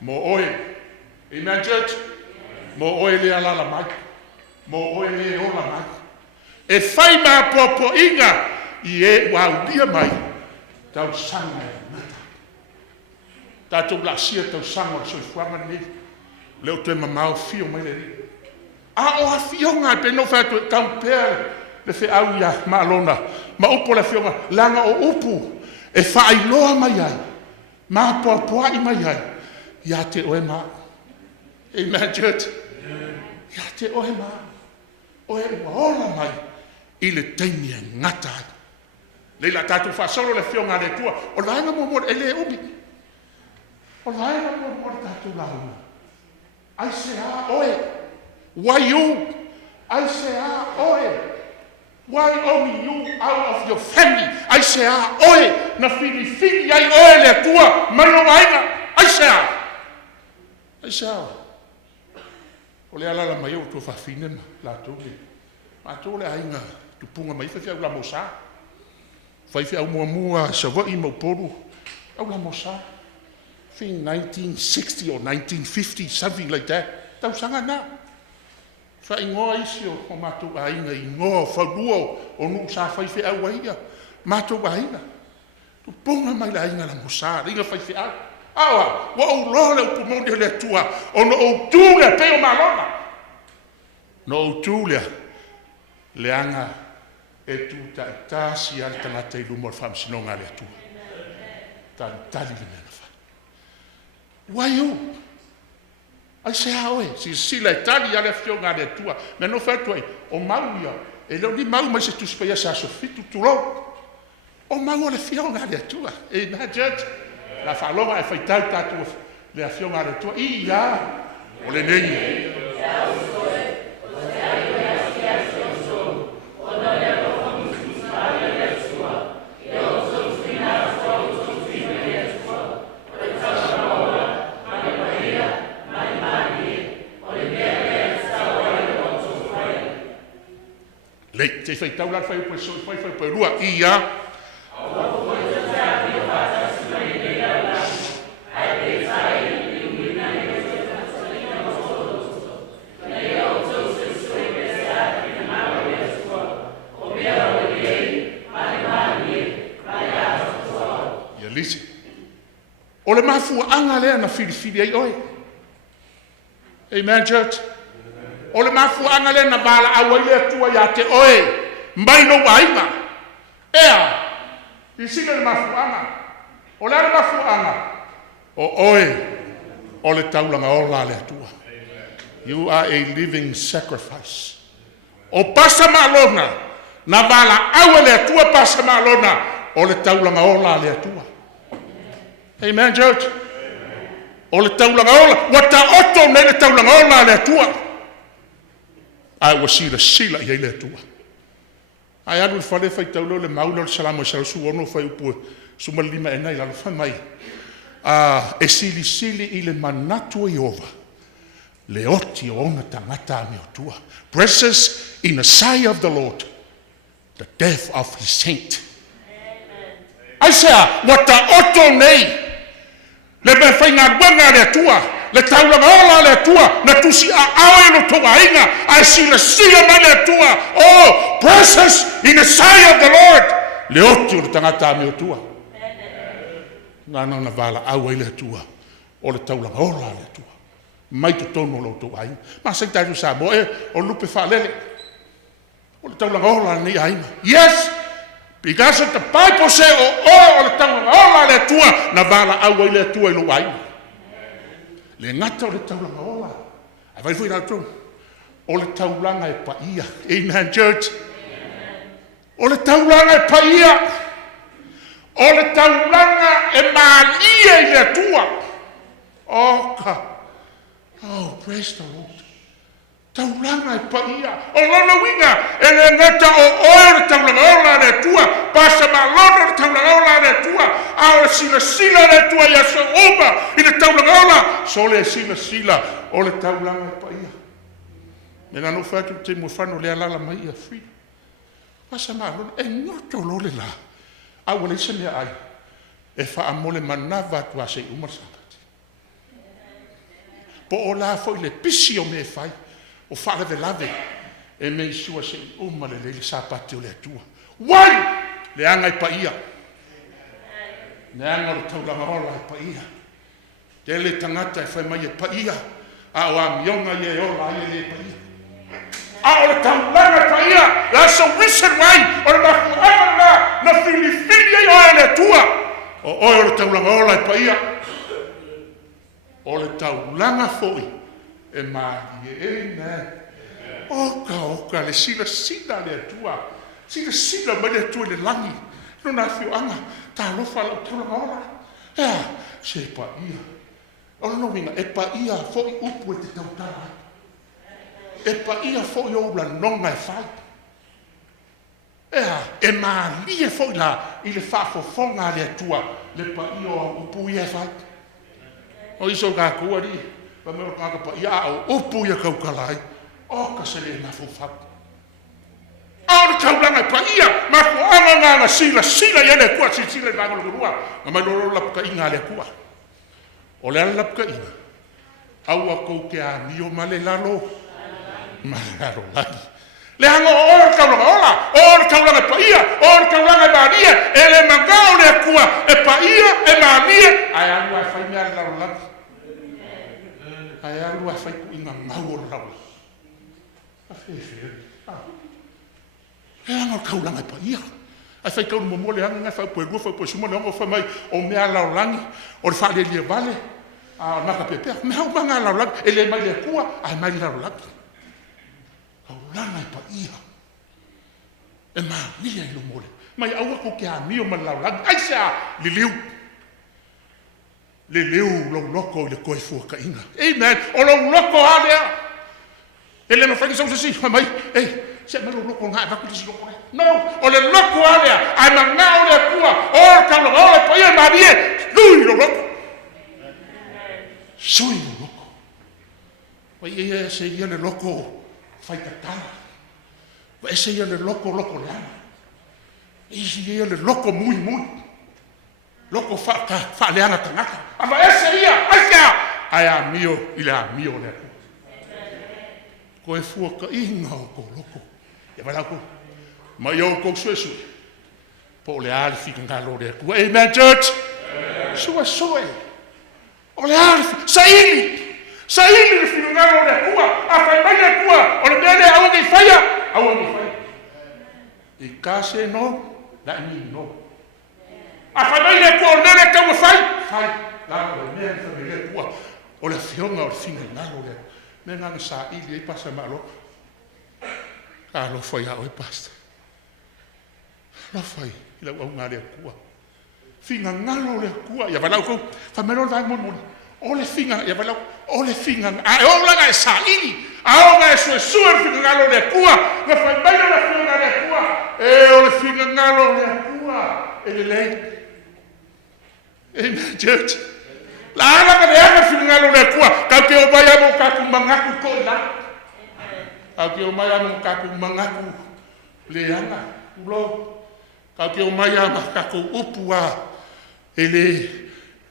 Mo oe. Amen, church? Mo oe le alala mai. Mo oe le ola mai. E whai mā popo inga i e waulia mai. Tau sanga e mata. Tātou la sia tau sanga o soifuanga ni. Leo te mamau fio mai le ri. A o a fionga pe no whātou e kampere le whi au ia maalona. Ma upo le fionga. Langa o upu. E whaailoa mai ai. Mā poapoa i mai ai. Ia te oe maa. Amen, church. Ia te oe maa. Oe ua ola mai. I le teimi e ngata ai. Leila tātou whasoro le fionga le tua. O laenga momore e le ubi. O laenga momore tātou launga. Ai se a oe. Why you? Ai se a oe. Why only you out of your family? Ai se a oe. Na fili ai oe le tua. Mai o wainga. Ai se a. Ai se a. O O le alala mai o tō whawhinema, lātou le. Mātou le ainga, tupunga mai whawhi au la mosa. Whaiwhi au mua Sawai Mauporu, au la mosa. I think 1960 or 1950, something like that. Tau sanga na. Wha ingoa isi o mātou ainga, ingoa whaurua o nuu sa whaiwhi au waia. Mātou ainga. Tupunga mai la ainga la mosa, ringa whaiwhi au. Awa, wa o lole o pumonde le tua, o no o tūlea peo malona. No o tūlea, le anga e tū ta e tāsi ale tangata I lumo al whamsinonga le tua. Ta tali le mena wha. Wai o? Ai se haoe, si sila e tali ale fionga le tua. Me no whatuai, o mauia, e leo ni mau mai se tuspaya sa so fitu tulo. O mau le fionga le tua. E na judge. La whalonga e whaitau tātua le a fionga re tua. Ia, o le nei. Le, te whaitau la whai lua. Ia. Lisi. O le mafua anga lea na filifili ai oe. Amen, church. O le mafua anga lea na bala awa lea tua ya te oe. Mbai no waima. Ea. Isile le mafua anga. O le mafua anga. O oe. O le taulanga ola lea tua. You are a living sacrifice. O pasa malona. Na bala awa lea tua pasa malona. O le taulanga ola lea tua. Amen, church. O le taulanga ola, wata oto nei le taulanga ola le tua. Ai wa sila I le tua. Ai alu fale fai taulo le maula le salamo sa su ono fai upu suma lima e nei la fa mai. E sili I le manatu I ova. Le oti ona tangata me tua. Precious in the sight of the Lord, the death of his saint. Ai sea, wata oto nei. Le me fai ngā wanga le tua, le taulanga ola le tua, na tusi a awe no Toeaina, ai sila mai le tua. Oh, precious in the sight of the Lord. Le oti o le tangata me o tua. Ngā na wala awe le tua, o le taulanga ola le tua. Mai to tono lo Toeaina. Ma sai taitu sa moe, o lupe Fogalele. O le taulanga ola ni aina. Yes! Because the Bible says, o le taulanga ola le tua, na wala awa le tua I Luapitofanua. Le ngata o le taulanga ola. A vai fui rātou. O le taulanga e paia. Amen, church. O le taulanga e paia. O le taulanga e malia I le tua. Oh, praise the Lord. Taulanga e paia. O lona winga. E le ngata o le taulanga ola le tua. Pasa malona le taulanga ola le tua. A o sila le tua ia so oma. I le taulanga ola. So le sila o le taulanga e paia. Me na no fatu te mo fano le alala mai ia fri. Pasa malona. E ngoto lo le la. A o le sene ai. E fa amole manava tua se umar Sapati. Po o la foi le pisi o me fai. O whare lave e mei sua se umale le Sapati o le atua. Wai! Le anga I paia. Le anga o le taulanga ola I paia. Te le tangata e whai mai e paia. A o amionga I e ola I le paia. A o le taulanga paia. That's a reason why o le mafuanga na filifili o le atua. O le taulanga ola I paia. O le taulanga foi. E mari e oka le sila le tua. Sila mai le tua le langi. No na fioanga. Ta lofa la taulanga ola. Ea, se paia. O no winga, e paia foi upu e te tautara. E paia foi o la nonga e fai. Ea, e mari e foi la I le Faafofoga le tua. Le paia o upu e fai. O iso ka kuari. pa me o ka pa ia o upu ia kau kalai o ka se le na fufa a kau langa pa ia ma ko anga nga sila ia le kua sila ba ngolo rua ma lo la ka inga le kua o le la ka inga au a ko ke a mio male lalo malaro lagi le hango o kau langa pa ia o kau langa ba ia ele mangao le kua e pa ia e ma ia ai anu ai fai mea lalo lagi ai anu ai fai ku inga ngau lalo a fefe e hango kau langa pa ia ai fai kau mo le hanga fai po go fai po sumo le ngo fai mai o mea lalo langi o fa le le vale a maka pepe me hau manga lalo langi ele mai le kua ai mai lalo langi lana pa ia e ma mia i lo mole mai au ko ke a mio ma lau lang ai sa liliu lo loko le koi fu ka inga amen o lo loko ale ele no fa so si mai se me lo loko nga va ku si loko no o le loko ale ai ma nga o le kua o ka lo pa ia ma die lui lo loko sui lo loko mai e se ia le loko fai tatala wa ese ia le loko le ana ese ia le loko muy loko fa le ana tangata ama ese ia ai a mio ile a mio le ko e fu ka inga o ko loko e va ko ma yo ko suesu po le al fi ngalo le ku amen church suesu o le al saili le finangalo le kua a fai mai le kua o le mele AOGA faia i kase no la ni no a fai mai le kua o mele kau fai la o le mele le kua o le fionga o le finangalo le me ngana sa ili e pasa malo ka lo fai a o e pasta lo fai la o ngale kua finangalo le kua ya va ko fa melo vai mon ole finga ya bala ole finga a o la sa ini a o ga so finga lo le kua na fa mai la finga le kua e ole finga lo le kua e le e church la ala ka le finga lo le kua ka ke o baya mo ka ku mangaku ko la ka ke o maya mo ka ku mangaku le ana lo ka ke o maya ma ka ku upua ele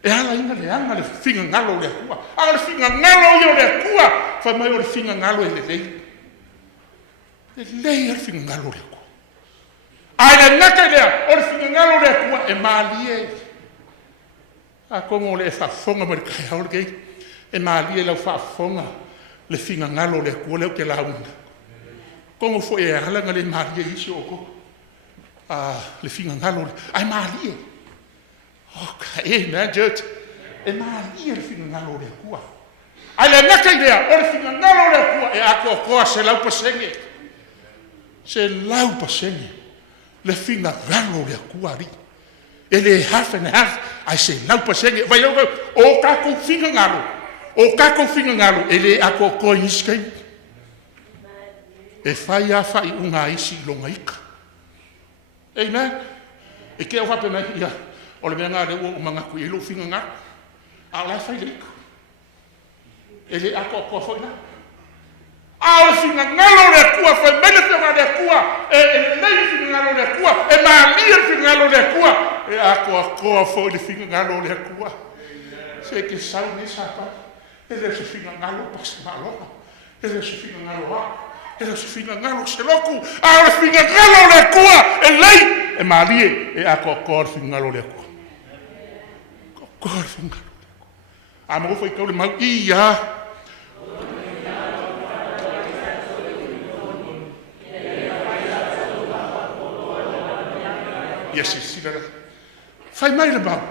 e ala inga le anga le finga ngalo le kua ala le finga ngalo yo le kua fa mai o le finga ngalo e le le finga ngalo le kua ai le naka le o le finga ngalo le kua e malie a kongo le Faafofoga mo le kai o le kei e malie le Faafofoga le finga ngalo le kua le ke la unda kongo fo e ala ngale malie isi o ko le finga ngalo ai malie okay, man, judge. E malia le finangalo le kua. Ai le naka idea, o le finangalo le kua e ako koa se lau pasenge. Se lau pasenge. Le finangalo le kua ri. E le half and half, ai se lau pasenge. Vai o kako finangalo. O kako finangalo, e le ako koa iskei. E fai a fai unga isi longa ika. Amen. E ke o hape mai ia. O le mea ngā reo o mangaku e lo finga ngā. A o lai fai le iko. E le ako kua fai na. A o le finga ngalo le kua fai mele finga le kua. E le finga ngalo le kua. E maalia finga ngalo le kua. E ako kua fai le finga ngalo le kua. Se ke sau ne sapa. E le se finga ngalo pas maloha. E le se finga ngalo ha. E le se finga ngalo se loku. A o le finga ngalo le kua. E lei. E maalie. E ako kua finga ngalo le kua. A mo foi kau le mau ia. Yes, sila. Fai mai le mau.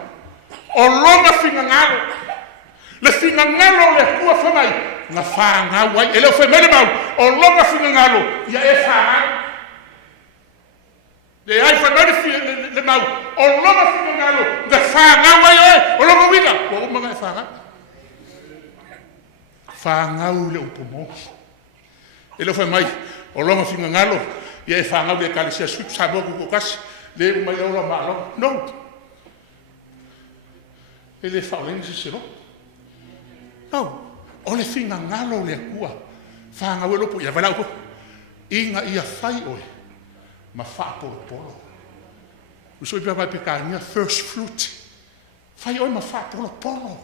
O longa finga ngalo. Le finga ngalo le kua fa mai. Nga fa nga wai. Ele fai mai le mau. O longa finga ngalo. Ia e fa. Le ai fa mai le mau. O longa finga ngalo. Nga fa nga wai e. O longa winga. O mga e fa nga. Fa nga u le upomo. Ele fai mai. O longa finga ngalo. Ia e fa nga le kalisia sup sa mo ko kasi. Le mai o la malo. No. Ele fa lengi se no. No. O le finga ngalo le kua. Whanga welo po ia walau ko. Inga ia whai oe. Ma whaapolo polo. Usoi pia mai pika ngia first fruit. Whai oe ma whaapolo polo.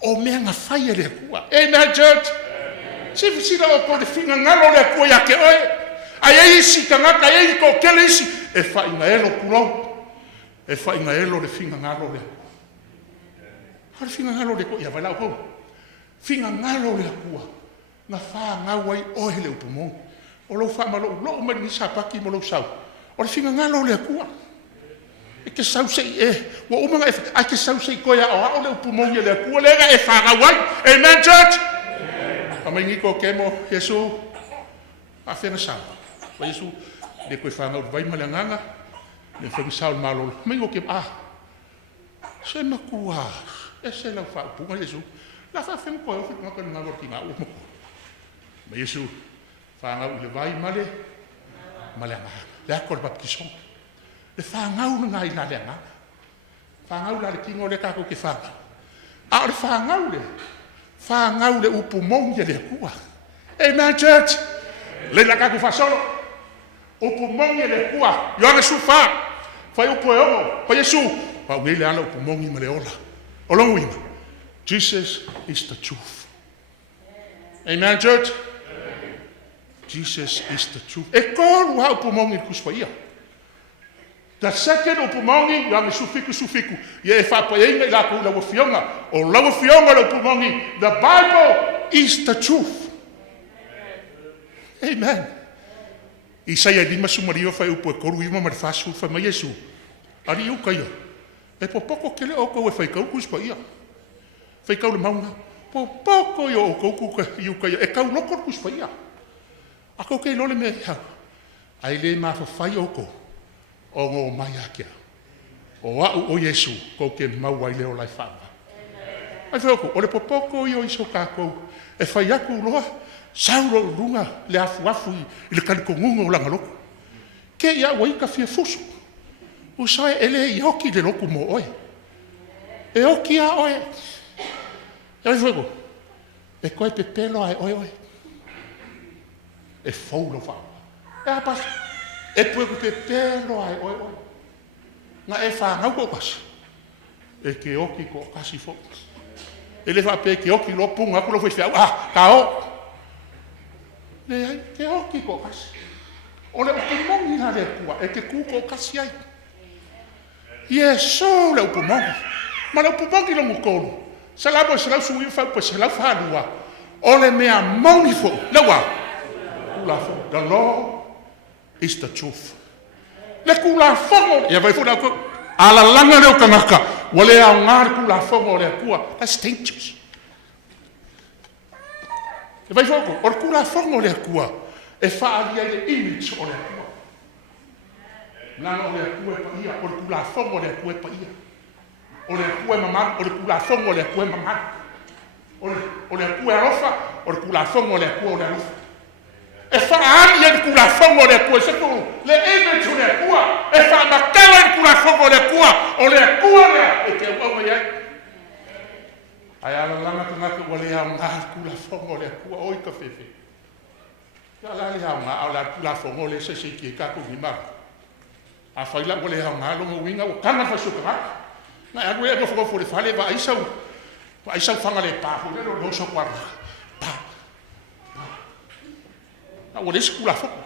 O mea nga whai e le kua. Amen, church. Sifu sira o ko le finga ngalo le kua ya ke oe. Ai e isi kangaka e i ko kele isi. E whai nga elo kulau. E whai nga elo le finga ngalo le kua. Hara finga ngalo le kua ia walau ko. Finga ngalo le kua. Nga wha ngau ai oe le upumong. O lo wha malo lo mani ni sapaki mo lo sau. O le finga ngalo le kua. E ke sau sei e. Wa umanga e ai ke sau sei koia o le upumong le kua le ga e wha ngau ai. Amen, church. Ama ngiko kemo Yesu. A whenga sau. Wa Yesu le koe wha ngau vai malanganga. Le whenga sau malo. Ma ngiko kem se makua. E se lau wha upunga Yesu. La wha whenga koe o whika ngaka ngā roti ngā umo. Ma Yesu, whangau i le vai male, maleanga. Le ako le baptisong. Le whangau na ngā i la leanga. Whangau la le kingo le kako ke whanga. A le whangau le upu mongi le kua. Amen, church. Le la kako whasolo. Upu mongi le kua. Yoane su wha. Whai upu e ongo. Pa Yesu. Pa ungi le ana upu mongi ma le ola. Olongu inga. Jesus is the truth. Amen, church. Jesus is the truth. E kolu ha upumongi kuspaia. The second upumongi, ya me sufiku. Ye e whapainga i lako ulawa fionga. O lawa fionga le upumongi. The Bible is the truth. Amen. Isaia lima sumario whai upu e koru ima ma le whasu whai ma Yesu. Ari ukaia. E popoko kele oko e whai kau kuspaia. Whai kau le maunga. Popoko yo o koukuka iukaia. E kau loko kuspaia. Ako kei lole mea hau. Ai le mawhawhai oko. O ngō mai akia. O au o Yesu. Kou ke mau ai leo lai whaanga. Ai whaoko. O le popoko yo iso kākou. E whai aku loa. Sauro runga le afu i le kanikongunga o langa loko. Ke ia wai ka fia fuso. Usai ele i hoki le loko mo oe. E hoki a oe. E whaoko. E koe pepelo ai oe. E faulo wha. E apas. E pueku pe pelo ai oi. Nga e wha ngau ko kasi. E ke oki ko kasi fo. E le wha pe ke oki lopu ngā kuro whi whiau. Ka o. Le ai ke oki ko kasi. O le upu mongi na le kua. E ke ku ko kasi ai. Yeso le upu mongi. Ma le upu mongi lo mukonu. Se la bo se lau sui whau pa se lau whanua. O le mea mongi fo. Lewa. The law is the truth. Le kula fongo. Ia vai funa ko. Ala langa leo kanaka. Wale au ngāre kula fongo le kua. That's dangerous. Ia vai foko. O kula fongo le kua. E whaalia le image o le kua. Nana o le kua e pa ia. O kula fongo le kua e pa ia. O le kua e mamar. O kula fongo le kua e mamar. O le kua e rofa. O kula fongo le kua o le rofa. E whaani e kura whongo le kua se kuru. Le ime tu le kua. E whaamakawa e kura whongo le kua. O le kua lea. E te uawa iai. Ai ala langa ka ngaka ua le au ngā kura whongo le kua. Oi ka whewhe. Ia la le au ngā au la kura whongo le se se ki e kako ni mara. A whaila ua le au ngā longa winga. O kanga whasuka ngaka. Ngai anu e ngā whongo le whale wa aisau. Wa aisau whanga le pāhu. Le lo so kwara. O le skula foko.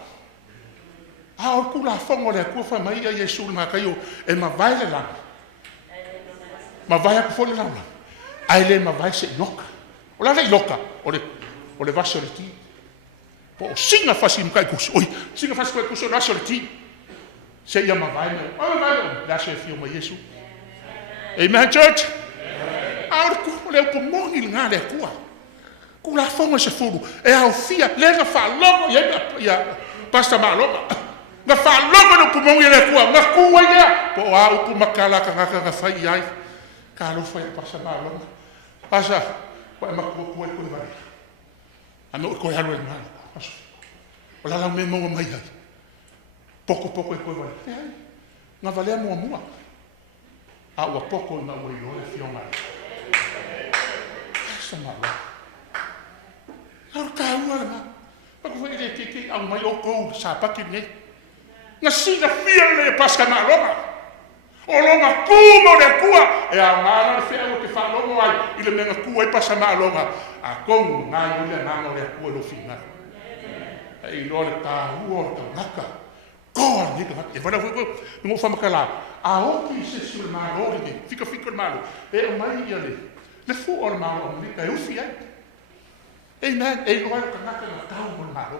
A o kula fongo le kua wha mai a Yesu le makaio e ma vai le langa. Ma vai aku fo le langa. Ai le ma vai se inoka. O la le inoka. O le vaso le ti. Po o singa fasi mkai kusu. Oi, singa fasi mkai kusu o vaso le ti. Se ia ma vai me. O vai me. La se fio ma Yesu. Amen, church. A o le upo mongi le ngā le kua. Kula fonga se furu. E au fia. Le nga wha logo. Ia pasta maa logo. Nga wha logo no pumongi le kua. Nga kua ia. Po a upu makala ka ngaka nga whai iai. Ka alo whai pasta maa logo. Pasa. Kwa e makua kua e kua vare. Ano e koe haru e maa. O la lau me maua mai ai. Poko e kua vare. Nga valea mua. A ua poko i maua i ole fionga. Pasta maa logo. ua nga. Pako fai le ke au mai o kou sa paki ne. Nga sila fia le paska na longa. O longa kuma o le kua. E a ngana le fea o ke whanongo ai. I le menga kua i pasa na longa. A kongu ngai o le ngana o le kua lo fina. E ilo le tāhua o le taunaka. Koa ni ka e vana fui ngo fa makala. A oki se sul malo ni. Fika le malo. E o mai ia le. Le fu o le malo ni ka ufi ai. E na e lo ka ngaka na tau mo malo.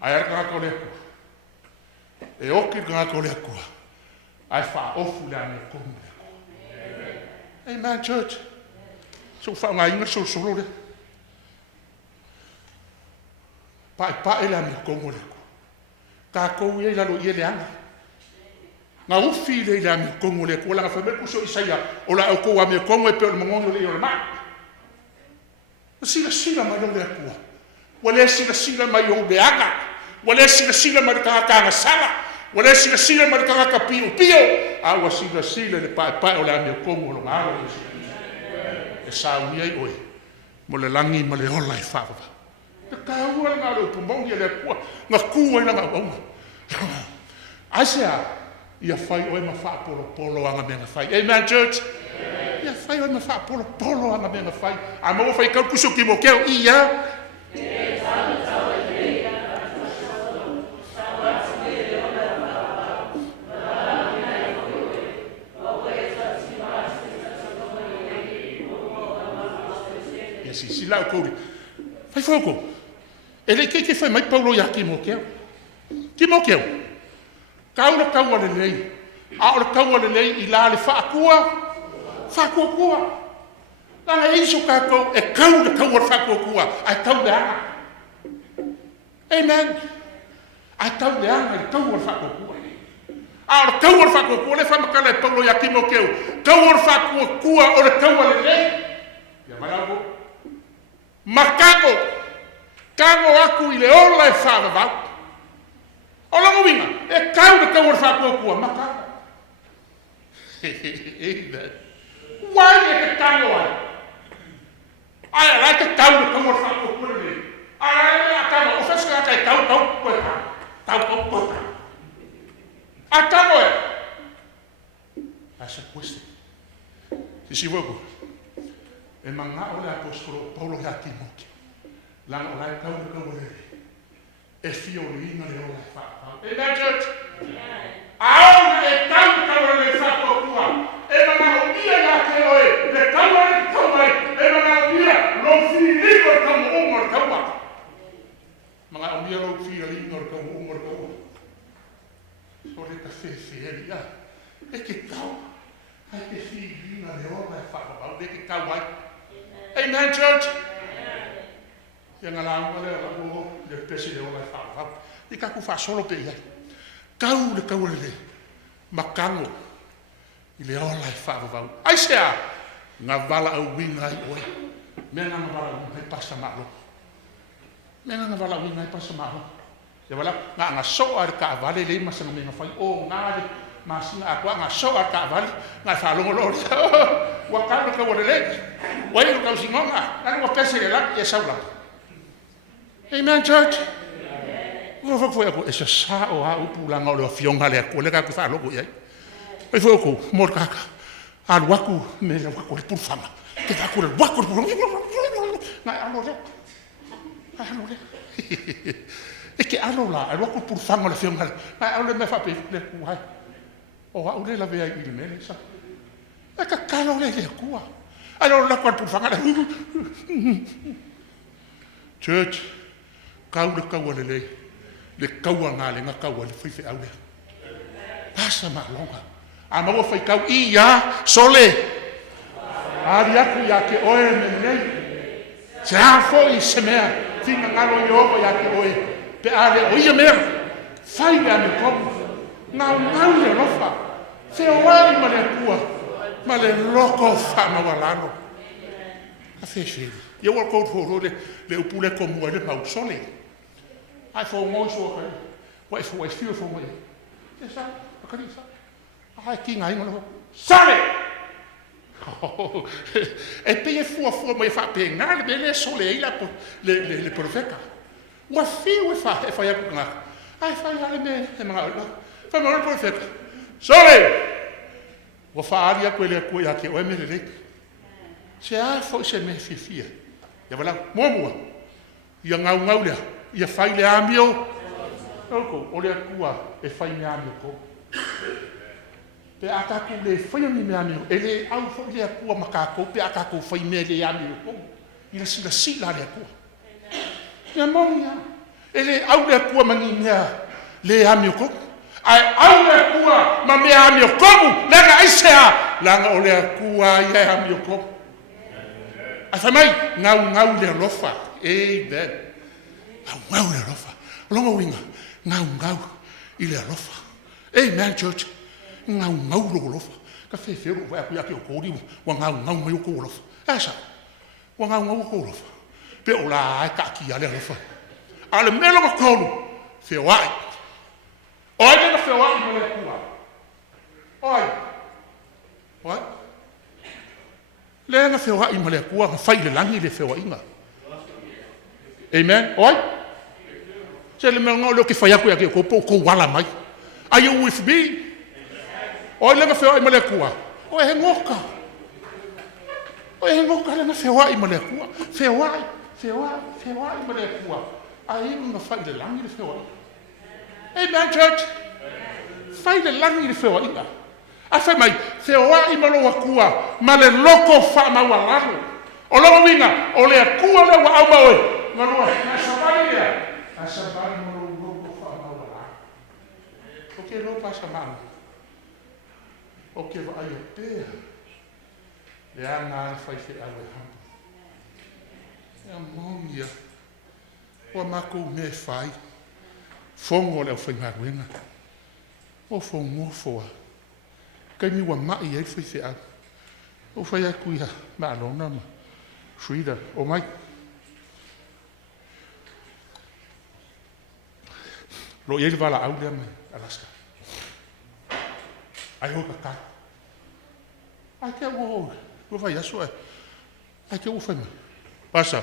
Ai ka ngaka o le kua. E oki ka ngaka o le kua. Ai Faaofu le ane komu le kua. Amen, church. So fa nga inga so solo le. Pa ele ane komu le kua. Ka kou e lalo i ele anga. Nga ufi le ane komu le kua. Langa whameku so isaia. Ola au kou ame komu e peo le mongonyo le i o le maa. Sila mai le kua. Wale sila mai o le anga. Wale sila mai ka sala. Wale sila mai ka pio. Awa sila le pa o le ame komu lo ngaro. E Sauniga i oe. Mo le langi ma le ola i whawha. Te kāua ngā reo pumongi e le kua. Ngā kua i nga waunga. Aisea, ia whai oe ma whaapolo anga me nga whai. Amen, church? Ia whai oe ma whaapolo anga me nga whai. A maua whai kau kuso ki mo keo ia. Si lau kouri. Fai foko. Ele ke fai mai paulo ya ki mo keo. Ki mo keo. Kaula kaua le lei. A o kaua le lei i la le whaakua. Whaakua kua. Langa e iso kako e kaula kaua le whaakua kua. Ai kau le anga. Amen. Ai kau le anga i kaua le whaakua kua. A o kaua le whaakua kua. Le whamakala e paulo ya ki mo keo. Kaua le whaakua kua o le kaua le lei. Ia malako. Makago, kago aku i le ola e whāwawau. O lango winga, e kau de kau o whākua kua, makago. Amen. Wai e ke tango ai. Ai a lai ke kau de kau o whākua kua le. Ai a tango, o whaska kai kau kua ta. Kau kua ta. A tango e. That's a question. Si wako. E manga o le apostolo Paulo ya Timote. Langa o lai kau le. E fio le inga le ola whakapau. Amen, church? Aona e kau le whakapua. E mana o ia ya ke oe. Le kau ai. E mana o ia lo whiringo le kau ungo le kau waka. Mga o ia lo whiringo le kau ungo le kau waka. So le ka whewhi ia. E ke kau. Ai ke whiringa le ola whakapau. E ke kau ai. Amen, church? Ia ngā launga le o le pese le ola e whāwhau. I kaku whāsolo pe iai. Kau le kau le makango i le ola e whāwhau. Aisea, ngā wala au winga i oe. Mea ngā wala winga i pasa malo. Mea ngā wala winga i pasa malo. Ia wala, ngā soa ar ka vale le masanga me ngā whai. O ngā le masinga akua, ngā soa ar ka vale. Ngā whalongo lori. Wakau le kau le. Wai o kau singonga, nani wa pese le laki e saula. Amen, church? Ua whakfoi ako, e sa sa o a upu langa o le fionga le ako, le kaku whaaloko iai. Wai fwoi ako, mor kaka, alu waku me le wako le pulwhanga. Te kaku le wako le pulwhanga. Ngai alo le. Ngai alo le. E ke alo la, e wako le pulwhanga le fionga le. Ngai alo le me whape le kuhai. O a ule la vea i le mele sa. E ka kalo le le kua. Alo la kwa pulwhanga le. Church, kau le kaua le lei. Le kaua ngā le ngā kaua le whiwhi au le. Pasa ma longa. A maua whai kau i ia sole. Ari aku ia ke oe me nei. Se hafo i se mea. Tinga ngalo i opo ia ke oe. Pe ale o ia mea. Whai le ame komu. Ngau le lofa. Se oari ma le kua. Ma le loko whamawa lano. A whewhi. Ia wa kou tōro le upule komu le mau sole. Ai fo mo so kai. Wai fo fio fo mo. Esa, akari sa. Ai ki ngai mo. Sale. E pe e fua mai whapengā, le mele sole eila po le profeka. Ua whiu e whai aku ngā. Ai whai hale me e mga ola. Whai mga profeka. Sole! Ua whaari aku e le aku e ake oe me le reiki. Se a fo se me fifia. Ia wala mua. Ia ngau lea. Ia whai le amio. Oko, o le akua e whai me amio ko. Pe akaku le whai me amio. E le au fo le akua makako. Pe akaku whai me le amio ko. Ila sila le akua. Ia mongia. E le au le akua mangi mea le amio ko. Ai au le akua ma mea amio ko. Langa aisea. Langa o le akua ia amio ko. Ai mai ngau le alofa. Amen. Ngau le alofa. Longa winga. Ngau i le alofa. Amen, church. Ngau lo alofa. Ka fefero vai aku yake o kodi wa ngau mai o ko alofa. Asa. Wa ngau ko alofa. Pe ola ai ka ki ale alofa. Ale melo ma kolu. Fewai. Oi le fewai mo le kua. Oi. Le na fewai mo le kua fai le langi le fewai nga. Amen. Oi. Se le mengo lo ke fai aku yake ko wala mai. Are you with me? Oi le na fewai mo le kua. Oi he ngoka. Oi he ngoka le na fewai mo le kua. Fewai mo le kua. Ai mo fai le langi le fewai. Amen, church. Fai le langi le fewai nga. A fai mai, fewai mo lo akua, ma le loko fa ma walalo. O lo winga, o le akua le wa au maoe. Ngalo na sabali ya. A sabali mo lo loko fa ma walalo. O ke lo pasa mano. O ke va ai pea. Le ana fai fe awe hampo. Ya mongia. O mako me fai. Fongo le fai maruenga. O fongo foa. Kai mi wa mai e fai a. O fai aku ia ma lona ma. Frida o mai. Lo ye vala au le mai Alaska. Ai ho ka. Ai ke wo. Wo fai aso e. Ai ke wo fai mai. Pasa.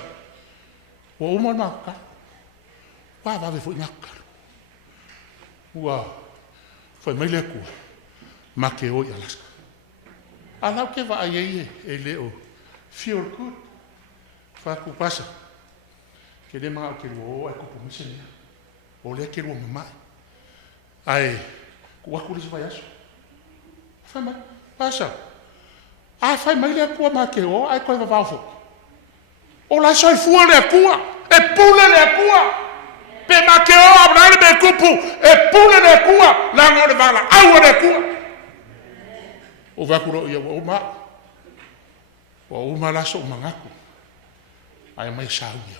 O uma ma ka. Wa va ve fo nyaka. Ua. Fai mai le kua. Ma ke o i Alaska. Alau ke va ai e leo. Feel good. Fa ku pasa. Ke le ma ke lo ai ku pomisen. O le ke lo mama. Ai ku aku le vai aso. Fa mai pasa. Ai fai mai le ku ma ke o ai ko va va fo. O la soi fu le ku. E pule le ku. Pe ma ke o abrale be kupu. E pule le ku. La ngore vala. Au le ku. O vakuro ia o ma o uma la so mangaku ai mai sau ia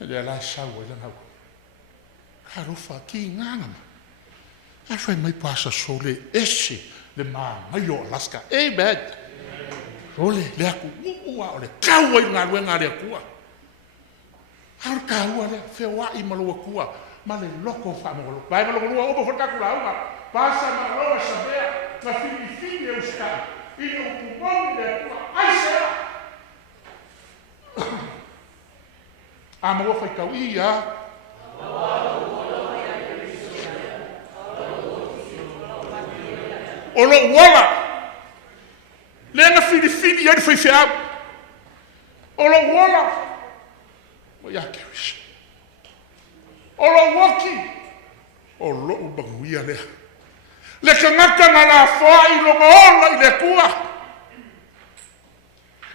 ele la sau ele na karufa ki nganga ai fai mai pasa sole esse le ma mai o Alaska amen ole le aku ua ole kau ai nga luenga le kua ar kau le Fewai malo kua ma le loko fa mo vai malo kua o po ka kula pasa ma lo sabea na fini e uska e o pupong de tua aisea a mo fai kau ia o lo wala le na fini e fai fea o lo wala o ya keris o lo waki o lo banguia le kangaka na la foa i longa ola i le kua.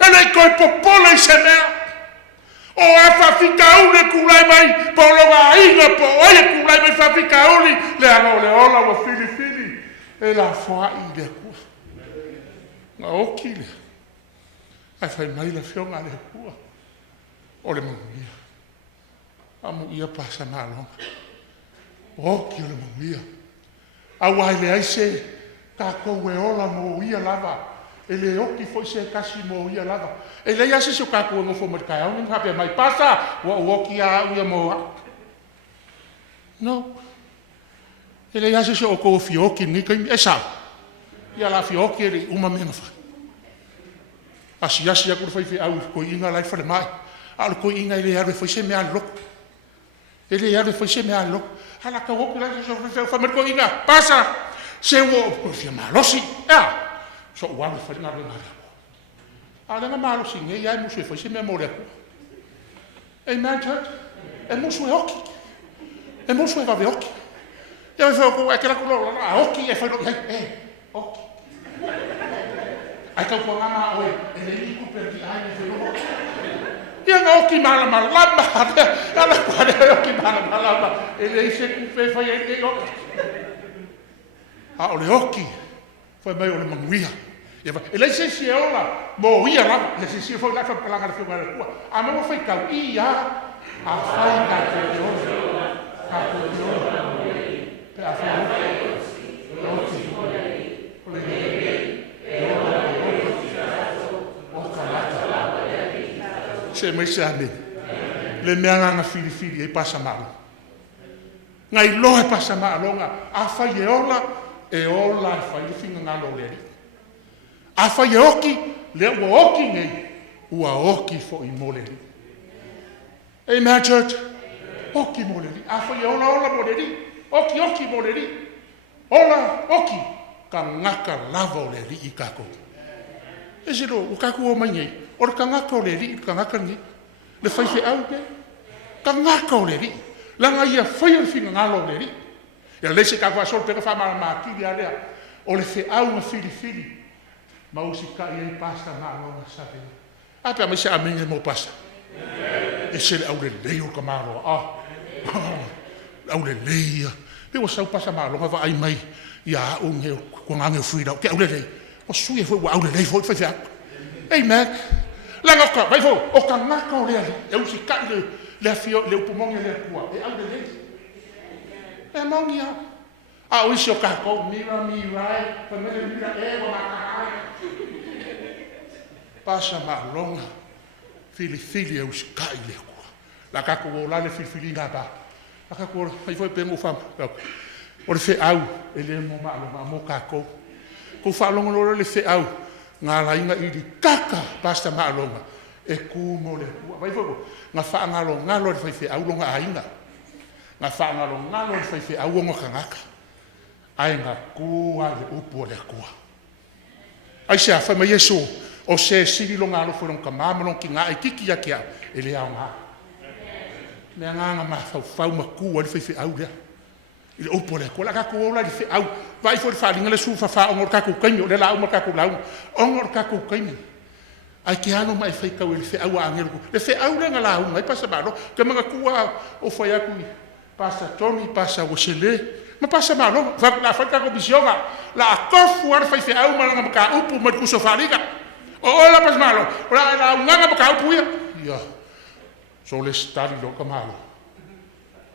E le koi popola i se mea. O a whawhikau le kulai mai, po longa inga po oia kulai mai whawhikau li, le ana o le ola wa fili. E la foa i le kua. Nga oki le. Ai whai mai la whionga le kua. O le manguia. Amu ia pasa na longa. Oki o le manguia. Awa ele aise ka ko we ola mo ia lava ele oki foi se kasi mo ia lava ele ia se ka ko mo fo merkai au nga pe mai pasa wa oki a ia mo no ele ia se o ko fioki ni kai esa ia la fioki ri uma mena fa Asi aku le fai au ko inga lai fale mai. Al ko inga ile ya fai se me alok. Ele ya fai se me alok. Ala ka woku lai so fa me ko inga. Pasa se wo ko fia malosi. Ya. So wa me fai na le mai. Ala nga malosi nge ya mu se fai se me mo le. Amen church. E mo so hoki. E mo so va hoki. Ya fa ko aquela ko la hoki e fa no hoki. Ai tau ko ngama oe, e le iku perdi ai me whenua. Ia nga oki mala malama, ala kua le oki mala malama, e le ise ku whewhai e le oki. A o le oki, whai mai o le manguia. E le ise si e ola, mo ia rama, le ise si e whai lafa palanga le whiunga le kua. A mo whai kau ia, a whai ka te ola, ka te ola, pe a whai oki, se mai se ane. Le mea nganga fili e pasa malo. Ngai loa e pasa malonga. A fai e ola e fai le finga ngalo leri. A fai e oki, le ua oki ngai, ua oki fo i mo leri. Amen church. Oki mo leri. A fai e ola mo leri. Oki mo leri. Ola oki. Ka ngaka lava o leri i kako. E se lo, o kako o mai ngai. Ora ka ngaka o le ri, ka ngaka ni. Le fai fe au ke. Ka ngaka o le ri. Langa ia fai o finga ngalo o le ri. Ia le se ka kua sol peka wha mara kiri a lea. O le fe au na fili. Ma usi ka ia i pasta na alona sabe. Ape a mai se amenga mo pasta. E se le au le lei o ka maro. Au le lei. Pe o sau pasta ma alona wa ai mai. Ia o nge kua ngange o fuida. Ke au le lei. O sui e fai wa au le lei fai fe au. Amen. Langa ka, vai fo, o ka ngaka o lea, e usi ka le fio, le upumongi le kua, e au le le. E mongi a. A o isi o ka ko, mira, pa mele mira, e wa maka. Pasa ma longa, fili, e usi ka i le kua. La ka ko o la le fili nga ba. La ka ko, vai fo e pengu fam. O le fe au, e le mo ma longa, mo ka ko. Ko fa longa lo le fe au. Ngā lainga i di kaka pasta maalonga e ku mo le kua. Vai foko, ngā wha ngalo le whaiwhi au longa ainga. Ngā wha ngalo le whaiwhi au onga kangaka. Ai ngā kua le upo le kua. Ai se a whai mai Yesu o se siri longa alo whanong ka māmalong ki ngā e kiki a kia e le au ngā. Mea ngā ma whau ma kua le whaiwhi au lea. I le upo le kua, la kako ola le whi au. Vai fo le whalinga le sufa wha ongor kako kaimi, o le lau ma kako lau. Ongor kako kaimi. Ai ke ano mai whai kau e le whi au a angelu. Le whi au le nga lau, mai pasa baro. Ke mga kua o whai aku i pasa toni, pasa wasele. Ma pasa malo, la whai kako bisionga. La kofu ar whai whi au malanga maka upu ma kuso whalinga. O ola pas malo. O la unganga maka upu ia. Ia. So le stari lo ka malo.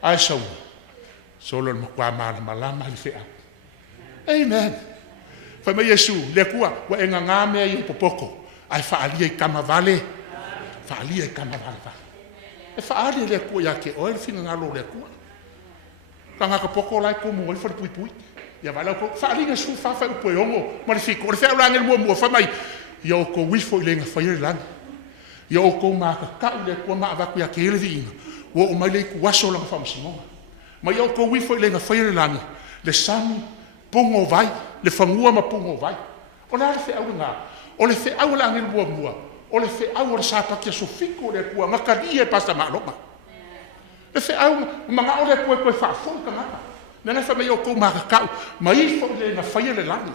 Ai sau. Solo le makua malama le whi au. Amen. Whai mai Yesu, le kua, wa e ngā mea i popoko, ai whaalia i kama vale. Whaalia i kama vale. E whaalia le kua ia ke oe, whina ngalo le kua. Ka ngaka poko lai kumu, oi whare pui. Ia wala ko, whaalia Yesu whawhai upo e ongo, ma le whiko, le whiau lange mua, whai mai, ia o ko wifo i le ngā whaire lange. Ia o ko maka kau le kua maa waku ia ke ele vi inga, wo o mai le iku waso langa whamasingonga. Ma ia o ko wifo i le ngā whaire lange, le sami, pungo vai, le whangua ma pungo vai. O le fe au ngā, o le fe au la ngir mua, o le fe au le Sapati so fiko le kua, makari e pasta maloma. Le fe au, mga o le koe whaafoi ka ngata. Nena wha mai o kou maka kau, ma i fo le na whaia le langi.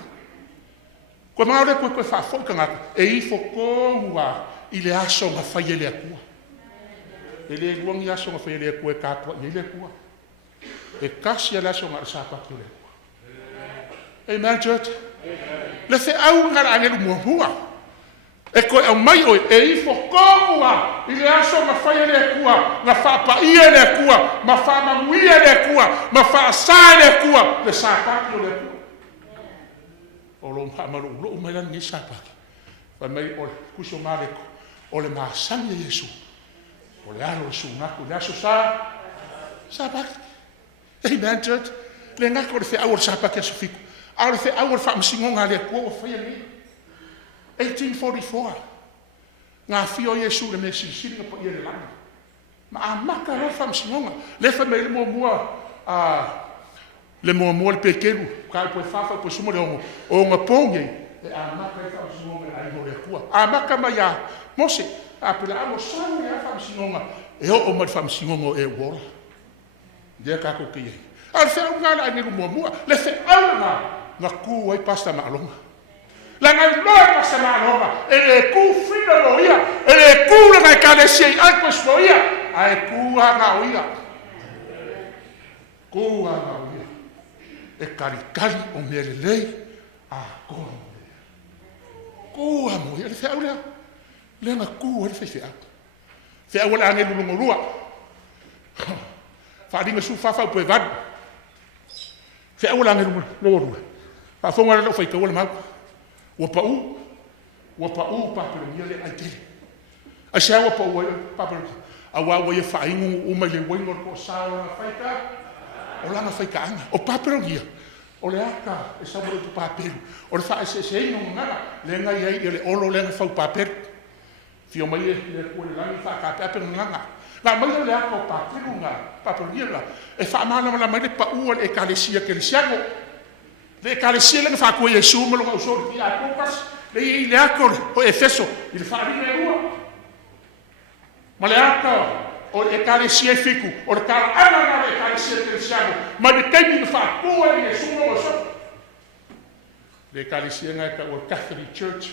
Koe mga o le koe whaafoi ka ngata, e i fo kōhua i le aso nga whaia le kua. E le luangi aso nga whaia le kua e kātua i le kua. E kasi a le aso nga le Sapati le kua. Amen, church. Le fe au ngara angelu mua. E koe au mai oi, e i fo kōmua, i le aso ma whaia le kua, ma whaapaia le kua, ma whaamamuia le kua, ma whaasai le kua, le Sapati o le kua. O lo mpamaru, lo umailani ni Sapati. Wai mai o le kuso mareko, o le maasangi e Yesu, o le alo Yesu ngaku, le aso Sapati. Amen, church. Le ngako le fe au le Sapati aso fiku. Au le fe au le whaamasingonga le kua o whaia le. 1844. ngā fio Iesu le me sisinga pa ia le langa. Ma a maka la whamsingonga. Le wha me le mua le mua le pekelu. Ka poe whafa poe sumo le ongo. O ngā pōngi. E a maka e whamsingonga ai mo le kua. A maka mai a mose. A pila amo saru e a whamsingonga. E o ma le whamsingonga e wora. Dea kako ki e. A le whea unga la anilu mua. Le whea aunga ngā kū ai pasta maalonga. La ngai loa pasta maalonga. E le kū whina lo ia. E le kū la ngai kālesia i alpes lo ia. Ai kū anga o ia. Kū anga o ia. E karikari o mea le lei a kōra mo lea. Kū amo ia. Le whea ulea. Le nga kū e le whea. Whea ua le angelu lungolua. Wharinga su whawhau poe vadu. Whea ua le angelu lungolua. Whafonga le lau whaika ua le mau. Ua pa'u paperongia le aitele. A sea ua pa'u paperongia. A wawa ia whaingu umai le waingo ko sao na whaika. O langa whaika anga. O paperongia. O le aka e sabore tu paperu. O le wha se ingo ngana. Le ngai ai le olo le whau paperu. Fio mai le kua le langi wha ka paperu nganga. Ngā mai le aka o paperu ngā paperongia la. E wha maana la mai le pa'u le ekalesia ke le siango. Le ekalesia le wha kua Iesu malonga usori ki a kukas. Le i le aka o Efeso. I le wha ringa e ua. Ma le aka o le ekalesia fiku. O le kara ana na le ekalesia ke le siango. Ma le teimi le wha kua Iesu malonga usori. Le ekalesia ngai ka o Catholic Church.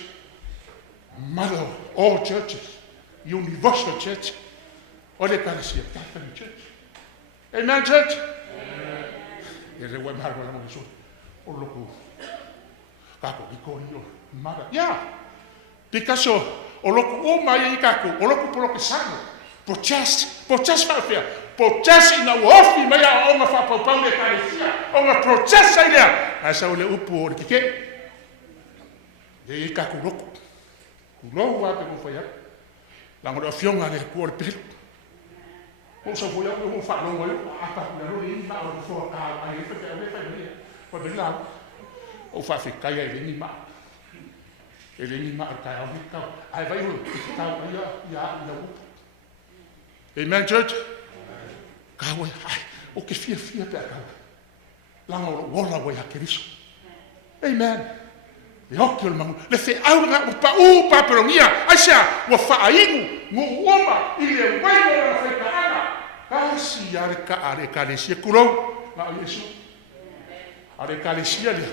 Mother of all churches. Universal Church. O le ekalesia Catholic Church. Amen, church? E le wai maharwa la mga usori. O loko kako i kōni o mara. Yeah. Because o loko o mai i kako, o loko polo ke sango. Protest whawhia. Protest ina uofi mea o ngā whapaupau le kāresia. O ngā protest ai lea. A sa o le upu o le kike. E i kako loko. Kulohu wape ko whaia. Lango le fionga le kua le pelu. O sa whaia o whaelonga yo. Apa kula roi i ma o le whoa kā ai e whaia o le whaia. Wa bela o fa fe kai e ni ma kai au ka ai vai ho ka ya na u amen church ka wa ai o ke fia pe ka la no wala wa ya keriso amen e hokio le mangu le fe au nga pa perongia asia wa fa aingu ngo woma i le wai na fe ka ana ka si ya ka are ka le si kuro na Yesu. Ale kalesia le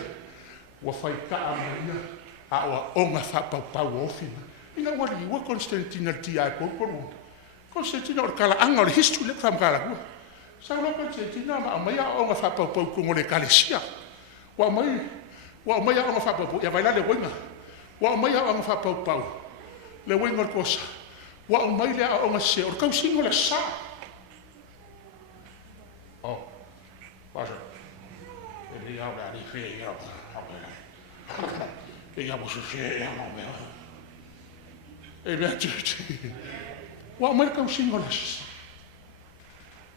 wa fai ka amaria a wa onga fa pa ofina ina wali wa Constantina tia ko Constantina o kala anga o history le kam kala ko sa lo Constantina ma mai onga fa pa ko ngole kalesia wa mai onga fa pa ya vai la le wenga wa mai onga fa pa le wenga ko sa wa mai le onga se o ka singo le sa oh pasa. E ia ora ri fe ia ora. E ia mo se ia mo me. E bea church. Wa mai ka singo las.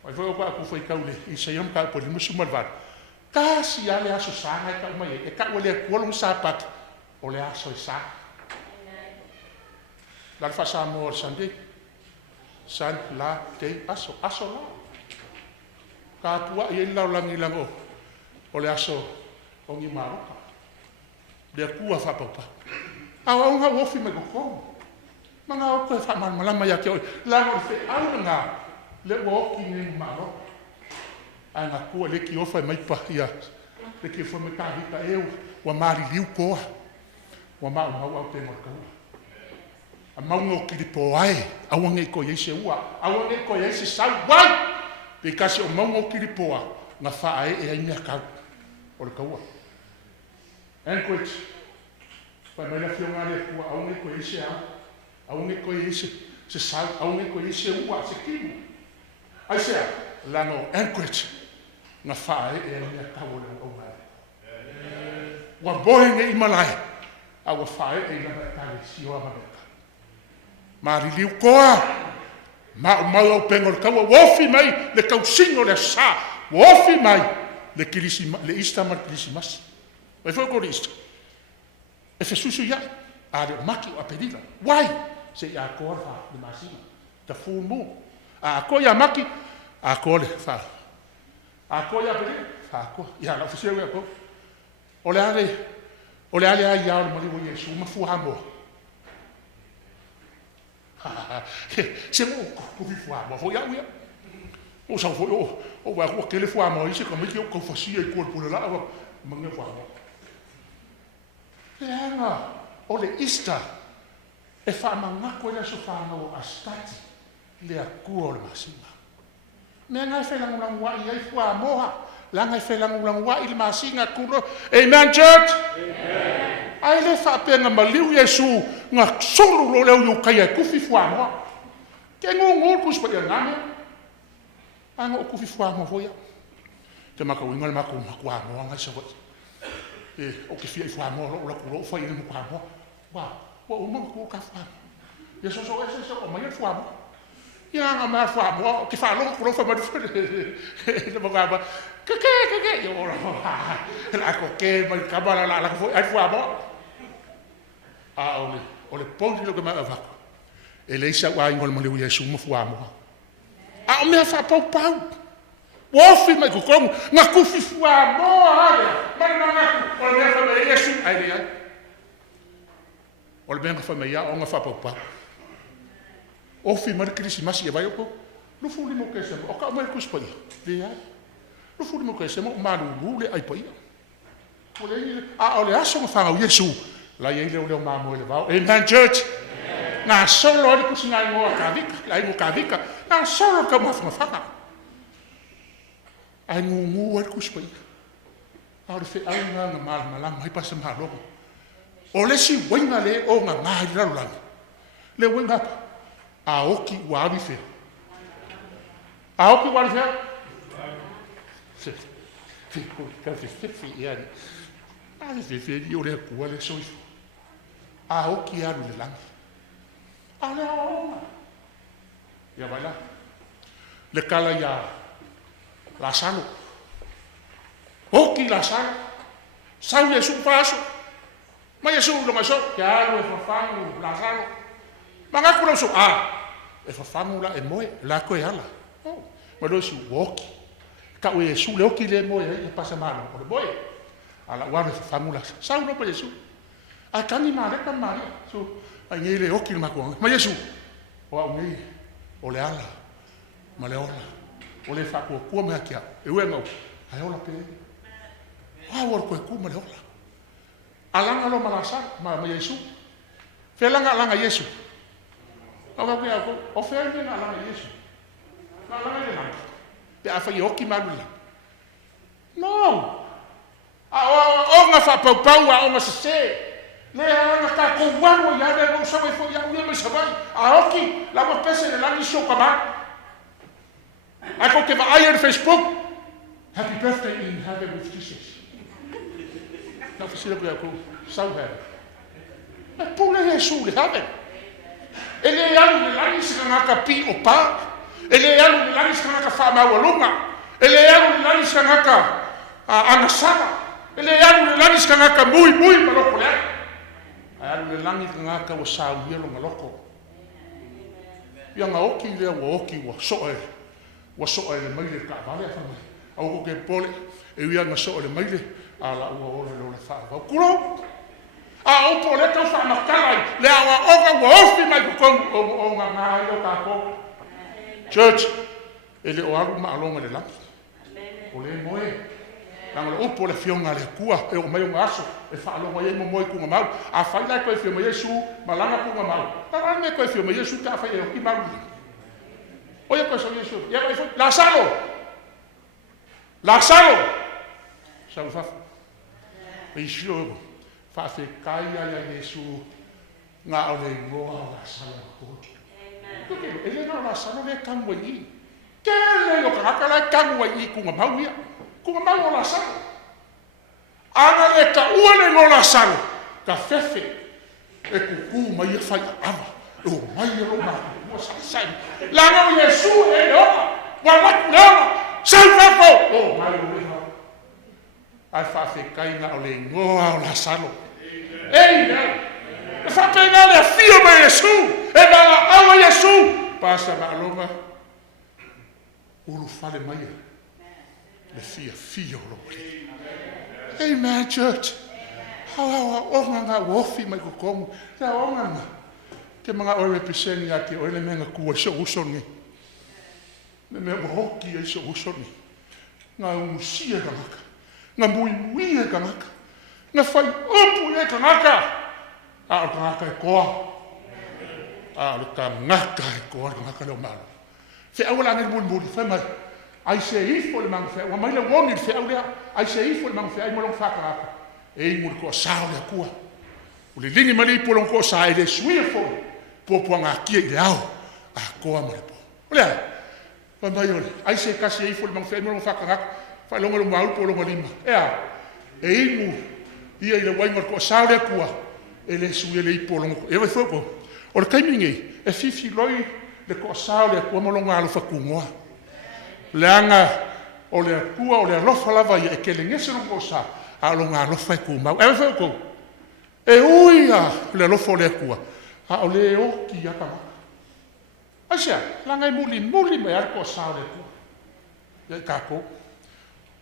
Ai foi o ku foi kaule i se iam ka po le musu malvat. Ka si ale aso sanga ka mai e ka ole ku long Sapati ole aso sa. La fa sa mo Sunday. San la te aso la. Ka tua i la langi lango. O le aso o ngi maroka. Le kua whapapa. Awa unga wofi me koko. Manga o koe whamalama ya ke oi. Langa o whi aunga le woki ngi maroka. A ngā kua le ki ofa mai pahia. Le ki ofa me kahita eo. Wa maari liu koa. Wa mau au te markaua. A maunga o kiripo ai. Awa ngai ko yeise ua. Awa ngai ko yeise sau wai. Because o maunga o kiripoa. Ngā whae e ai mea kau. O le kaua. Anchorage. Whai mai la whionga le kua aunge ko ise au. Aunge ko ise se sau. Aunge ko ise ua se kimu. Ai sea, lango Anchorage. Ngā whae e ai mea kau o le au mai. Wa bohinge i malai. A wa whae e la mea kale si o amameka. Maari liu koa. Ma o mau au pengo le kaua. Wofi mai le kausingo le sa. Wofi mai. Le ista mar Christmas. Vai foi con isto. E fe susu ya. A le maki o apelila. Why? se ia koa fa le masina ta fumo a ko ia maki a ko le fa a ko ia bele fa ko ia la fise ia ko ole ale ai ia le mali wo Yesu ma fu hamo se mo ko vi fu hamo fo ia ia o sa fo o wa ko ke le fu hamo ise ko mi ko fa si e ko le la ma nge fu hamo Leanga, o le Easter, e whaamangako e so whanau a stati, le a kua o le masinga. Mea ngai whelangulangu wa i ai fua moha, la ngai whelangulangu wa i le masinga kuno. Amen, church? Amen. Ai le whapenga maliu Yesu, ngā solo lo leo yu kai e kufi fua moha. Ke ngongo kuspa ia ngame, anga o kufi fua moha foia. Te maka winga le maka umakua moha ngai sa wai. O ke fia i fua moa o la kuro fai i le mukua moa. Wa uma kua ka fua. Ia so o mai fua moa. Ia nga mea fua moa, o ke faa longa kuro fai madu fai. Le mga ba, ke, ia ora. La ko ke, mai kamara la ko ai fua moa. O le pongi lo ke mea vako. E le isa wa ingol maliu Yesu ma fua moa. O mea faa pau. Wofi mai kukongu, nga kufi fua moa hale. Mana o le mea whamea Yesu, ai rea. O le mea whamea o ngā whapaupa. Ofi mara Krisimasi e vai oko. Lufu limo kesema, o ka mai kuspaia. Rea. Lufu limo kesema, o Malumalu le ai paia. O le aso ngā whangau Yesu. La iei leo leo māmo e le vau. Amen, church. Ngā solo ali kusi ngā ingoa kāwika. La ingo kāwika. Ngā solo ka mawhanga. Ai ngungu ali kuspaia. Au le whi nga malama hai pasa mahalogo. O le si wainga le o ngā ngahi rarulangi. Le wainga pa. A oki wari whea. A oki wari whea? Ka whi iani. A whi i o le kua le soifo. A oki aru le langi. A le aonga. Ia vai la. Le kala ia la salo. Oki la sala, sau Yesu paso, ma Yesu longa so, ke alu e fafangu la sala, ma ngaku lo so, e fafangu la e moe, la koe ala, ma lo si woki, ka o Yesu le oki le moe, e pasa mano, o le moe, ala wale fafangu la, sau no pa Yesu, a kani mare ka mare, so, a ngei le oki le makuanga, ma Yesu, o au ngei, o le ala, ma le ola, o le fakua kua mea kia, e ue ngau, ai ola pe war koe kuma le ola. Alanga lo malasa ma Yesu. Felanga alanga Yesu. Oga koe ako, o Fairview na alanga Yesu. Na alanga le langa. Pe afa i oki malula. No. O nga fa pau o nga se. Le anga ka ko wano ya le no sabe fo ya ule me sabai. A oki la mo pese le langi so kama. Ako ke va ai Facebook. Happy birthday in heaven with Jesus. Nou, verschillen we ook zou hebben. Maar poelen Jesu le hebben. Ele alu le langi se ngaka pi o pa. Ele alu le langi se ngaka fa mawalunga. Ele alu le langi se ngaka anasara. Ele alu le langi se ngaka muy maloko le. Alu le langi se ngaka o sau yelo maloko. Yang oki le oki wa so le mai le ka vale fa mai. Au ke pole e ia nga so le mai le ala ua ole lo le fa va kulo a o pole to fa makala le awa o ofi mai ko o nga mai o ka ko church ele o alu ma longa le la o le moe la o pole fionga le kua e o mai o aso e fa longa ye mo moi ku nga mau a fa la ko fio mai Yesu malanga ku nga mau ta me ko fio mai Yesu ta fa ye o ki mau o ye ko so Yesu ye ko Lazaro Solofa. Isio fa fe kaia ya Yesu nga ole ngoa Lazaro ko. Amen. Ele no Lazaro le kamwai. Kele lo kakala kamwai ku mau ia. Ku mau Lazaro. Ana le ka uale no Lazaro. Ka fefe e ku mai fa ava. O mai lo ma. Mo sai. La no Yesu e lo. Wa no. Salvafo! Oh, Malumalu. Ai whawhekai ngā o le ngoa o Lazaro. Ei, nei. E whapena le fia mai Yesu. E mala awa Yesu. Pasa maalonga. Ulu fale maia. Le fia lo. Amen, church. Hawa onga nga wofi mai kokongu. Ya onga nga. Te mga oi representing ati oi le menga kuwa so usoni. Ne me hoki e so usoni. Nga umusia kangaka. Nga mui e kangaka. Nga fai upu e kangaka. A kangaka e koa. A kangaka e koa kangaka leo malo. Fe awala ngel mulmuli fe mai. Ai se ifo le mang fe. Wa mai le wongi fe awala. Ai se ifo le mang fe ai molong whakangaka. E ingur ko sao le kua. Ule lingi mali polong ko sa ele suia fo. Po nga kia i le au. A koa mare po. Olea. Pa mai ole. Ai se kasi e ifo le mang fe ai molong whakangaka. Fai longa lo maulu polonga lima. Ea. E ingu. Ia i le waingar ko sao le kua. E le suia le i polonga. E vai foko. O le kaimingi. E fifi loi le ko sao le kua molonga alu whakungoa. Le anga o le kua o le alofa lava ia e ke le ngese rungo sa. A lo ngā lofa e kumau. Ewe whauko. E uia le alofa o le kua. A o le oki a kamaka. Asia, langa i muli mai arko sa o le kua. Ia i kako.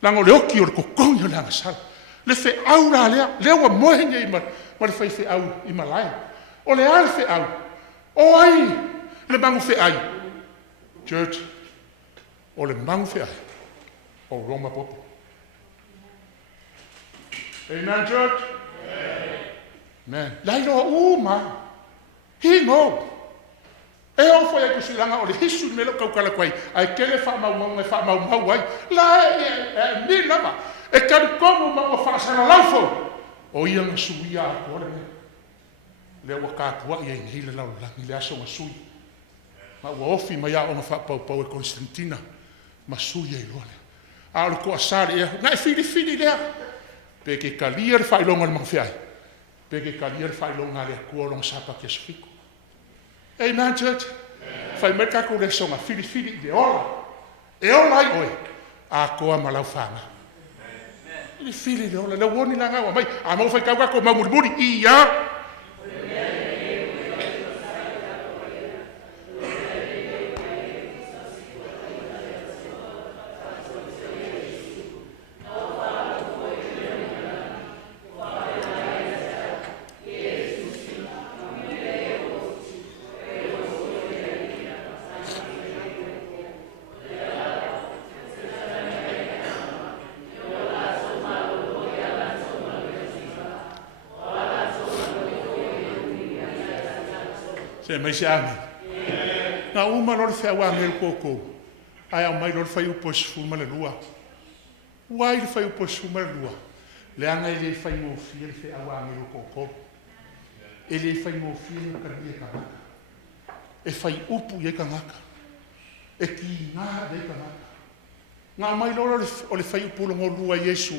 Langa o le oki o le kokongi o le anga sala. Le fe au rā lea. Lea wa mohenga i ma le fai fe au i malai. O le ale fe au. O ai. Le mangu fe ai. Church. O le mangu fe ai. O Roma popo. Amen, church? Amen. Lailo uma. He no. E o foi a kusilanga o le hisu melo kaukala kwai. Ai kele fa mau ai. La ni lava. E kan como mau fa sana laufo. O ia nga suia ko le. Le wa ka tua ia ni le la le aso nga sui. Ma wa ofi ma ya o fa pau e Constantina. Ma suia i lole. A le ko asari e na fili le. Peke kalia le whailonga le mawhiai. Peke kalia le whailonga le kuolong Sapati esfiko. Amen, church. Whai meka ko le songa fili le ola. E ola ai oe. A koa malau whanga. Le fili le ola. Le woni la ngawa mai. A mau whai kauka ko mamuriburi. Ia. Se mai se ame. Na uma lor fe wa ngel koko. Ai mai lor fai u pos fuma le lua. Wai le fai u pos fuma le lua. Le anga ele fai mo fi fe wa ngel koko. Ele fai mo fi no karbi ka ba. E fai upu ye ka ngaka. E ki nga de ka ngaka. Nga mai lor o le fai upu lo lua Yesu.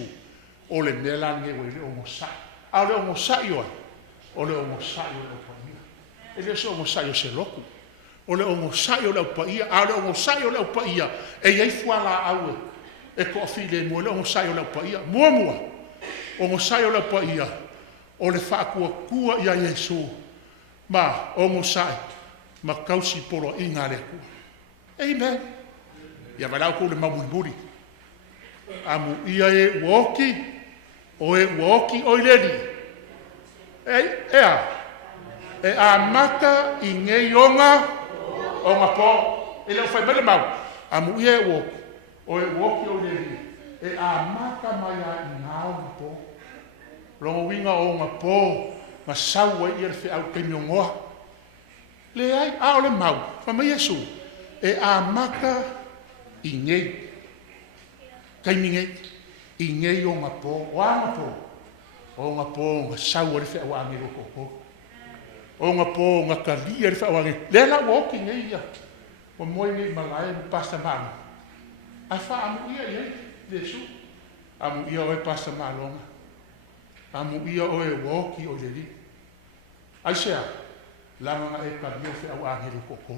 O le mela nge we le o mosa. A le o mosa yo. O le o mosa yo lo ele so mo sai o se loku o le o mo sai o le paia a le o mo sai o le paia e ia fuala aue e ko file mo le o mo sai o le paia mo o mo sai o le paia o le fa kua ia Yesu ma o mo sai ma kausi polo inga le ku amen ia vai ko le mamuri amu ia e woki o iledi e Amata i nge yonga o nga po ele o fai mele mau amu ie wo o e woki o leli e Amata mai a i ngā o nga po longo winga o nga po ma saua i ele au ke miongoa le ai a o le mau fa mai Yesu e Amata i nge kai minge i nge o nga po o nga po nga saua le au a ngero koko o nga po nga kalia le whawange le la woki ngai ia o moi ngai malai mo pasta manu a wha amu ia ia Yesu amu ia o e pasta malonga amu ia o e woki o le li aisea langa e kalia whawange le koko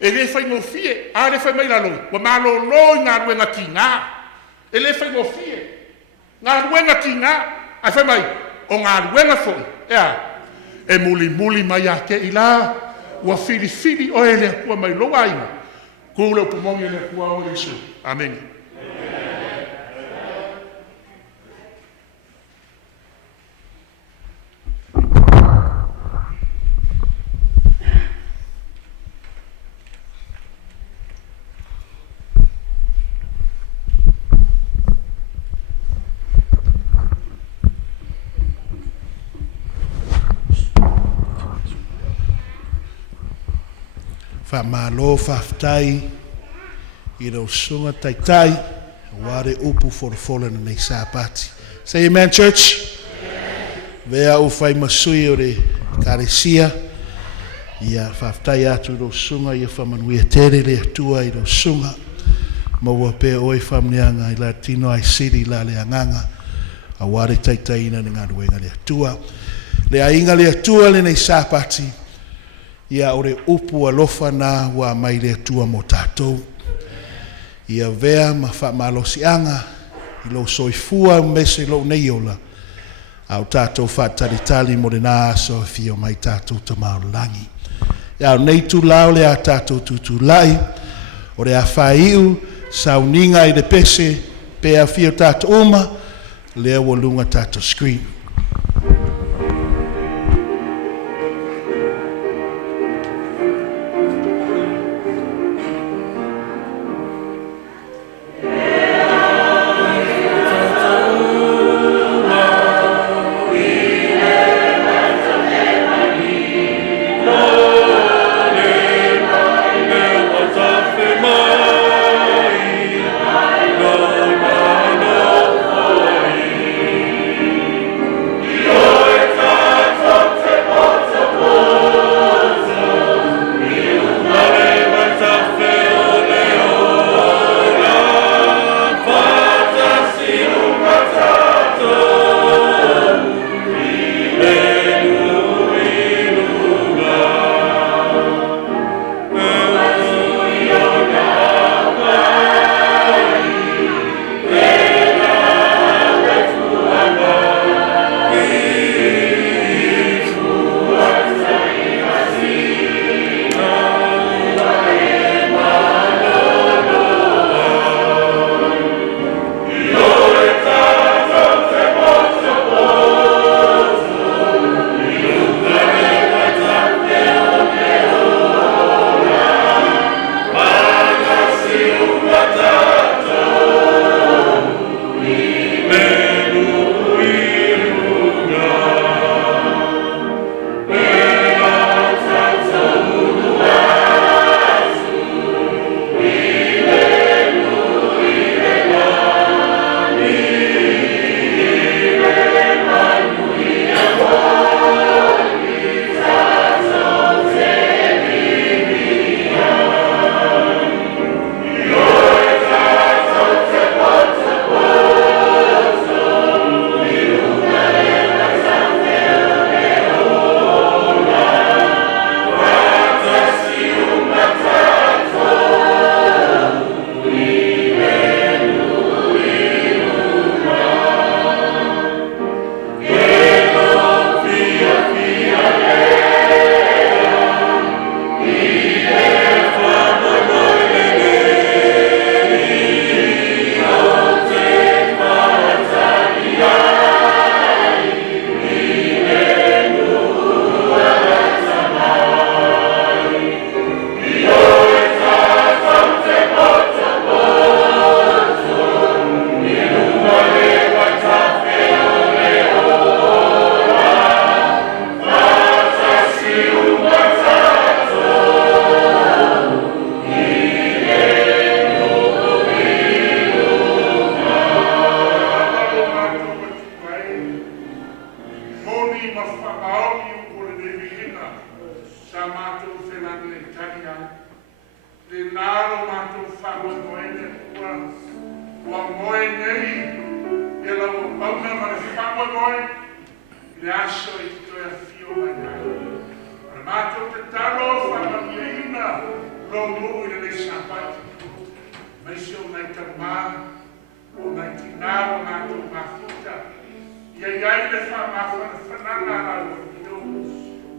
e le whai ngofie a le whai mai laloi wa malo loi ngā ruenga ki ngā e le whai ngofie ngā ruenga ki ngā a whai mai o ngā ruenga foi ea e muli mai a ke ila ua fili o ele kua mai longa ina kule upumongi ele kua o Yesu. Amen. Faamalo faafetai I rau sunga taitai ware upu for the fallen nei Sapati. Say amen, church. Vea u fai masui o re karesia. Ia faafetai atu rau sunga ia whamanuia tere le atua I rau sunga. Maua pe oi whamneanga I latino ai siri la le anganga. A ware taitaina ni ngā ruenga le atua. Le ainga le atua le nei Sapati. Ia ore upu alofa na wa mai le atua mo tātou. Ia vea ma whamalosianga I lo soifua mese lo neiola. Au tātou whataritali mo le nā so fio mai tātou tamaolangi. Ia nei tu lao le a tātou tutulai. O le a whaiu Sauniga I le Pese pe a fio tātou uma. Lea walunga tātou screen.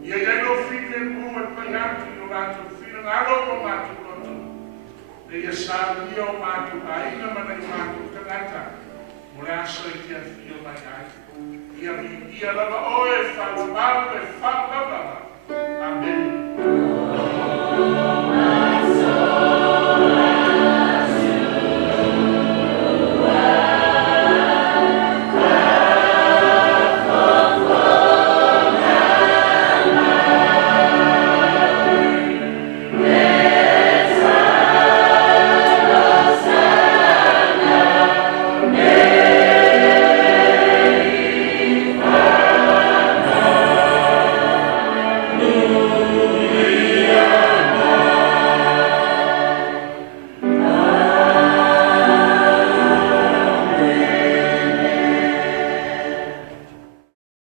Ia ia no fine mua pai atu i o mātou fina ngalo o mātou loto. Le ia saunia o mātou aina mana i mātou tangata. Mo le aso i tia fio mai ai. Ia lava oe whaumau e whaumau. Amen.